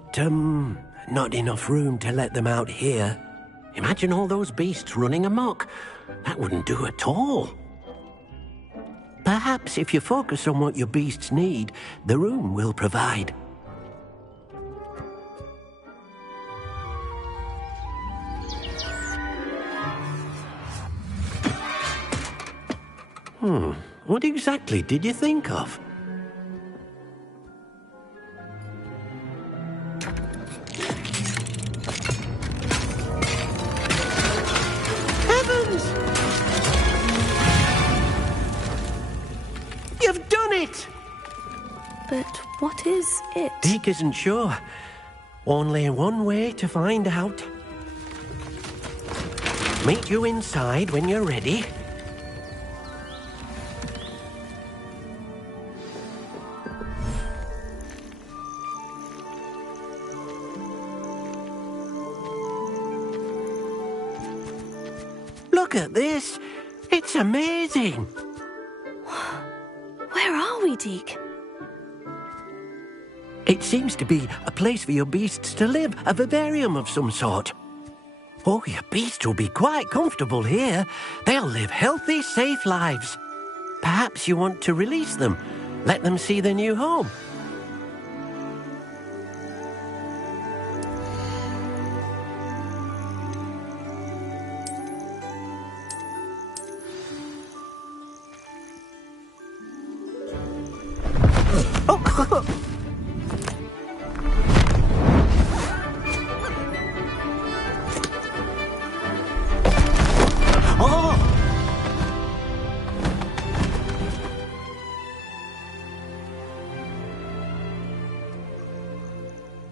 not enough room to let them out here. Imagine all those beasts running amok. That wouldn't do at all. Perhaps if you focus on what your beasts need, the room will provide. What exactly did you think of? Heavens! You've done it! But what is it? Deke isn't sure. Only one way to find out. Meet you inside when you're ready. Look at this. It's amazing. Where are we, Deke? It seems to be a place for your beasts to live, a vivarium of some sort. Oh, your beasts will be quite comfortable here. They'll live healthy, safe lives. Perhaps you want to release them, let them see their new home.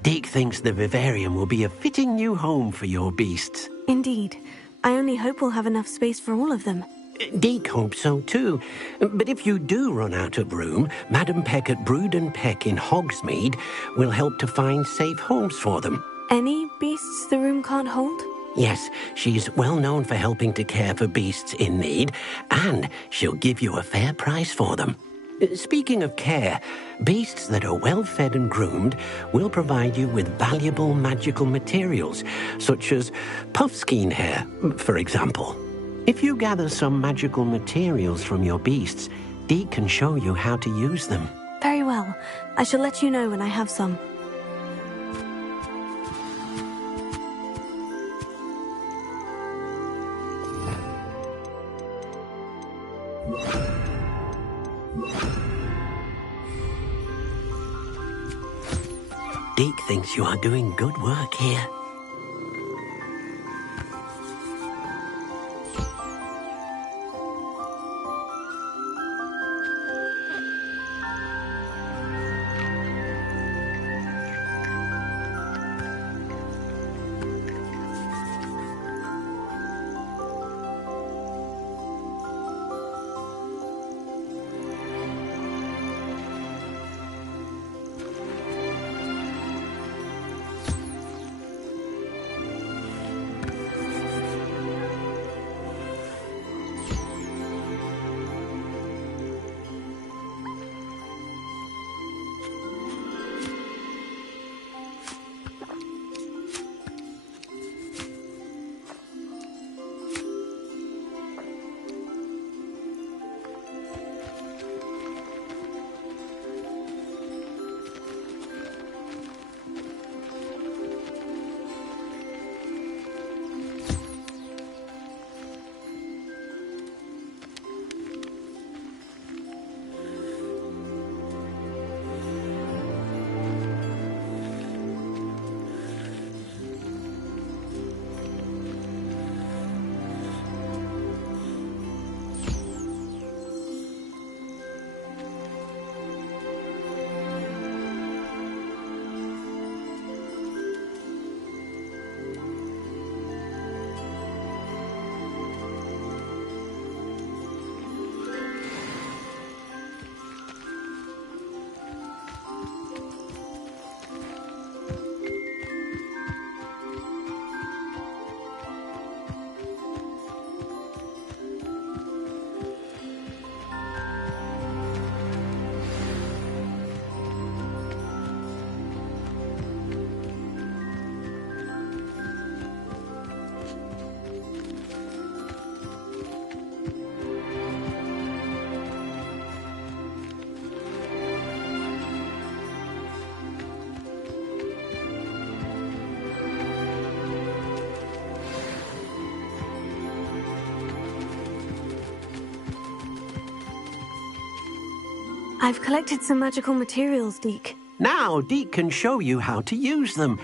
Deke thinks the vivarium will be a fitting new home for your beasts. Indeed. I only hope we'll have enough space for all of them. Deke hopes so too. But if you do run out of room, Madam Peck at Brood and Peck in Hogsmeade will help to find safe homes for them. Any beasts the room can't hold? Yes, she's well known for helping to care for beasts in need, and she'll give you a fair price for them. Speaking of care, beasts that are well fed and groomed will provide you with valuable magical materials, such as puffskein hair, for example. If you gather some magical materials from your beasts, Deke can show you how to use them. Very well. I shall let you know when I have some. Deke thinks you are doing good work here. I've collected some magical materials, Deke. Now, Deke can show you how to use them.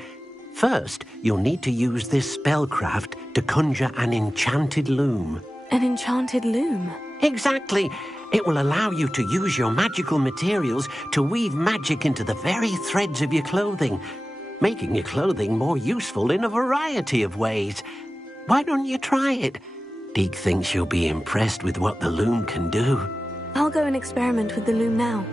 First, you'll need to use this spellcraft to conjure an enchanted loom. An enchanted loom? Exactly. It will allow you to use your magical materials to weave magic into the very threads of your clothing, making your clothing more useful in a variety of ways. Why don't you try it? Deke thinks you'll be impressed with what the loom can do. I'll go and experiment with the loom now.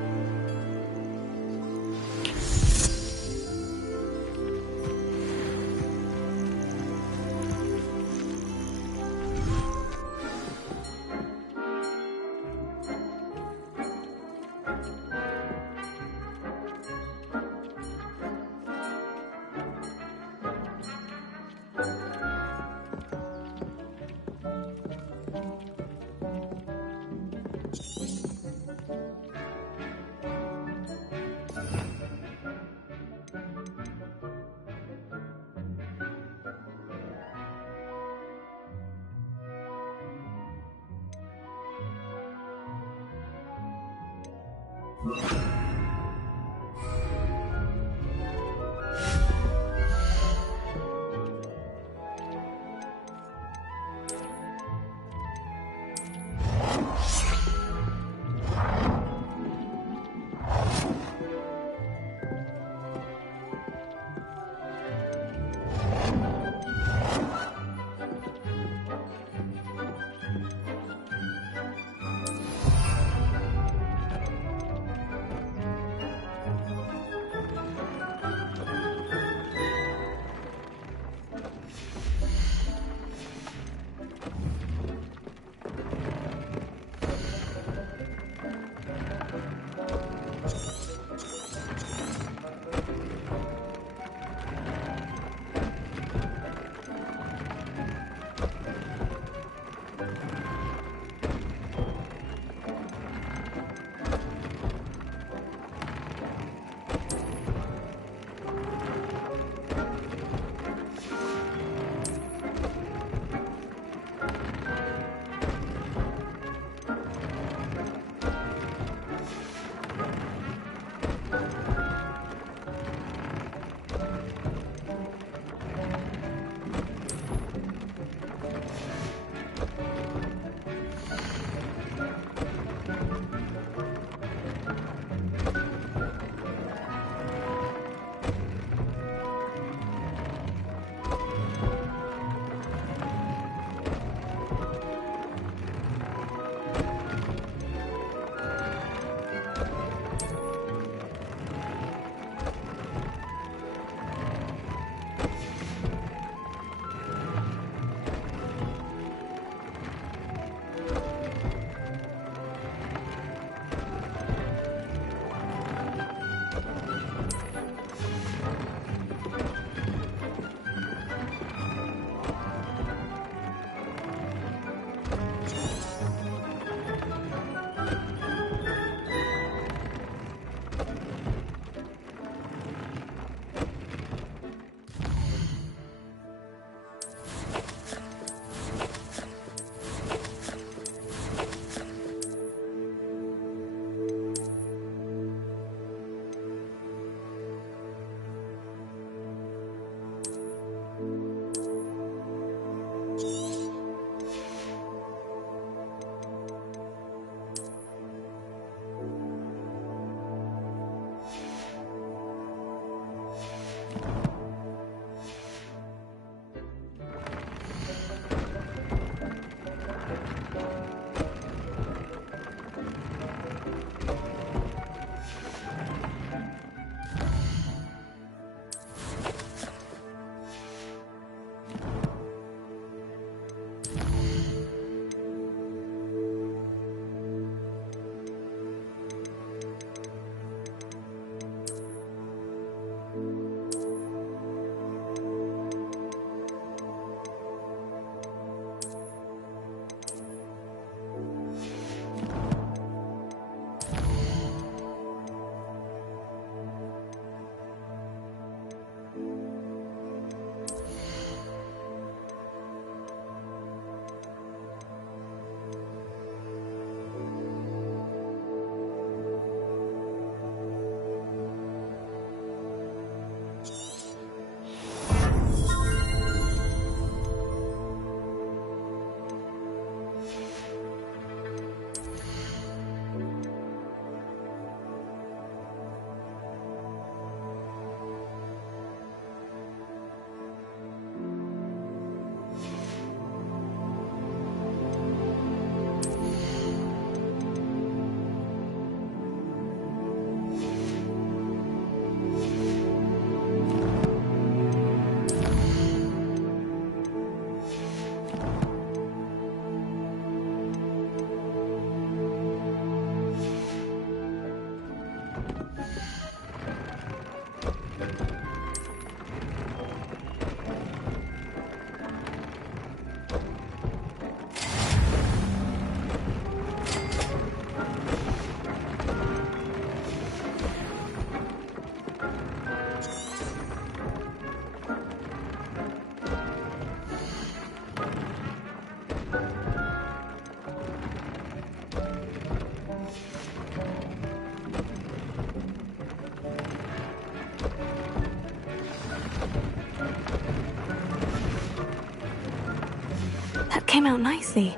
came out nicely.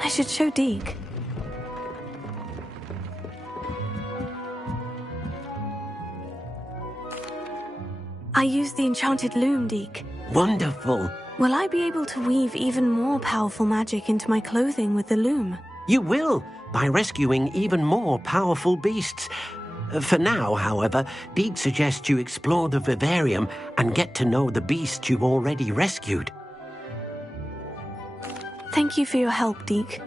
I should show Deke. I used the enchanted loom, Deke. Wonderful. Will I be able to weave even more powerful magic into my clothing with the loom? You will, by rescuing even more powerful beasts. For now, however, Deke suggests you explore the vivarium and get to know the beasts you've already rescued. Thank you for your help, Deke.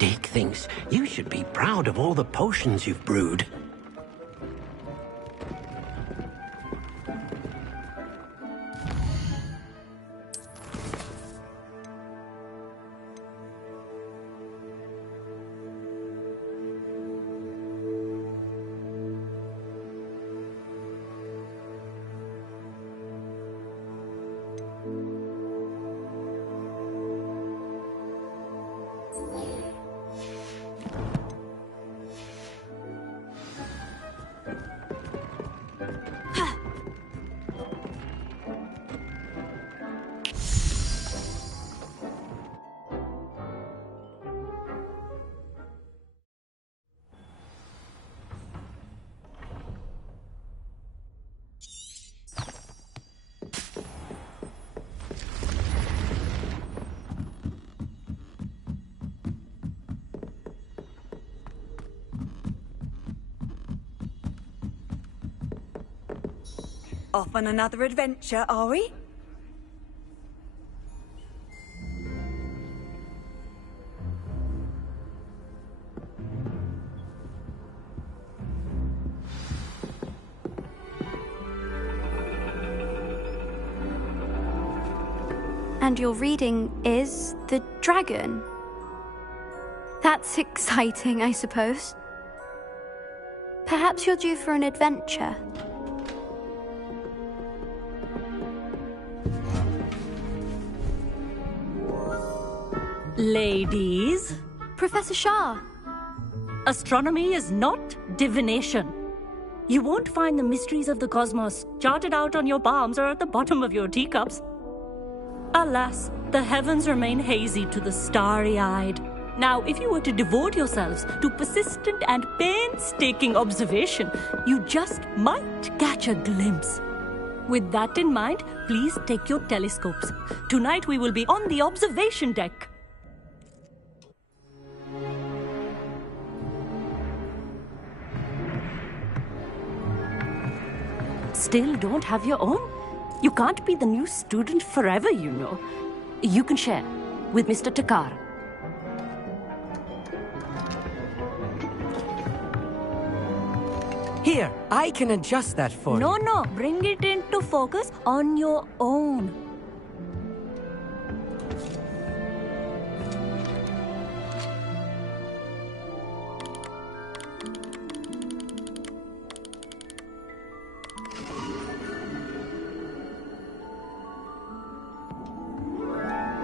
Dick thinks you should be proud of all the potions you've brewed. Off on another adventure, are we? And your reading is the dragon. That's exciting, I suppose. Perhaps you're due for an adventure. Ladies. Professor Shah. Astronomy is not divination. You won't find the mysteries of the cosmos charted out on your palms or at the bottom of your teacups. Alas, the heavens remain hazy to the starry-eyed. Now, if you were to devote yourselves to persistent and painstaking observation, you just might catch a glimpse. With that in mind, please take your telescopes. Tonight we will be on the observation deck. Still don't have your own? You can't be the new student forever, you know. You can share with Mr. Takar. Here, I can adjust that for you. No, bring it into focus on your own.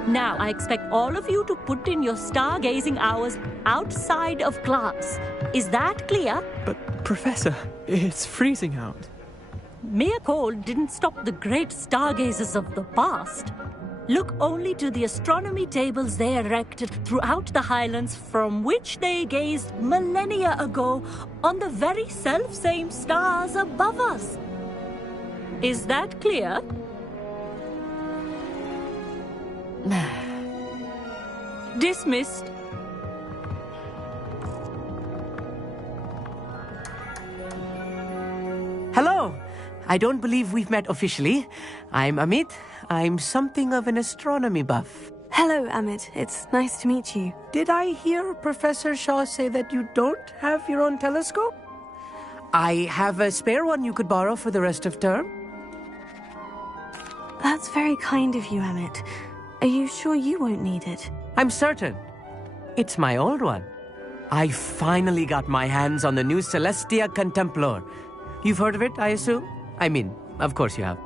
Now, I expect all of you to put in your stargazing hours outside of class. Is that clear? But, Professor, it's freezing out. Mere cold didn't stop the great stargazers of the past. Look only to the astronomy tables they erected throughout the highlands from which they gazed millennia ago on the very self-same stars above us. Is that clear? Dismissed. Hello. I don't believe we've met officially. I'm Amit. I'm something of an astronomy buff. Hello, Amit. It's nice to meet you. Did I hear Professor Shaw say that you don't have your own telescope? I have a spare one you could borrow for the rest of term. That's very kind of you, Amit. Are you sure you won't need it? I'm certain. It's my old one. I finally got my hands on the new Celestia Contemplar. You've heard of it, I assume? I mean, of course you have.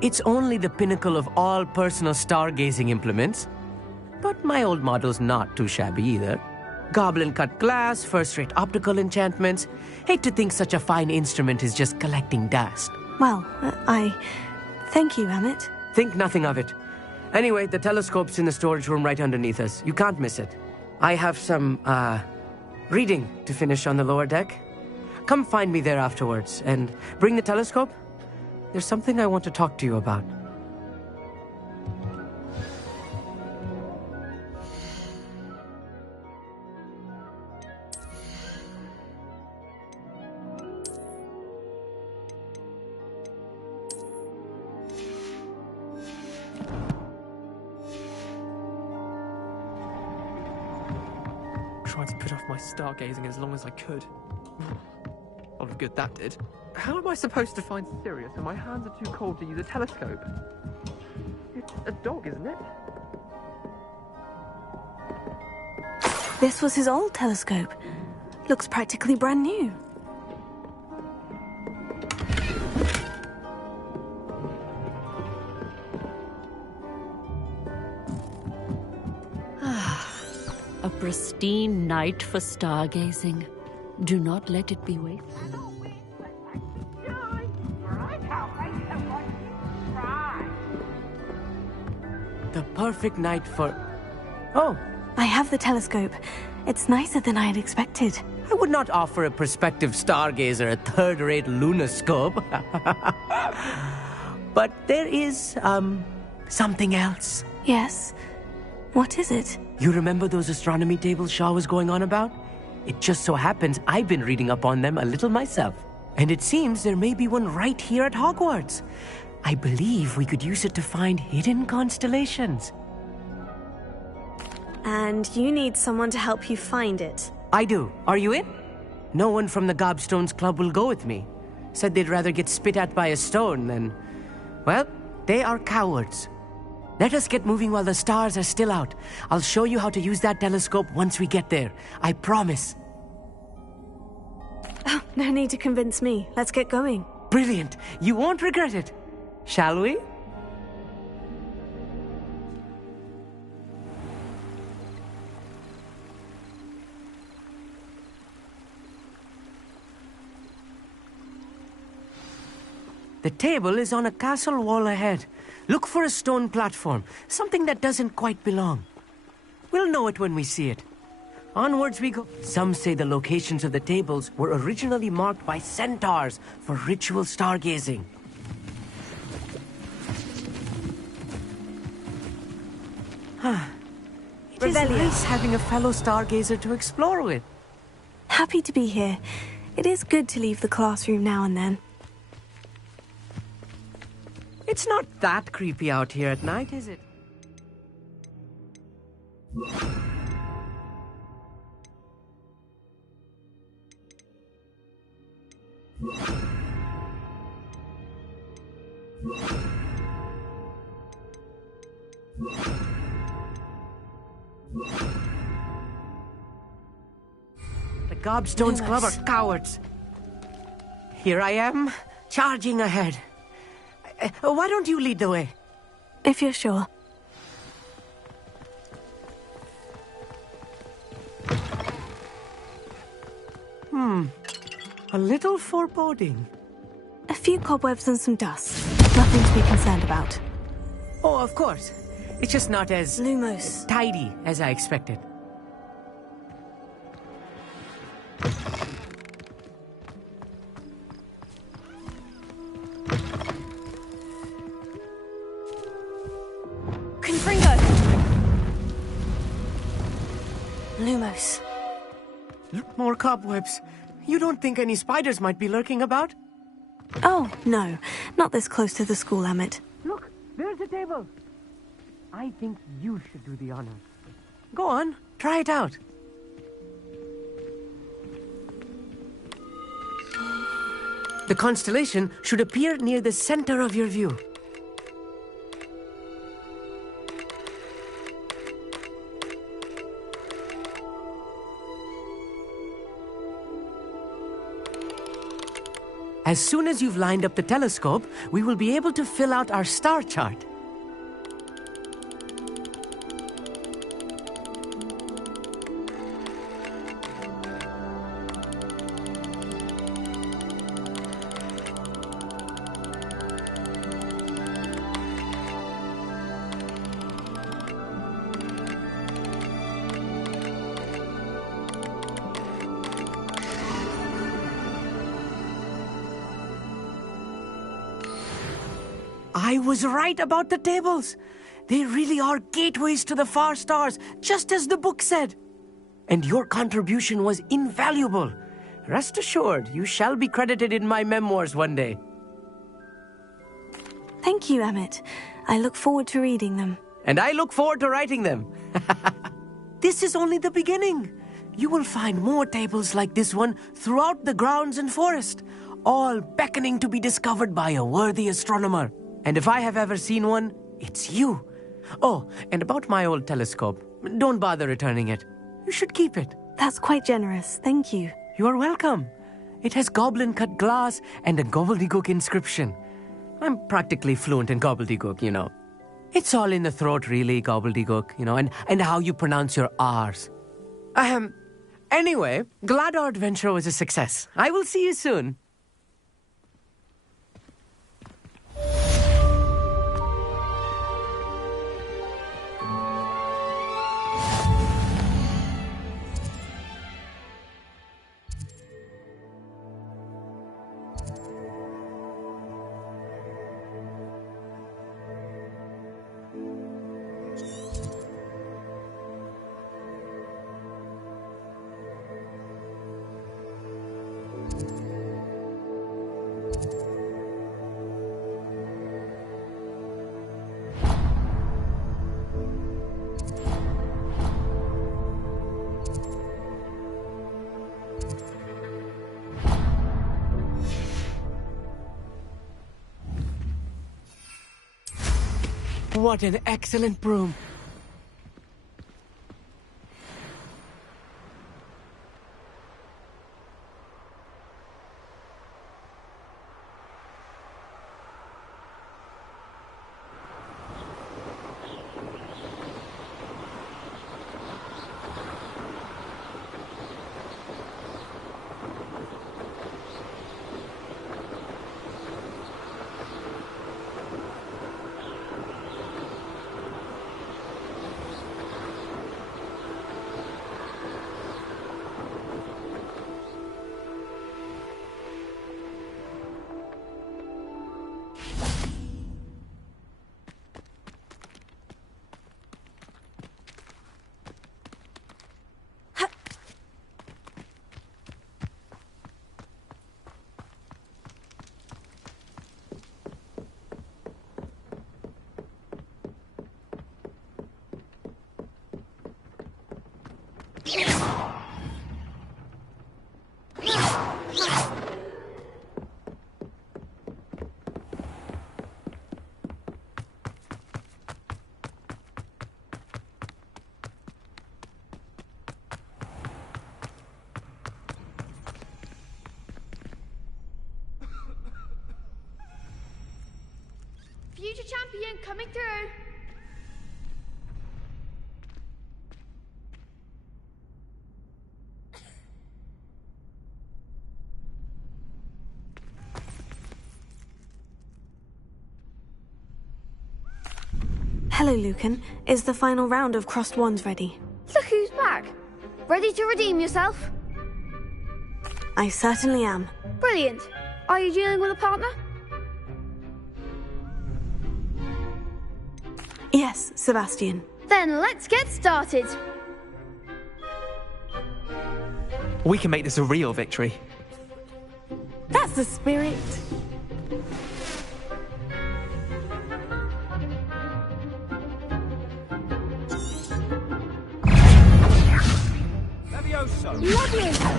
It's only the pinnacle of all personal stargazing implements. But my old model's not too shabby either. Goblin-cut glass, first-rate optical enchantments. Hate to think such a fine instrument is just collecting dust. Well, thank you, Amit. Think nothing of it. Anyway, the telescope's in the storage room right underneath us. You can't miss it. I have some, reading to finish on the lower deck. Come find me there afterwards, and bring the telescope. There's something I want to talk to you about. Tried to put off my stargazing as long as I could. A lot of good that did. How am I supposed to find Sirius when my hands are too cold to use a telescope? It's a dog, isn't it? This was his old telescope. Looks practically brand new. A pristine night for stargazing. Do not let it be wasted. The perfect night for... Oh! I have the telescope. It's nicer than I had expected. I would not offer a prospective stargazer a third-rate lunoscope. But there is, something else. Yes? What is it? You remember those astronomy tables Shaw was going on about? It just so happens I've been reading up on them a little myself. And it seems there may be one right here at Hogwarts. I believe we could use it to find hidden constellations. And you need someone to help you find it. I do. Are you in? No one from the Gobstones Club will go with me. Said they'd rather get spit at by a stone than... Well, they are cowards. Let us get moving while the stars are still out. I'll show you how to use that telescope once we get there. I promise. Oh, no need to convince me. Let's get going. Brilliant. You won't regret it. Shall we? The table is on a castle wall ahead. Look for a stone platform, something that doesn't quite belong. We'll know it when we see it. Onwards we go. Some say the locations of the tables were originally marked by centaurs for ritual stargazing. It is nice having a fellow stargazer to explore with. Happy to be here. It is good to leave the classroom now and then. It's not that creepy out here at night, is it? The Gobstones Club are cowards. Here I am, charging ahead. Why don't you lead the way? If you're sure. A little foreboding. A few cobwebs and some dust. Nothing to be concerned about. Oh, of course. It's just not as... Lumos. Tidy as I expected. Lumos. More cobwebs. You don't think any spiders might be lurking about? Oh, no. Not this close to the school, Emmett. Look, there's a table. I think you should do the honors. Go on, try it out. The constellation should appear near the center of your view. As soon as you've lined up the telescope, we will be able to fill out our star chart. I was right about the tables. They really are gateways to the far stars, just as the book said. And your contribution was invaluable. Rest assured, you shall be credited in my memoirs one day. Thank you, Emmett. I look forward to reading them. And I look forward to writing them. This is only the beginning. You will find more tables like this one throughout the grounds and forest, all beckoning to be discovered by a worthy astronomer. And if I have ever seen one, it's you. Oh, and about my old telescope, don't bother returning it. You should keep it. That's quite generous. Thank you. You are welcome. It has goblin-cut glass and a gobbledygook inscription. I'm practically fluent in gobbledygook, you know. It's all in the throat, really, gobbledygook, you know, and how you pronounce your R's. Anyway, glad our adventure was a success. I will see you soon. What an excellent broom. Future champion coming through. Hello, Lucan. Is the final round of Crossed Wands ready? Look who's back. Ready to redeem yourself? I certainly am. Brilliant. Are you dealing with a partner? Yes, Sebastian. Then let's get started. We can make this a real victory. That's the spirit. Levioso,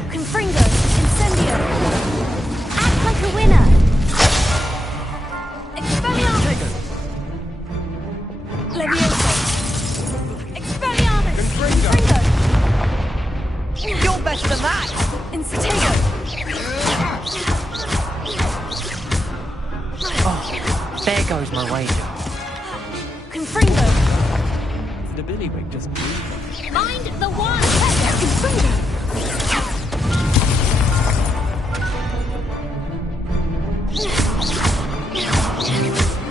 Confringo, Incendio. Act like a winner. Expelliarmus. Levioso. Expelliarmus. Confringo. You're better than that! Incitego. Oh, there goes my wager. Confringo. The Billy Wig just Mind the one. Confringo.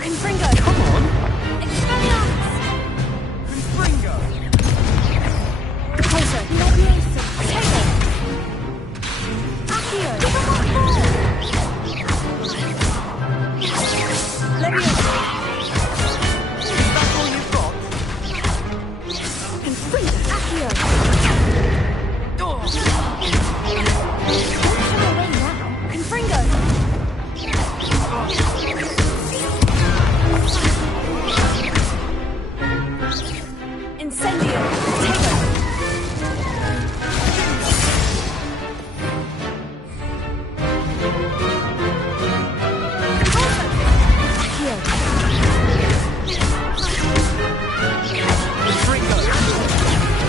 Confringo. Come on. Expelliarmus. Confringo. Repulsor. Levioso. Tego. Accio. Levioso. Is that all you've got? Confringo. Accio. Confringo. Incendio. Tego. Confringo.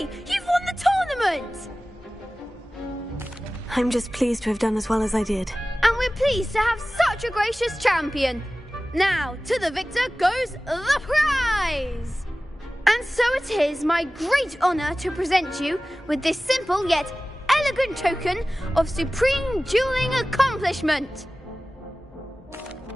Hooray! You've won the tournament! I'm just pleased to have done as well as I did. And we're pleased to have such a gracious champion. Now, to the victor goes the prize! And so it is my great honour to present you with this simple yet elegant token of supreme dueling accomplishment.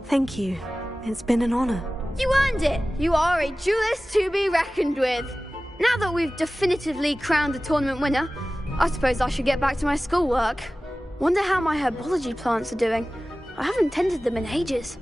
Thank you. It's been an honour. You earned it. You are a duelist to be reckoned with. Now that we've definitively crowned the tournament winner, I suppose I should get back to my schoolwork. Wonder how my herbology plants are doing. I haven't tended them in ages.